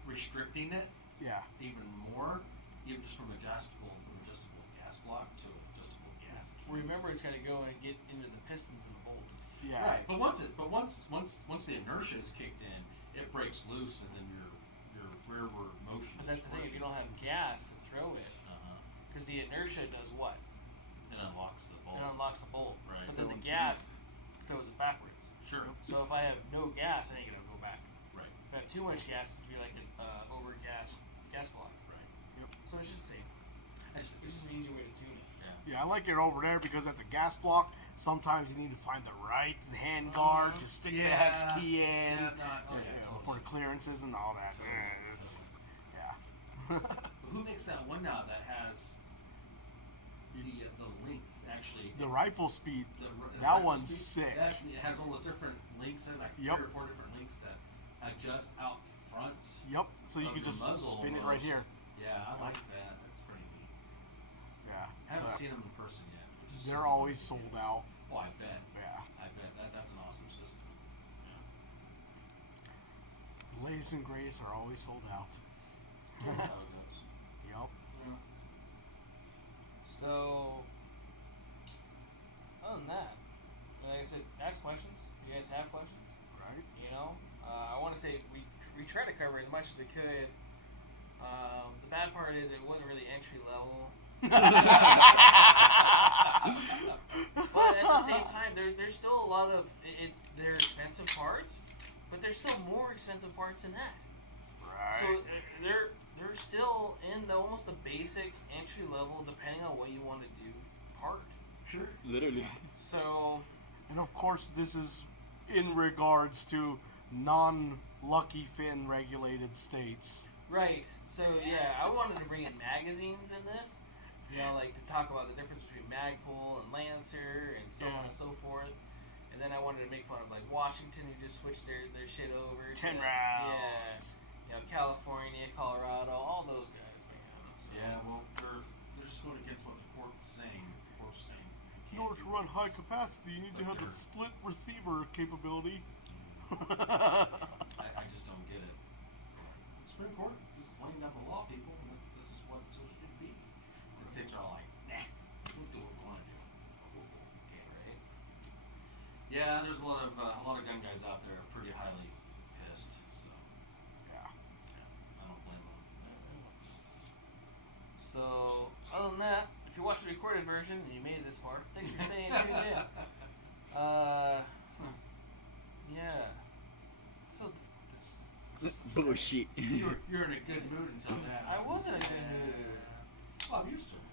restricting it Yeah. even more, even just from adjustable gas block to adjustable gas key. Remember, it's got to go and get into the pistons and the bolt. Yeah. Right, but once the inertia is kicked in, it breaks loose, and then your rearward motion. But that's is the thing, if you working. don't have gas to throw it, Uh-huh. because the inertia does what? It unlocks the bolt. It unlocks the bolt. Right. But then the gas throws it backwards. Sure. So if I have no gas, I ain't gonna go back. Right. If I have too much gas, it's gonna be like an over-gas gas block. Right. So it's just the same. It's just an easier way to tune it. Yeah. Yeah, I like it over there because at the gas block, sometimes you need to find the right hand guard to stick the hex key in. For the clearances and all that. But who makes that one now that has the length actually? The rifle speed, The that rifle one's speed, sick. It has all those different links, like Yep. 3 or 4 different links that adjust out front. Yep. So you of could your just muzzle spin it right almost. here. Yeah, I like that. That's pretty neat. Yeah. I haven't But seen them in person yet. Which is they're so always neat. sold out. Oh, I bet. Yeah. I bet that's an awesome system. The latest and greatest are always sold out. Yeah. That's how it goes. Yep. So, other than that, like I said, ask questions. You guys have questions? Right. I want to say we we tried to cover as much as we could. The bad part is it wasn't really entry level. But at the same time, there's still a lot of they're expensive parts, but there's still more expensive parts than that. Right. So they're still in almost the basic entry level, depending on what you want to do part. Sure. Literally. So, And of course, this is in regards to non-Lucky Fin regulated states. right. So yeah, I wanted to bring in magazines in this. You know, like to talk about the difference between Magpul and Lancer and so on and so forth. And then I wanted to make fun of like Washington, who just switched their shit over. 10 to, rounds. Yeah. You know, California, Colorado, all those guys, man. So, Yeah, well, they're just going against what the court's saying. The court's saying In order to run high capacity, you need to have the split receiver capability. I just don't get it. The Supreme Court is laying down the law, people, and this is what so should be. And the states are all like, nah, we'll do what we want to do. Okay, right? Yeah, there's a lot of gun guys out there pretty highly pissed. So Yeah. I don't blame them. So, other than that, if you watch the recorded version and you made it this far, thanks for saying tuned in. Yeah. So, Bullshit. You're in a good mood until that. I was in a good mood. Well, I'm used to it.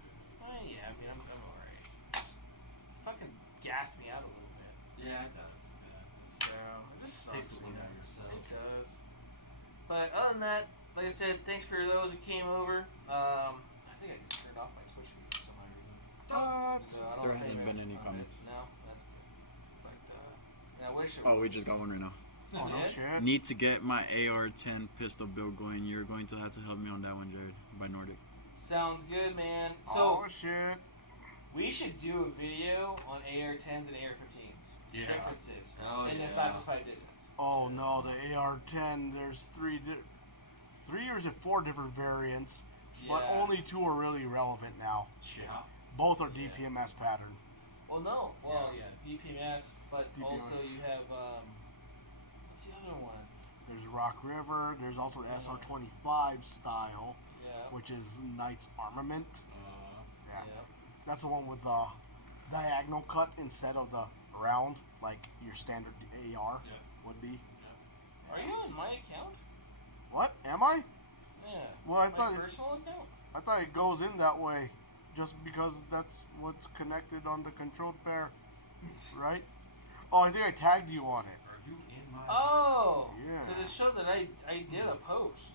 Yeah, I mean, I'm alright. Just fucking gassed me out a little bit. Yeah, it does. Yeah. So, it just sucks. Takes the wind out of your It sails. does. But other than that, like I said, thanks for those who came over. I think I just turned off my Twitch feed for some odd reason. So I don't There think hasn't been much any on it. comments. No, that's good. But I wish it Oh, we just got one right now. Oh, no did? shit. Need to get my AR-10 pistol build going. You're going to have to help me on that one, Jared, by Nordic. Sounds good, man. So Oh shit. we should do a video on AR-10s and AR-15s. Yeah. Differences. Oh, and it's yeah. not just 5 digits. Oh no, the AR-10. There's three or is it 4 different variants, but Yeah. only 2 are really relevant now. Yeah. Both are Yeah. DPMS pattern. Well, no. Well, yeah, DPMS, but DPMS. also you have what's the other one? There's Rock River. There's also the SR-25 style, Yeah. which is Knight's Armament. Yeah. Yeah. That's the one with the diagonal cut instead of the round, like your standard AR Yeah. would be. Are you on my account? What? Am I? Yeah. Well, I My thought personal account? I thought it goes in that way, just because that's what's connected on the controlled pair, right? Oh, I think I tagged you on it. Are you in my? Oh! Yeah. Because it showed that I did a post.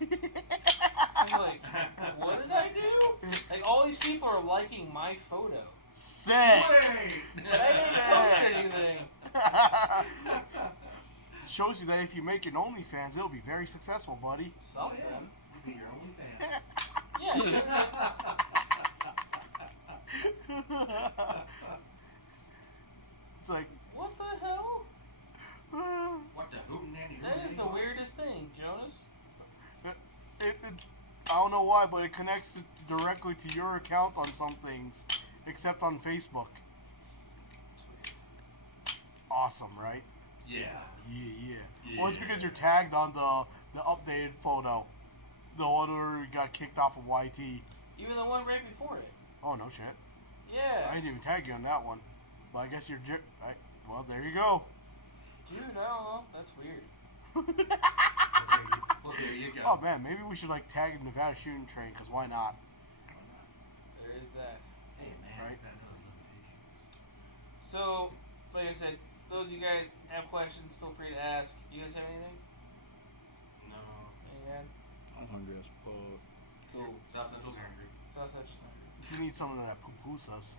I'm like, what did I do? Like, all these people are liking my photo. Sick. Wait! But I didn't post anything. Shows you that if you make an OnlyFans, it'll be very successful, buddy. Something. Be your only fan. Yeah. You know, It's like, what the hell? What the hootenanny? That is the weirdest thing, Jonas. I don't know why, but it connects it directly to your account on some things, except on Facebook. Awesome, right? Yeah. Yeah. Well, it's because you're tagged on the updated photo. The one where we got kicked off of YT. Even the one right before it. Oh, no shit. I Yeah. didn't even tag you on that one. But I guess you're... well, there you go. Dude, I don't know. That's weird. Well, there you go. Oh, man, maybe we should, tag Nevada Shooting Train, because why not? There is that. Hey, man. Right. It's got those limitations. So, like I said, those of you guys have questions, feel free to ask. You guys have anything? No. Anything? I'm hungry as fuck. Cool. South Central's hungry. South Central Time. You need some of that pupusas.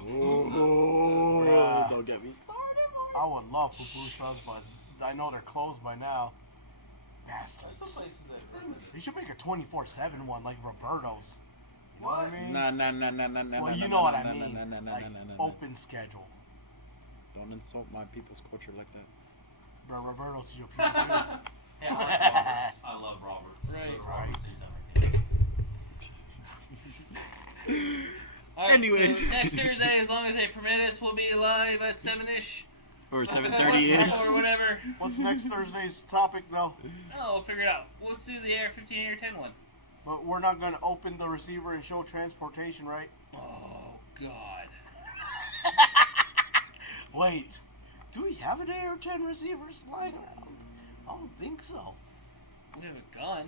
Oh, Bruh. don't get me started. I would love pupusas, but I know they're closed by now. There's some Bastards. places that They should make a 24/7 one like Roberto's. You know what I mean? Nah. Well, you know what I mean. Like, open schedule. Don't insult my people's culture like that. Bro, Roberto's is your people too. Hey, I like Roberts. I love Roberts. Right. Roberts. Alright, Anyways. so next Thursday, as long as they permit us, we'll be live at 7-ish. or 7:30ish. or whatever. What's next Thursday's topic, though? No, we'll figure it out. Let's do the AR-15, AR-10 one. But we're not going to open the receiver and show transportation, right? Oh, God. Wait. Do we have an AR-10 receiver lying around? I don't think so. We have a gun.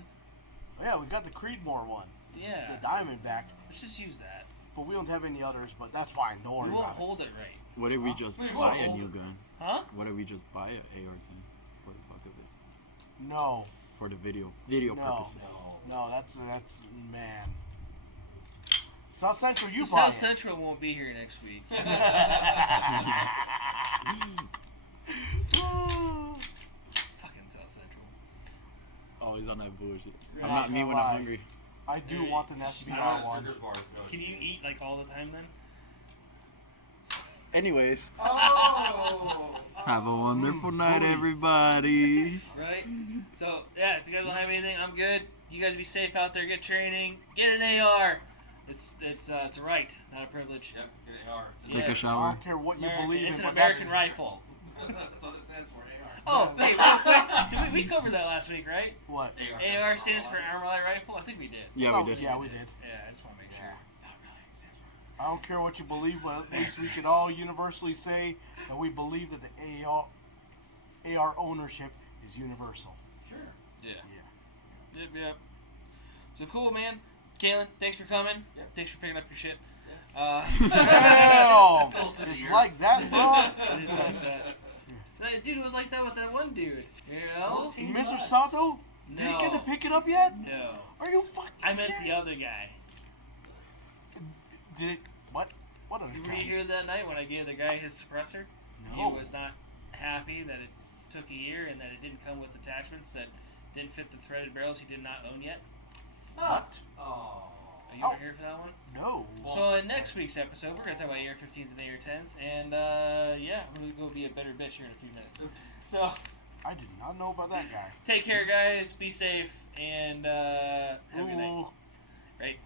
Yeah, we got the Creedmoor one. Yeah. The Diamondback. Let's just use that. But we don't have any others, but that's fine. Don't worry We won't about it. hold it right. What if we just buy a new gun? Huh? What if we just buy an AR-10 for the fuck of it? No. For the video No. purposes. No, that's man. South Central, you buy South it. Central won't be here next week. Fucking South Central. Always on that bullshit. Right. I'm not me when I'm hungry. I do want an SBR one. Can you eat like all the time then? Anyways, Oh! have a wonderful night, Booty. everybody. Right? So, yeah, if you guys don't have anything, I'm good. You guys be safe out there, get training, get an AR. It's a right, not a privilege. Yep, get an AR. Take a I Yeah. shower. don't care what you American- believe in. it's an but American that's, rifle. That's what it stands for, AR. Oh, hey, wait, we covered that last week, right? What? AR stands for Armor Light Rifle? I think we did. Yeah, we did. Yeah, we did. Yeah, I just want to make sure. Not really. It stands for I don't care what you believe, but at least we can all universally say that we believe that the AR ownership is universal. sure. Yeah. Yeah. Yep. So cool, man. Kalen, thanks for coming. Yeah. Thanks for picking up your shit. Damn! It's like that, bro. It's like that. That dude was like that with that one dude. You know? Mr. Sato? Did he get to No. pick it up yet? No. Are you fucking I meant serious? the other guy. Did it? What? What other Did guy? you hear that night when I gave the guy his suppressor? No. He was not happy that it took a year and that it didn't come with attachments that didn't fit the threaded barrels he did not own yet. What? Oh. Are you over here for that one? No. So in next week's episode, we're gonna talk about AR-15s and AR-10s, and yeah, we're gonna go be a better bitch here in a few minutes. So I did not know about that guy. take care, guys. Be safe, and have a good night. Ooh. Right.